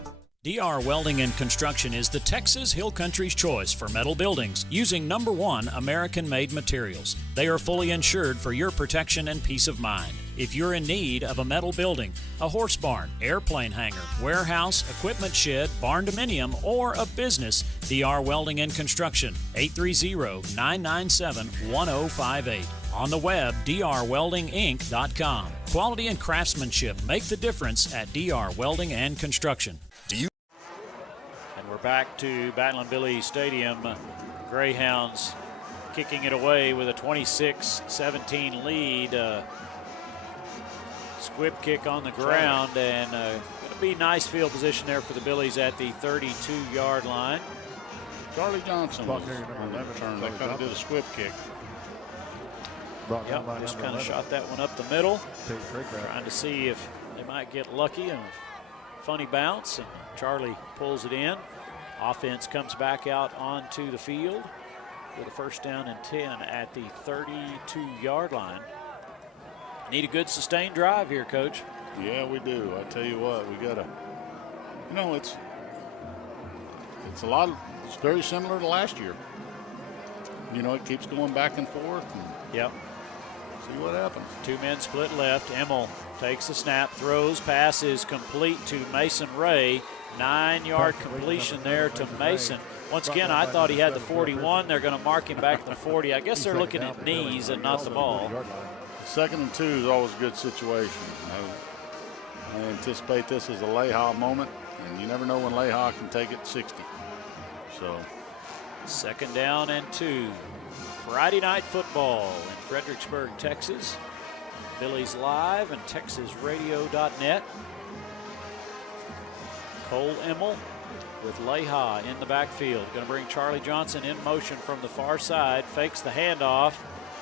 DR Welding and Construction is the Texas Hill Country's choice for metal buildings using #1 American-made materials. They are fully insured for your protection and peace of mind. If you're in need of a metal building, a horse barn, airplane hangar, warehouse, equipment shed, barn dominium, or a business, DR Welding and Construction, 830-997-1058. On the web, drweldinginc.com. Quality and craftsmanship make the difference at DR Welding and Construction. And we're back to Battling Billy Stadium. Greyhounds kicking it away with a 26-17 lead. Squib kick on the ground, and going to be nice field position there for the Billies at the 32-yard line. Charlie Johnson was on that return. They kind of did a squib kick. Yep, just kind of shot that one up the middle, trying to see if they might get lucky and a funny bounce, and Charlie pulls it in. Offense comes back out onto the field with a first down and 10 at the 32-yard line. Need a good sustained drive here, Coach. Yeah, we do. I tell you what, we got to, you know, it's very similar to last year. You know, it keeps going back and forth. And yep. See what happens. Two men split left. Immel takes the snap, throws, pass is complete to Mason Ray. 9-yard completion there to Mason. Once again, I thought he had the 41. They're going to mark him back at the 40. I guess they're looking at knees and not the ball. 2nd and 2 is always a good situation. I anticipate this as a Leha moment, and you never know when Leha can take it 60. So, 2nd down and 2. Friday night football in Fredericksburg, Texas. Billies.Live and TexasRadio.net. Cole Immel with Leha in the backfield. Going to bring Charlie Johnson in motion from the far side. Fakes the handoff.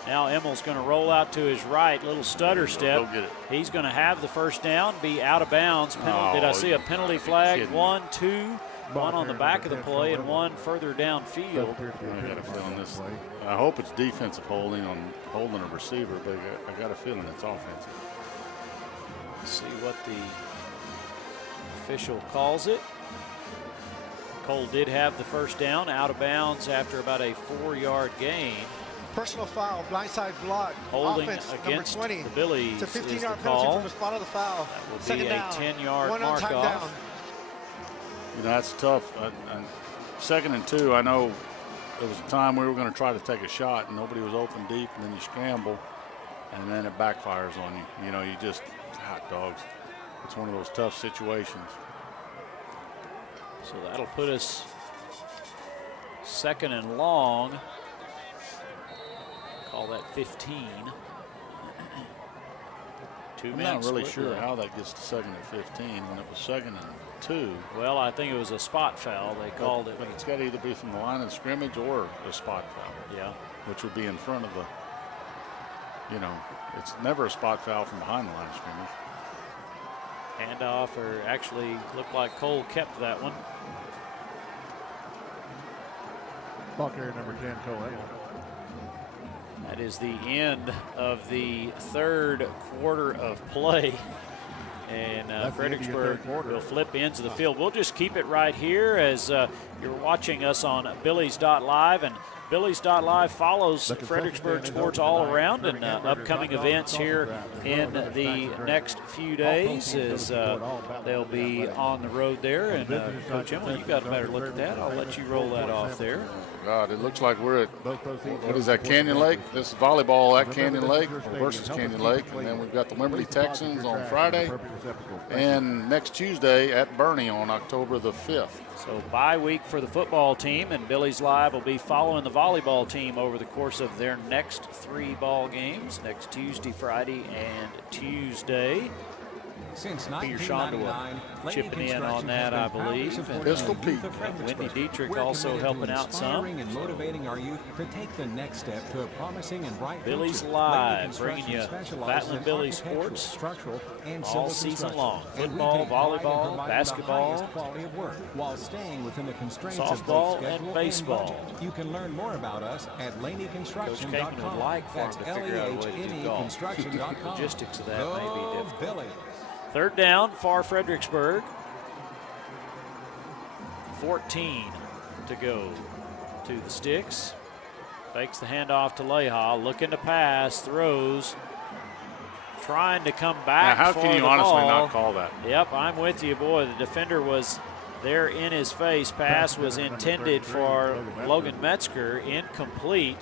Now Immel's going to roll out to his right. Little stutter step. Go get it. He's going to have the first down. Be out of bounds. Did I see a penalty flag? 1, 2. One on the back of the play and one further downfield. I got a feeling this. I hope it's defensive holding on holding a receiver, but I got a feeling it's offensive. Let's see what the official calls it. Cole did have the first down, out of bounds after about a 4-yard gain. Personal foul, blindside block. Holding offense, against number 20. the Billies. It's a 15-yard penalty from the spot of the foul. That will Second be a down. 10-yard One mark on-time off. down. You know, that's tough. 2nd and 2, I know there was a time we were going to try to take a shot and nobody was open deep, and then you scramble and then it backfires on you. You know, you just, hot dogs. It's one of those tough situations. So that'll put us 2nd and long. Call that 15. I'm not really sure how that gets to 2nd and 15 when it was 2nd and 2. Well, I think it was a spot foul. They called it. But it's got to either be from the line of scrimmage or a spot foul. Yeah. Which would be in front of the, you know, it's never a spot foul from behind the line of scrimmage. Handoff, or actually looked like Cole kept that one. Ball carrier number 10, Cole Immel. That is the end of the 3rd quarter of play. And Fredericksburg will flip ends of the field. We'll just keep it right here as you're watching us on Billies.Live. And Billies.Live follows Fredericksburg sports all around, and upcoming events here in the next few days as they'll be on the road there. And Coach Immel, you got a better look at that. I'll let you roll that off there. God, it looks like we're at, what is that, Canyon Lake? This is volleyball at Canyon Lake versus Canyon Lake. And then we've got the Liberty Texans on Friday and next Tuesday at Boerne on October the 5th. So bye week for the football team, and Billies.Live will be following the volleyball team over the course of their next 3 ball games, next Tuesday, Friday, and Tuesday. Since Peter Shonda chipping in on that, I believe. And Pistol Pete. Wendy Dietrich also helping out some. And motivating our youth to take the next step to a promising and bright Billies.Live, bringing you Battling Billy sports all season long. Football, volleyball, basketball, while staying within the constraints softball, of and baseball. You can learn more about us at LaneyConstruction.com. Coach Kagan would like for him to figure out a way to do golf. The logistics of that may be difficult. 3rd down for Fredericksburg. 14 to go to the sticks. Fakes the handoff to Leha, looking to pass, throws, trying to come back. Now, how for can you the honestly ball. not call that? Yep, I'm with you, boy. The defender was there in his face. Pass was intended for Logan Metzger, incomplete.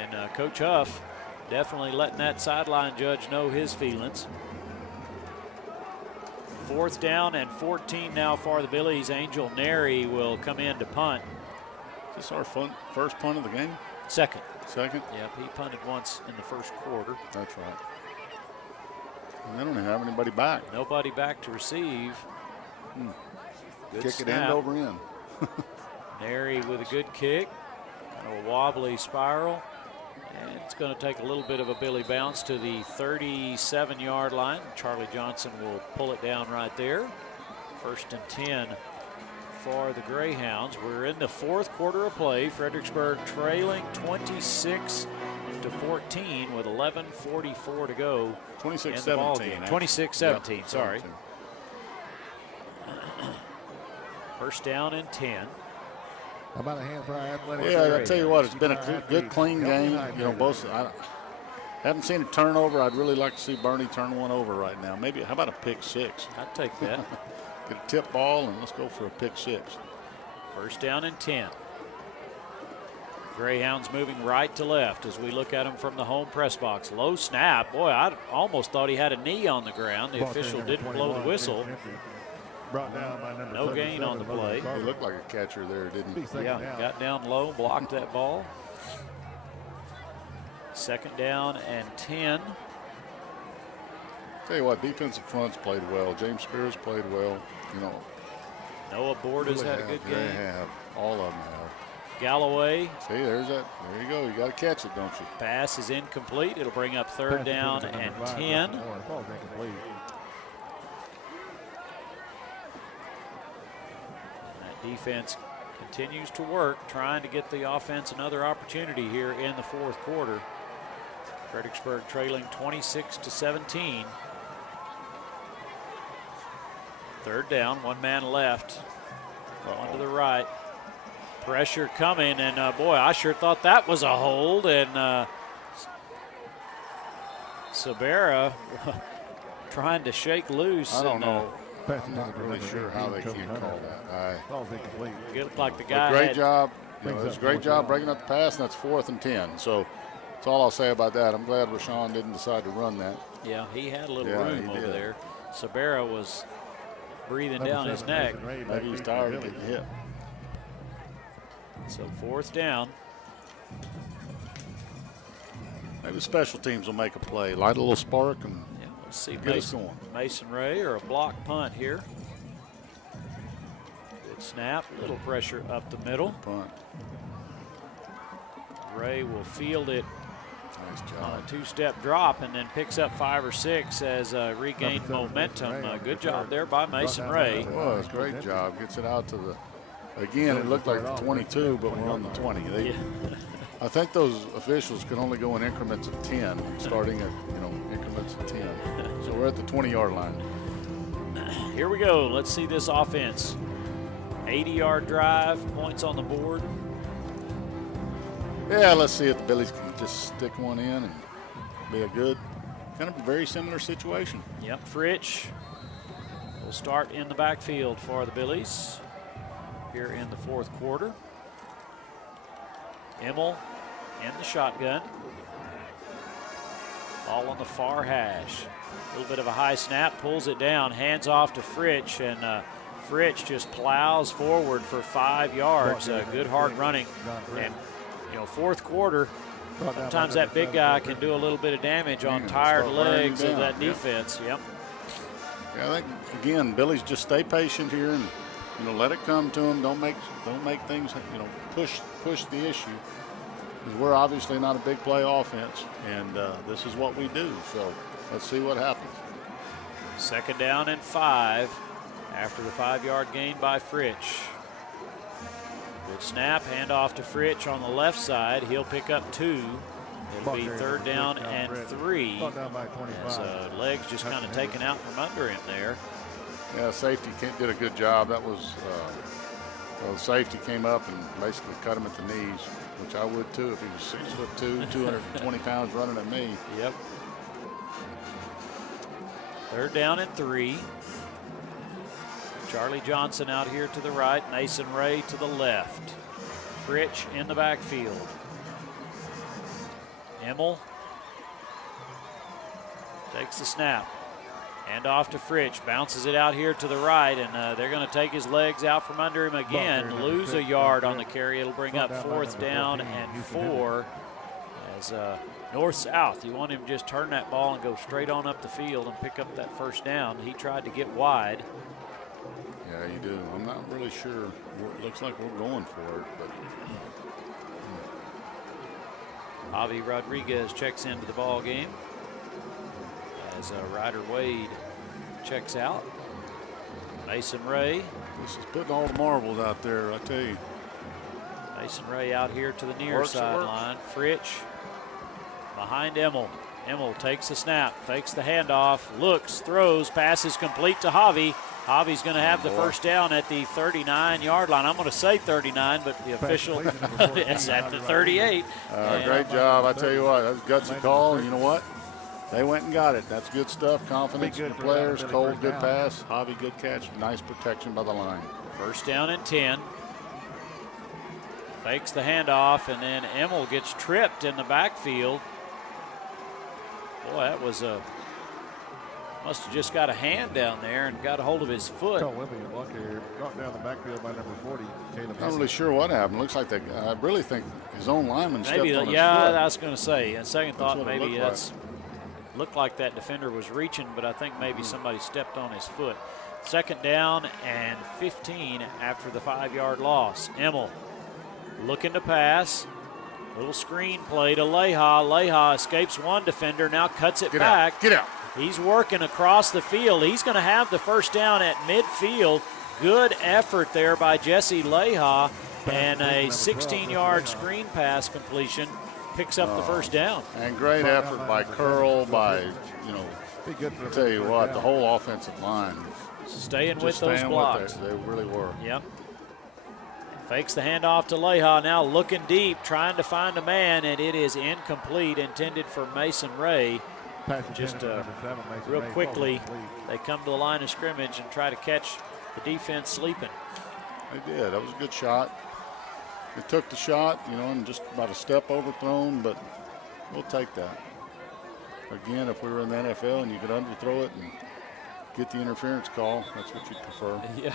And Coach Huff definitely letting that sideline judge know his feelings. 4th down and 14 now for the Billies. Angel Neri will come in to punt. Is this our first punt of the game? Second. Second? Yep, he punted once in the first quarter. That's right. And they don't have anybody back. Nobody back to receive. Good Kick snap. it end over end. Neri with a good kick. Kind of a wobbly spiral. And it's going to take a little bit of a Billy bounce to the 37-yard line. Charlie Johnson will pull it down right there. 1st and 10 for the Greyhounds. We're in the 4th quarter of play. Fredericksburg trailing 26 to 14 with 11:44 to go. 26-17. 26-17, Yep, sorry. 1st down and 10. How about a hand for our athletic? Yeah, I tell you what, it's been a good, clean game. You know, both. I haven't seen a turnover. I'd really like to see Bernie turn one over right now. Maybe, how about a pick 6? I'd take that. Get a tip ball and let's go for a pick 6. 1st down and 10. Greyhounds moving right to left as we look at him from the home press box. Low snap. Boy, I almost thought he had a knee on the ground. The official didn't blow the whistle. Brought down by number No gain on the play. He looked like a catcher there, didn't he? Yeah, got down low, blocked that ball. 2nd down and 10. Tell you what, defensive fronts played well. James Spears played well. You know, Noah Borda's had a good game. They have. All of them have. Galloway. See, there's that. There you go. You got to catch it, don't you? Pass is incomplete. It'll bring up 3rd down and 10. Defense continues to work, trying to get the offense another opportunity here in the 4th quarter. Fredericksburg trailing 26 to 17. 3rd down, 1 man left. On to the right. Pressure coming, and boy, I sure thought that was a hold. And Sabera trying to shake loose. I don't know. I'm not really sure how they can't call that. It looked like the guy great job. You know, it was a great job breaking up the pass, and that's 4th and 10. So that's all I'll say about that. I'm glad Rashawn didn't decide to run that. Yeah, he had a little room over there. Sabera was breathing down his neck. Maybe he's tired of getting hit. So 4th down. Maybe special teams will make a play, light a little spark, and let's see get us going. Mason Ray or a block punt here. Good snap, little pressure up the middle. Punt. Ray will field it nice job. on a 2-step drop and then picks up 5 or 6 as regained momentum. Good job there by Mason Ray. It was a great job. Gets it out to the, again, it looked like the 22, but we're on the 20. I think those officials can only go in increments of 10, starting at, increments of 10. So we're at the 20-yard line. Here we go. Let's see this offense. 80-yard drive, points on the board. Yeah, let's see if the Billies can just stick one in and be a good, kind of a very similar situation. Yep, Fritsch will start in the backfield for the Billies here in the 4th quarter. Immel in the shotgun. Ball on the far hash. A little bit of a high snap, pulls it down, hands off to Fritsch, and Fritsch just plows forward for 5 yards. Good hard running. And 4th quarter, sometimes that big guy can do a little bit of damage on tired legs of that defense. Yep. Yeah, I think again, Billy's just stay patient here and let it come to them. Don't make things push the issue. Because we're obviously not a big play offense, and this is what we do. So let's see what happens. 2nd down and 5 after the 5-yard gain by Fritsch. Good snap, handoff to Fritsch on the left side. He'll pick up 2. It'll be 3rd down and 3. As legs just kind of taken out from under him there. Yeah, safety did a good job. That was, well, safety came up and basically cut him at the knees, which I would too if he was 6'2", 220 pounds running at me. Yep. 3rd down and 3. Charlie Johnson out here to the right, Mason Ray to the left. Fritch in the backfield. Immel takes the snap. Hand off to Fritch, bounces it out here to the right, and they're going to take his legs out from under him again, lose a yard on the carry. It'll bring up 4th down and 4 as north-south. You want him to just turn that ball and go straight on up the field and pick up that 1st down. He tried to get wide. Yeah, you do. I'm not really sure. It looks like we're going for it, but Javi Rodriguez checks into the ball game as Ryder Wade checks out. Mason Ray. This is putting all the marbles out there, I tell you. Mason Ray out here to the near sideline. Fritch behind Immel. Immel takes the snap, fakes the handoff, looks, throws, passes complete to Javi. Javi's going to have the 1st down at the 39-yard line. I'm going to say 39, but the official is at the 38. Great job. I tell you what, that was a gutsy call, and you know what? They went and got it. That's good stuff. Confidence in the players. Cole, good pass. Javi, good catch. Nice protection by the line. 1st down and 10. Fakes the handoff, and then Immel gets tripped in the backfield. Boy, that was a... Must have just got a hand down there and got a hold of his foot. Brought down the backfield by number 40. Not really sure what happened. Looks like I really think his own lineman stepped on his foot. Yeah, I was going to say. And second thought, maybe looked like that defender was reaching, but I think maybe somebody stepped on his foot. 2nd down and 15 after the 5-yard loss. Immel looking to pass. Little screen play to Leha. Leha escapes one defender, now cuts it back. Get out. He's working across the field. He's going to have the 1st down at midfield. Good effort there by Jesse Leha, and a 16-yard screen pass completion picks up the 1st down. And great effort by Curl, by, I'll tell you what, the whole offensive line. Staying with those blocks. They really were. Yep. Fakes the handoff to Leha, now looking deep, trying to find a man, and it is incomplete, intended for Mason Ray. Just real quickly, they come to the line of scrimmage and try to catch the defense sleeping. They did. That was a good shot. They took the shot, and just about a step overthrown, but we'll take that. Again, if we were in the NFL and you could underthrow it and get the interference call, that's what you'd prefer. Yeah.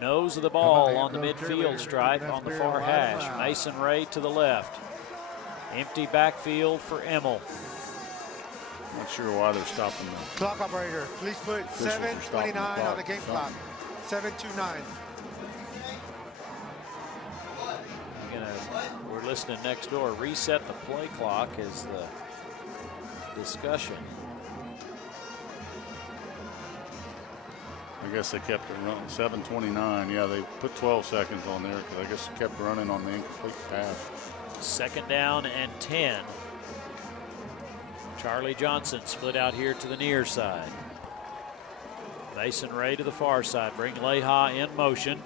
Nose of the ball on the midfield stripe on the far hash. Mason Ray to the left. Empty backfield for Immel. Not sure why they're stopping them. Clock operator, please put 7:29 on the game clock. 7:29. We're listening next door. Reset the play clock is the discussion. I guess they kept it running. 7:29. Yeah, they put 12 seconds on there because I guess they kept running on the incomplete pass. 2nd down and 10. Charlie Johnson split out here to the near side. Mason Ray to the far side. Bring Leha in motion.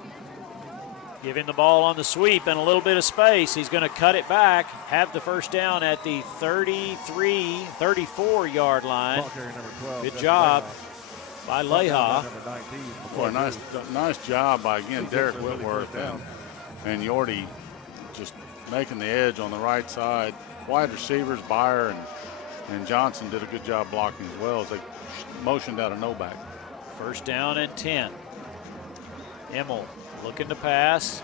Giving the ball on the sweep and a little bit of space. He's going to cut it back. Have the 1st down at the 34-yard line. Good job by Leha. Boy, nice job by, again, Derek Whitworth and Yorty just making the edge on the right side. Wide receivers, Byer and Johnson did a good job blocking as well as they motioned out a no-back. 1st down and 10. Immel looking to pass.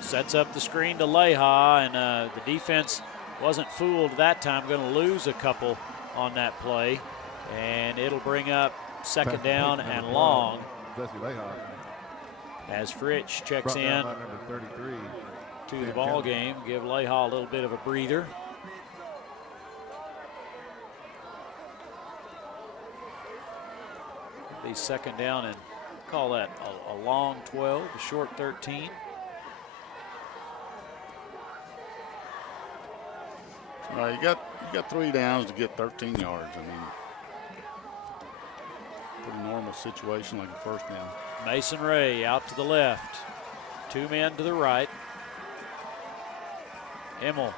Sets up the screen to Leha, and the defense wasn't fooled that time. Going to lose a couple on that play, and it'll bring up 2nd down and long as Fritch checks in to the ball game. Give Leha a little bit of a breather. Be 2nd down and call that a long 12, a short 13. You got 3 downs to get 13 yards. I mean, pretty normal situation like a first down. Mason Ray out to the left. 2 men to the right. Immel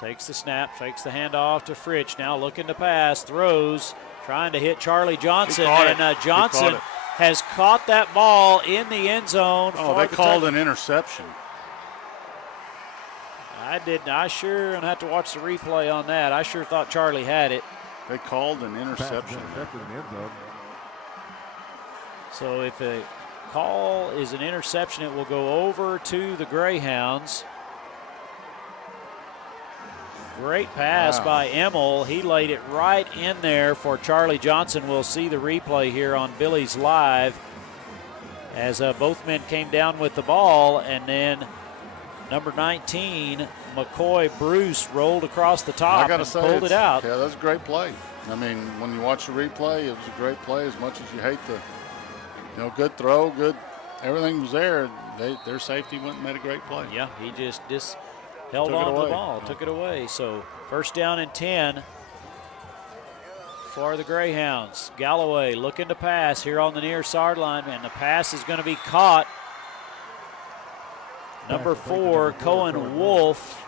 takes the snap, fakes the handoff to Fritsch. Now looking to pass, throws, trying to hit Charlie Johnson. And Johnson has caught that ball in the end zone. Oh, they called an interception. I didn't. I sure have to watch the replay on that. I sure thought Charlie had it. They called an interception. So if a call is an interception, it will go over to the Greyhounds. Great pass by Immel. He laid it right in there for Charlie Johnson. We'll see the replay here on Billies.Live as both men came down with the ball, and then number 19, McCoy Bruce, rolled across the top and pulled it out. Yeah, that's a great play. I mean, when you watch the replay, it was a great play. As much as you hate the, good throw, good, everything was there. Their safety went and made a great play. Yeah, he just held on to the ball, took it away. So first down and 10 for the Greyhounds. Galloway looking to pass here on the near sideline, and the pass is going to be caught. Number 4, Cohen Wolf,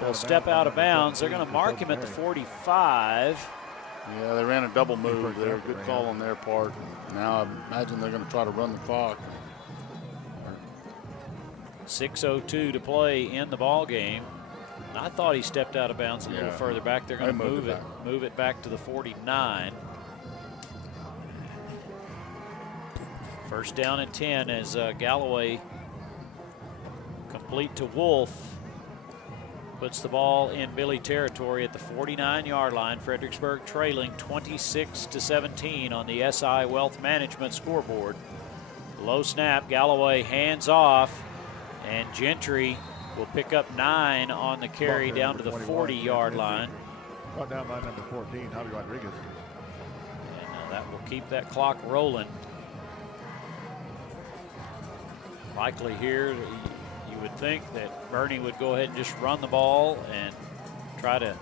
will step out of bounds. They're going to mark him at the 45. Yeah, they ran a double move there. Good call on their part. Now I imagine they're going to try to run the clock. 6:02 to play in the ball game. I thought he stepped out of bounds a little further back. They're going to move it back to the 49. First down and 10 as Galloway, complete to Wolf, puts the ball in Billy territory at the 49-yard line. Fredericksburg trailing 26-17 on the SI Wealth Management scoreboard. Low snap, Galloway hands off, and Gentry will pick up 9 on the carry down to the 40-yard line. Brought down by number 14, Javi Rodriguez. And that will keep that clock rolling. Likely here, you would think that Bernie would go ahead and just run the ball and try to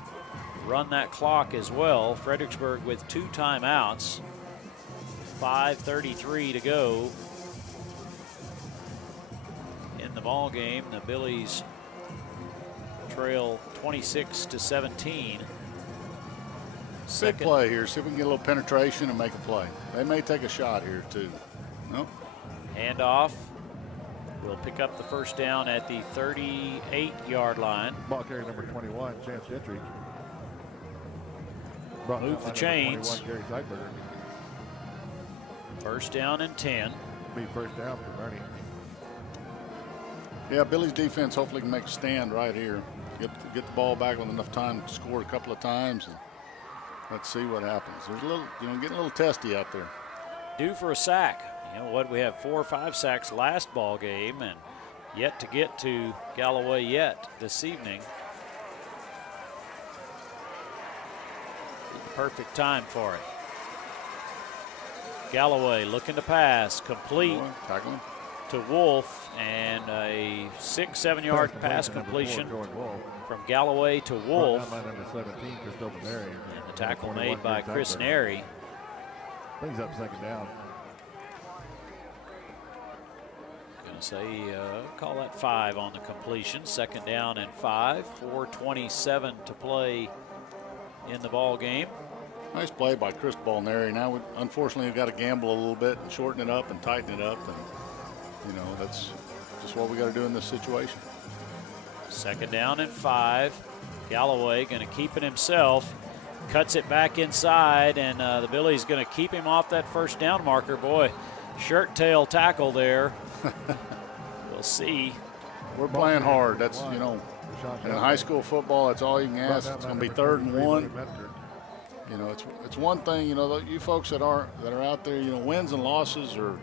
run that clock as well. Fredericksburg with 2 timeouts. 5:33 to go in the ball game. The Billies trail 26-17. Big play here. See if we can get a little penetration and make a play. They may take a shot here too. Nope. Handoff. We'll pick up the first down at the 38-yard line. Ball carrier number 21, Chance Gentry. Move the chains. First down and 10. Be first down for Bernie. Yeah, Billy's defense hopefully can make a stand right here. Get the ball back with enough time to score a couple of times. And let's see what happens. There's a little, getting a little testy out there. Due for a sack. You know what? We have 4 or 5 sacks last ball game, and yet to get to Galloway yet this evening. Perfect time for it. Galloway looking to pass, complete to Wolf, and a 6-7 yard pass completion from Galloway to Wolf. And the tackle made by Chris Neri. Brings up second down. Going to say, call that 5 on the completion. Second down and 5. 4:27 to play in the ball game. Nice play by Cristobal Neri. Now, unfortunately, we've got to gamble a little bit and shorten it up and tighten it up. And, that's just what we got to do in this situation. Second down and 5. Galloway going to keep it himself. Cuts it back inside, and the Billies going to keep him off that first down marker. Boy, shirt tail tackle there. We'll see. We're playing hard. That's, in high school football, that's all you can ask. It's going to be 3rd and 1. It's one thing, you folks that are out there, wins and losses are,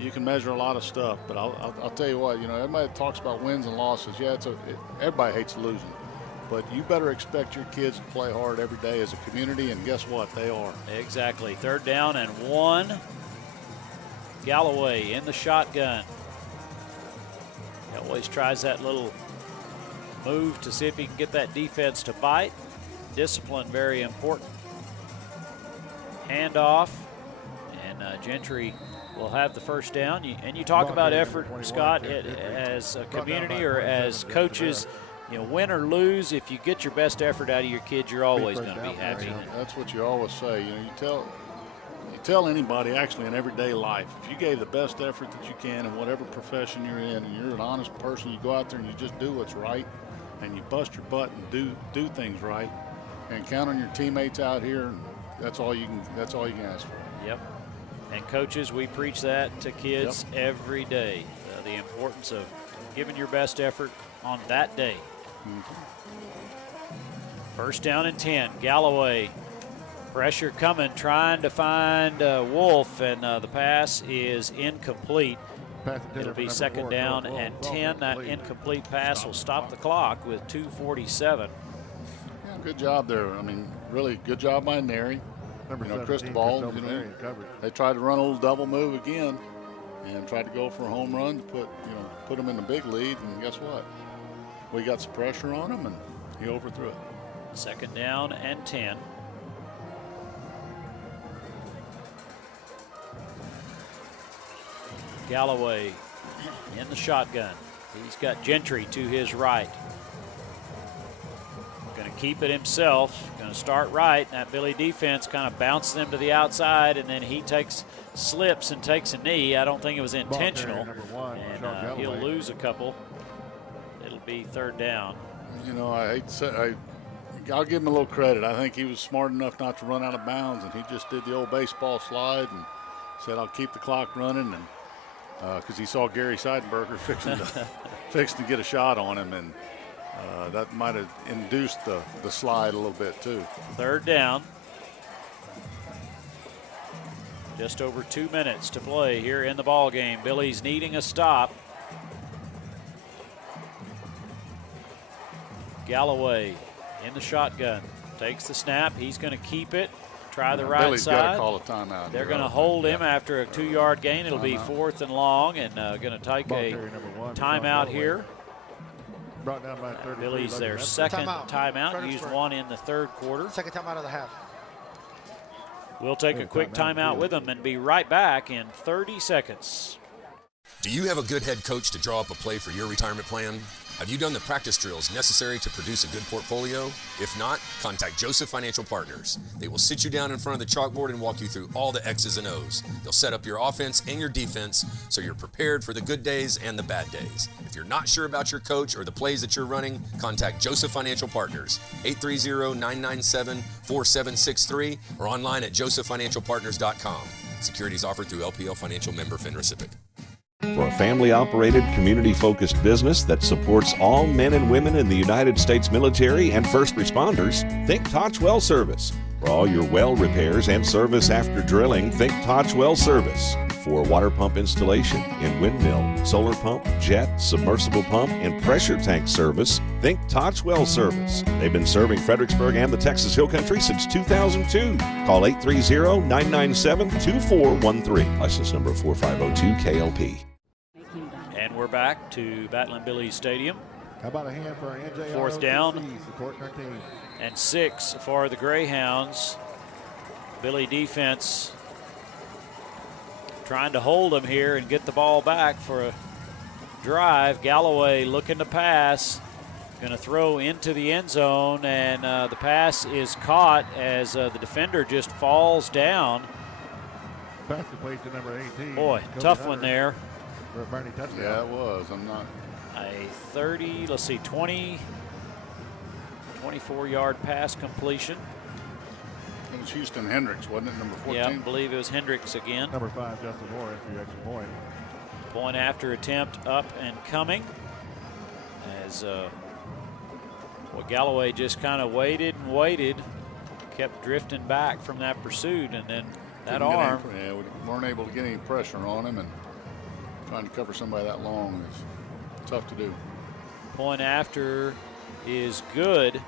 you can measure a lot of stuff. But I'll tell you what, everybody talks about wins and losses. Yeah, everybody hates losing. But you better expect your kids to play hard every day as a community, and guess what? They are. Exactly. 3rd down and 1. Galloway in the shotgun. He always tries that little move to see if he can get that defense to bite. Discipline very important. handoff, and Gentry will have the first down. And you talk about effort, Scott, as a community or as coaches. You know, win or lose, if you get your best effort out of your kids, you're always going to be happy. That's what you always say. You know, you tell anybody actually in everyday life, if you gave the best effort that you can in whatever profession you're in, and you're an honest person, you go out there and you just do what's right, and you bust your butt and do things right, and count on your teammates out here. And that's all you can ask for. Yep. And coaches, we preach that to kids every day. The importance of giving your best effort on that day. First down and 10. Galloway, pressure coming, trying to find Wolf, and the pass is incomplete. It'll be second down and 10. That incomplete pass will stop the clock with 2:47. Yeah, good job there. I mean, really good job by Neri. Cristobal, they tried to run a little double move again and tried to go for a home run to put them in the big lead, and guess what? We got some pressure on him, and he overthrew it. Second down and 10. Galloway in the shotgun. He's got Gentry to his right. Going to keep it himself. Going to start right. That Billy defense kind of bounces them to the outside, and then he slips and takes a knee. I don't think it was intentional, and he'll lose a couple. It'll be third down. You know, I'll give him a little credit. I think he was smart enough not to run out of bounds, and he just did the old baseball slide and said, "I'll keep the clock running," and because he saw Gary Seidenberger fixing to get a shot on him, and that might have induced the slide a little bit too. Third down. Just over 2 minutes to play here in the ball game. Billy's needing a stop. Galloway in the shotgun. Takes the snap. He's going to keep it. Try the right Billy's side. Got to call a timeout. They're going to hold him after a 2-yard gain. It'll be fourth and long, and going to take a timeout here. Brought down by 33. Billy's their second timeout. Used one in the third quarter. Second timeout of the half. We'll take a quick timeout with them and be right back in 30 seconds. Do you have a good head coach to draw up a play for your retirement plan? Have you done the practice drills necessary to produce a good portfolio? If not, contact Joseph Financial Partners. They will sit you down in front of the chalkboard and walk you through all the X's and O's. They'll set up your offense and your defense so you're prepared for the good days and the bad days. If you're not sure about your coach or the plays that you're running, contact Joseph Financial Partners, 830-997-4763, or online at josephfinancialpartners.com. Securities offered through LPL Financial member FINRA. For a family-operated, community-focused business that supports all men and women in the United States military and first responders, think Toch Well Service. For all your well repairs and service after drilling, think Toch Well Service. For water pump installation in windmill, solar pump, jet, submersible pump, and pressure tank service, think Toch Well Service. They've been serving Fredericksburg and the Texas Hill Country since 2002. Call 830-997-2413. License number 4502 KLP. And we're back to Battling Billy's Stadium. How about a hand for NJ? Fourth down supporting our team. And 6 for the Greyhounds. Billy defense trying to hold them here and get the ball back for a drive. Galloway looking to pass. Going to throw into the end zone, and the pass is caught as the defender just falls down. Pass complete to number 18. Boy, tough one there. For a Bernie touchdown. Yeah, it was. I'm not. A 24-yard pass completion. It was Houston Hendricks, wasn't it, number 14? Yeah, I believe it was Hendricks again. Number 5, Justin Moore, for your extra point. Point after attempt up and coming. As Galloway just kind of waited and waited, kept drifting back from that pursuit, and then that arm. We weren't able to get any pressure on him, and trying to cover somebody that long is tough to do. Point after is good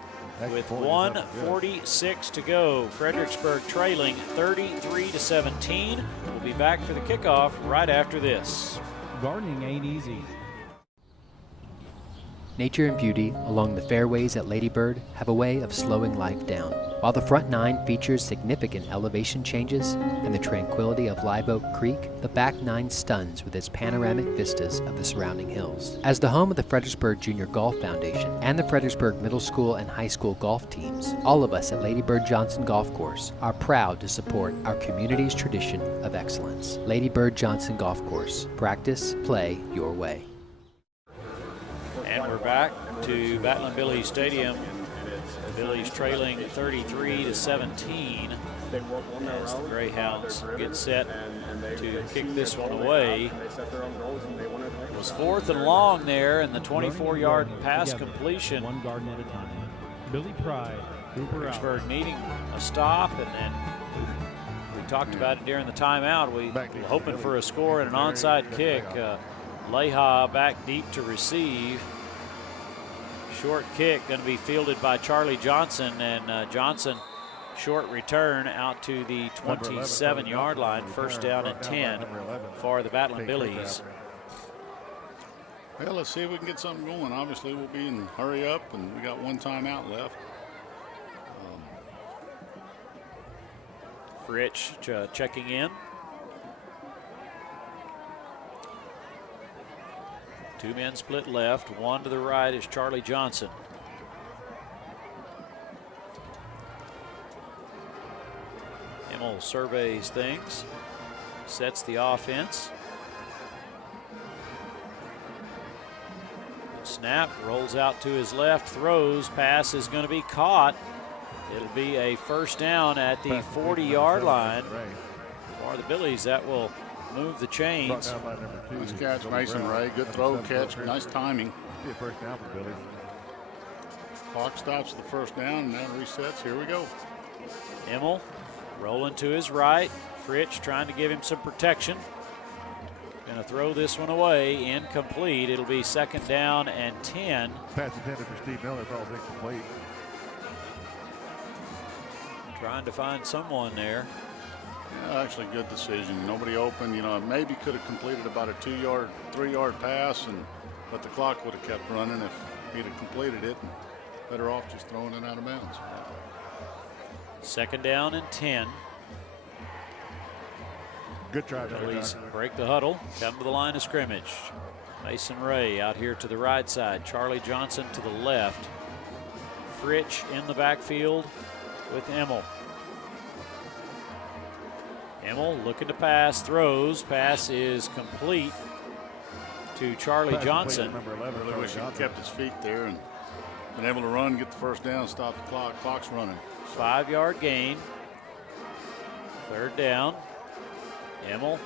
with 1:46 to go. Fredericksburg trailing 33-17. We'll be back for the kickoff right after this. Gardening ain't easy. Nature and beauty along the fairways at Lady Bird have a way of slowing life down. While the front nine features significant elevation changes and the tranquility of Live Oak Creek, the back nine stuns with its panoramic vistas of the surrounding hills. As the home of the Fredericksburg Junior Golf Foundation and the Fredericksburg Middle School and High School golf teams, all of us at Lady Bird Johnson Golf Course are proud to support our community's tradition of excellence. Lady Bird Johnson Golf Course. Practice, play your way. And we're back to Battling Billies Stadium. The Billies trailing 33-17 as the Greyhounds get set to kick this one away. It was 4th and long there, and the 24-yard pass completion. One garden at a time. Billy Pride, Fredericksburg needing a stop, and then we talked about it during the timeout. We were hoping for a score and an onside kick. Leha back deep to receive. Short kick going to be fielded by Charlie Johnson, and Johnson short return out to the 27-yard line. First down and 10 for the Battling Billies. Well, let's see if we can get something going. Obviously, we'll be in hurry up, and we got one timeout left. Fritch checking in. Two men split left. One to the right is Charlie Johnson. Immel surveys things, sets the offense. Snap, rolls out to his left, throws, pass is going to be caught. It'll be a first down at the 40-yard line for the Billies. That will move the chains. Nice catch, Mason Ray. Good throw, catch, nice timing. Be a first down for Billy. Clock stops the first down, and that resets. Here we go. Immel rolling to his right. Fritch trying to give him some protection. Going to throw this one away, incomplete. It'll be second down and 10. Pass intended for Steve Miller, falls incomplete. Trying to find someone there. Yeah, actually, good decision. Nobody open. You know, maybe could have completed about a 3-yard pass, but the clock would have kept running if he'd have completed it. Better off just throwing it out of bounds. Second down and 10. Good try. Billies break the huddle, come to the line of scrimmage. Mason Ray out here to the right side. Charlie Johnson to the left. Fritch in the backfield with Immel. Immel looking to pass, throws. Pass is complete to Charlie Johnson. Really wish he kept his feet there and been able to run, get the first down, stop the clock. Clock's running. 5-yard gain. Third down. Immel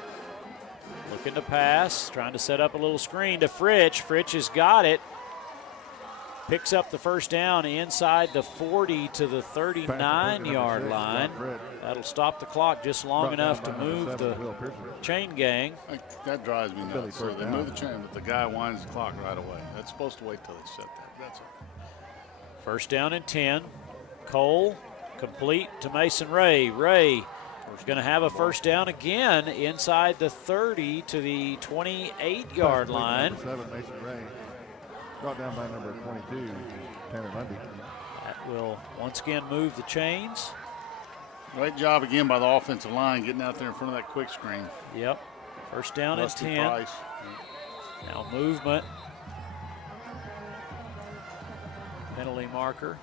looking to pass, trying to set up a little screen to Fritch. Fritch has got it. Picks up the first down inside the 40 to the 39-yard line. That'll stop the clock just long enough to move the chain gang. That drives me nuts. So they move the chain, but the guy winds the clock right away. That's supposed to wait till they set that. That's all. First down and 10. Cole complete to Mason Ray. Ray is going to have a first down again inside the 30 to the 28-yard line. Mason Ray. Brought down by number 22, Tanner Lundy. That will once again move the chains. Great job again by the offensive line getting out there in front of that quick screen. Yep. First down at 10. Price. Now movement. Penalty marker.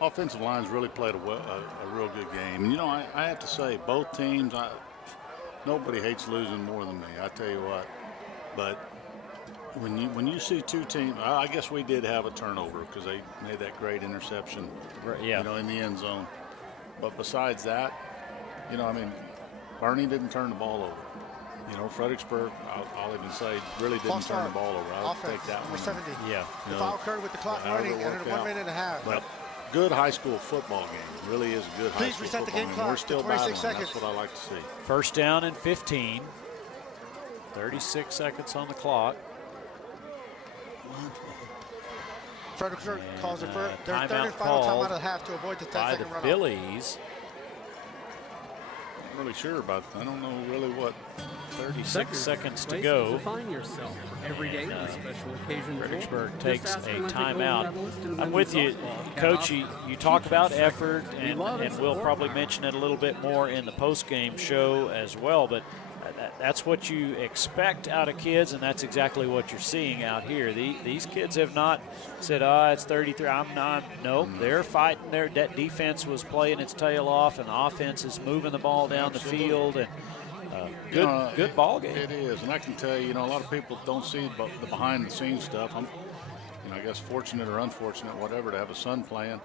Offensive line's really played a real good game. And, you know, I have to say, both teams, nobody hates losing more than me, I tell you what. But when you see two teams, I guess we did have a turnover because they made that great interception, yeah, you know, in the end zone. But besides that, you know, I mean, Bernie didn't turn the ball over. You know, Fredericksburg, I'll even say, really didn't turn the ball over. I'll take that one. 70. Yeah. The foul occurred with the clock running and 1 minute and a half. But good high school football game. Really is a good high school football game. Please reset the game clock. We're still battling. That's what I like to see. First down and 15. 36 seconds on the clock. Fredericksburg calls it for their third timeout and final call timeout of the half to avoid the 10-second by the runoff. Billies. really sure about it. I don't know really what. 36 seconds to go. Define yourself. Every day, special occasion. Fredericksburg takes a timeout. I'm with you, Coach. You talk about effort, and we'll probably mention it a little bit more in the post-game show as well, but that's what you expect out of kids, and that's exactly what you're seeing out here. These kids have not said, it's 33, I'm not. Nope, they're fighting. That defense was playing its tail off, and the offense is moving the ball down the field, and good ball game. It is, and I can tell you, a lot of people don't see the behind-the-scenes stuff. I'm, I guess fortunate or unfortunate, whatever, to have a son playing.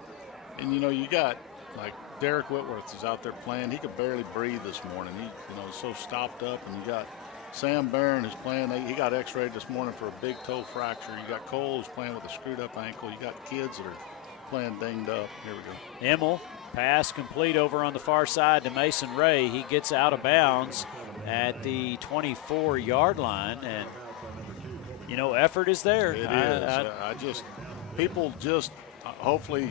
And, you got, like, Derek Whitworth is out there playing. He could barely breathe this morning. He's so stopped up. And you got Sam Barron who's playing. He got x-rayed this morning for a big toe fracture. You got Cole who's playing with a screwed-up ankle. You got kids that are playing dinged up. Here we go. Immel, pass complete over on the far side to Mason Ray. He gets out of bounds at the 24-yard line, and effort is there. It is. People hopefully,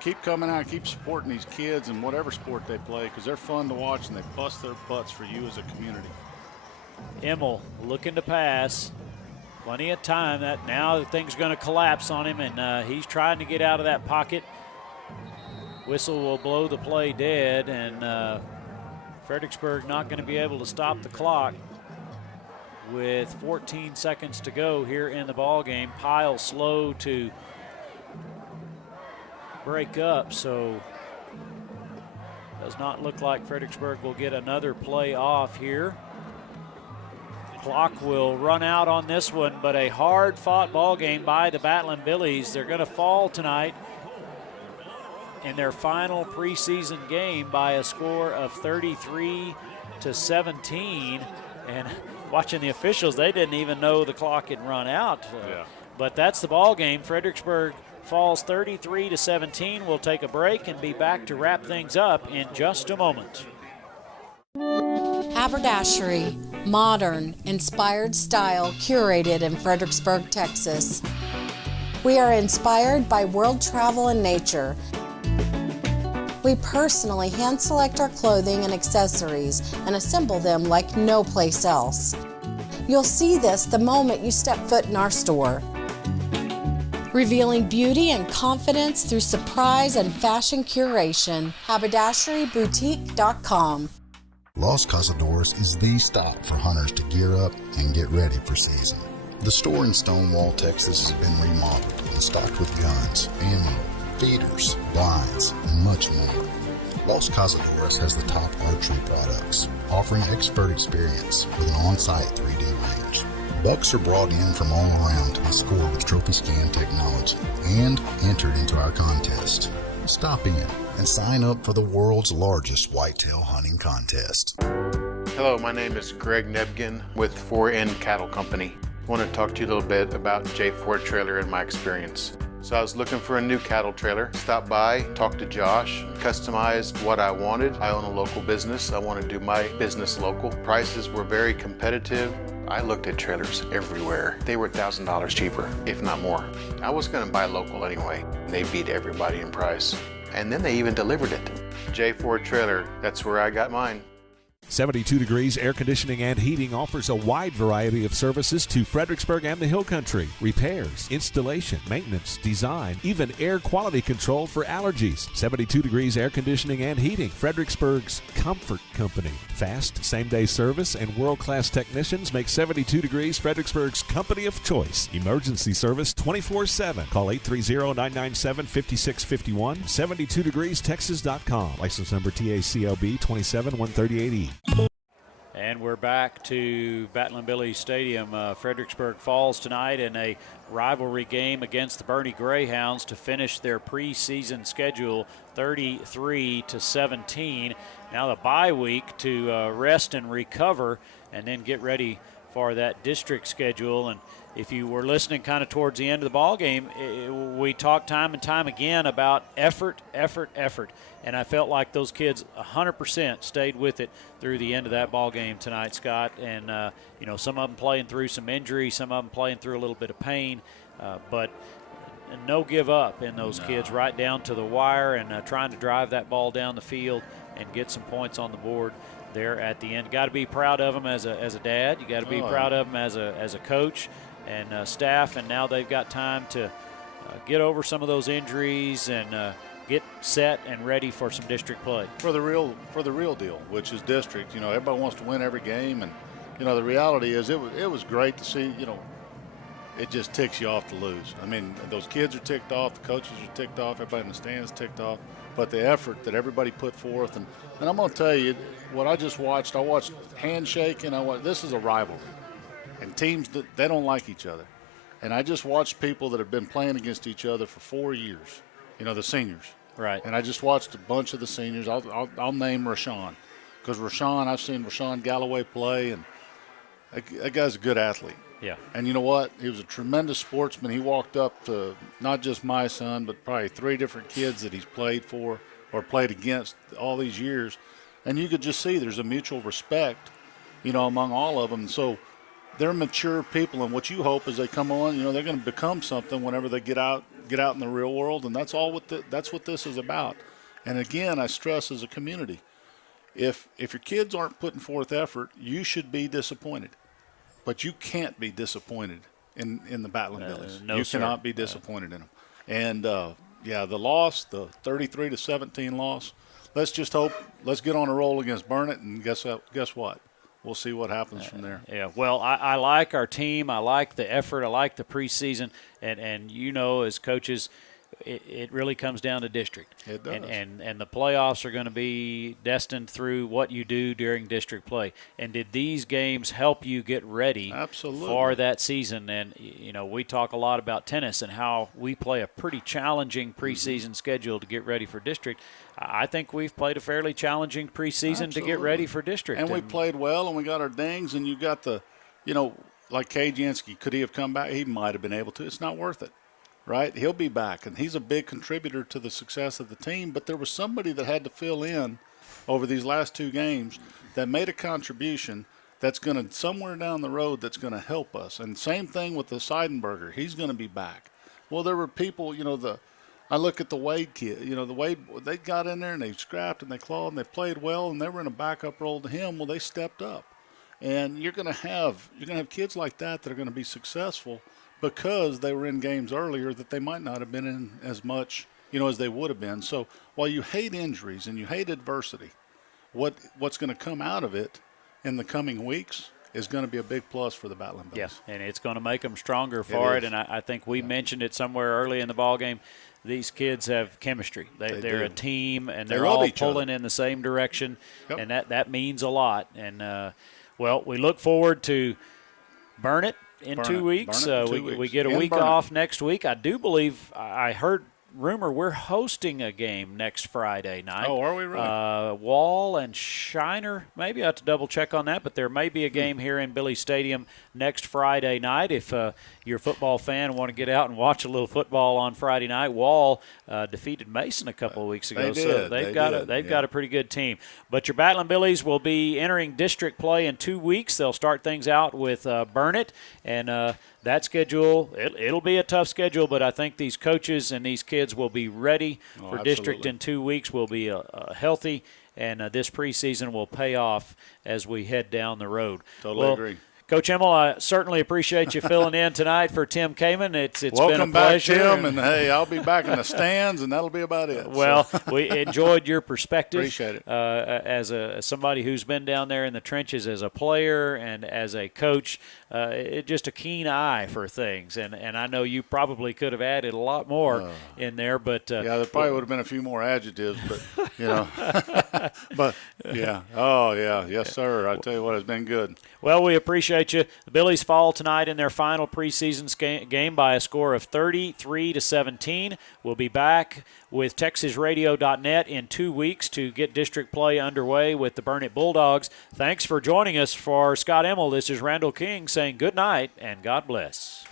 keep coming out, keep supporting these kids in whatever sport they play, because they're fun to watch and they bust their butts for you as a community. Immel looking to pass. Plenty of time. Now the thing's going to collapse on him, and he's trying to get out of that pocket. Whistle will blow the play dead, and Fredericksburg not going to be able to stop the clock with 14 seconds to go here in the ball game. Pile slow to break up, so does not look like Fredericksburg will get another play off here. Clock will run out on this one, but a hard-fought ball game by the Battling Billies. They're going to fall tonight in their final preseason game by a score of 33-17. And watching the officials, they didn't even know the clock had run out. But that's the ball game. Fredericksburg falls 33-17. We'll take a break and be back to wrap things up in just a moment. Haberdashery, modern, inspired style, curated in Fredericksburg, Texas. We are inspired by world travel and nature. We personally hand select our clothing and accessories and assemble them like no place else. You'll see this the moment you step foot in our store. Revealing beauty and confidence through surprise and fashion curation. HaberdasheryBoutique.com. Los Cazadores is the stop for hunters to gear up and get ready for season. The store in Stonewall, Texas has been remodeled and stocked with guns, ammo, feeders, blinds, and much more. Los Cazadores has the top archery products, offering expert experience with an on-site 3D range. Bucks are brought in from all around to be scored with trophy scan technology and entered into our contest. Stop in and sign up for the world's largest whitetail hunting contest. Hello, my name is Greg Nebgen with 4N Cattle Company. I want to talk to you a little bit about J4 Trailer and my experience. So I was looking for a new cattle trailer, stopped by, talked to Josh, customized what I wanted. I own a local business. I want to do my business local. Prices were very competitive. I looked at trailers everywhere. They were $1,000 cheaper, if not more. I was going to buy local anyway. They beat everybody in price. And then they even delivered it. J4 Trailer, that's where I got mine. 72 Degrees Air Conditioning and Heating offers a wide variety of services to Fredericksburg and the Hill Country. Repairs, installation, maintenance, design, even air quality control for allergies. 72 Degrees Air Conditioning and Heating, Fredericksburg's comfort company. Fast, same-day service and world-class technicians make 72 Degrees Fredericksburg's company of choice. Emergency service 24/7. Call 830-997-5651. 72degreestexas.com. License number TACLB 27138E. And we're back to Battling Billies Stadium. Fredericksburg falls tonight in a rivalry game against the Boerne Greyhounds to finish their preseason schedule 33-17. Now the bye week to rest and recover and then get ready for that district schedule. And if you were listening kind of towards the end of the ball game, we talked time and time again about effort. And I felt like those kids 100% stayed with it through the end of that ball game tonight, Scott. And, some of them playing through some injury, some of them playing through a little bit of pain. But no give up in those kids right down to the wire and trying to drive that ball down the field and get some points on the board. there at the end. Got to be proud of them as a dad. You got to be proud of them as a coach and staff. And now they've got time to get over some of those injuries and get set and ready for some district play. For the real deal, which is district. Everybody wants to win every game, and the reality is it was great to see. It just ticks you off to lose. I mean, those kids are ticked off, the coaches are ticked off, everybody in the stands ticked off. But the effort that everybody put forth, and I'm going to tell you what I just watched. I watched handshake, and this is a rivalry, and teams they don't like each other. And I just watched people that have been playing against each other for 4 years. The seniors. Right. And I just watched a bunch of the seniors. I'll name Rashawn, because I've seen Rashawn Galloway play, and that guy's a good athlete. Yeah. And you know what? He was a tremendous sportsman. He walked up to not just my son, but probably 3 different kids that he's played for or played against all these years. And you could just see there's a mutual respect, among all of them. So they're mature people, and what you hope is they come on, they're going to become something whenever they get out in the real world, and that's what this is about. And again, I stress as a community, if your kids aren't putting forth effort, you should be disappointed. But you can't be disappointed in the Battling Billies. No, you sir. cannot be disappointed in them. And the loss, the 33-17 loss. Let's just hope. Let's get on a roll against Burnett, and guess what? We'll see what happens from there. Yeah, well, I like our team. I like the effort. I like the preseason. And as coaches, it really comes down to district. It does. And the playoffs are going to be destined through what you do during district play. And did these games help you get ready for that season? And, we talk a lot about tennis and how we play a pretty challenging preseason schedule to get ready for district. I think we've played a fairly challenging preseason to get ready for district. And we played well, and we got our dings, and you got like Kay Jansky, could he have come back? He might have been able to. It's not worth it, right? He'll be back, and he's a big contributor to the success of the team. But there was somebody that had to fill in over these last 2 games that made a contribution that's going to, somewhere down the road, that's going to help us. And same thing with the Seidenberger. He's going to be back. Well, there were people, I look at the Wade kid. The Wade, they got in there and they scrapped and they clawed and they played well, and they were in a backup role to him. Well, they stepped up. And you're going to have kids like that are going to be successful because they were in games earlier that they might not have been in as much, as they would have been. So while you hate injuries and you hate adversity, what's going to come out of it in the coming weeks is going to be a big plus for the Battling Billies. Yeah, and it's going to make them stronger for it. And I think we mentioned it somewhere early in the ball game. These kids have chemistry. They're a team, and they're all pulling in the same direction, and that means a lot. And, we look forward to Burnett in 2 weeks. We get a week off next week. I do believe I heard rumor we're hosting a game next Friday night. Oh, are we really? Wall and Shiner. Maybe I have to double check on that, but there may be a game here in Billy Stadium next Friday night. If you're a football fan and want to get out and watch a little football on Friday night, Wall defeated Mason a couple of weeks ago. So they've got a pretty good team. But your Battling Billies will be entering district play in 2 weeks. They'll start things out with Burnett, and that schedule, it'll be a tough schedule, but I think these coaches and these kids will be ready for district in 2 weeks. We'll be healthy, and this preseason will pay off as we head down the road. Totally agree. Coach Immel, I certainly appreciate you filling in tonight for Tim Kamen. It's been a pleasure. Welcome back, Tim, and hey, I'll be back in the stands, and that'll be about it. Well, we enjoyed your perspective. Appreciate it. As somebody who's been down there in the trenches as a player and as a coach, just a keen eye for things. And I know you probably could have added a lot more in there, but there probably would have been a few more adjectives, but but yeah, yes sir. I tell you what, it's been good. Well, we appreciate you. The Billies fall tonight in their final preseason game by a score of 33-17. We'll be back with TexasRadio.net in 2 weeks to get district play underway with the Burnett Bulldogs. Thanks for joining us. For Scott Immel, this is Randall King saying good night and God bless.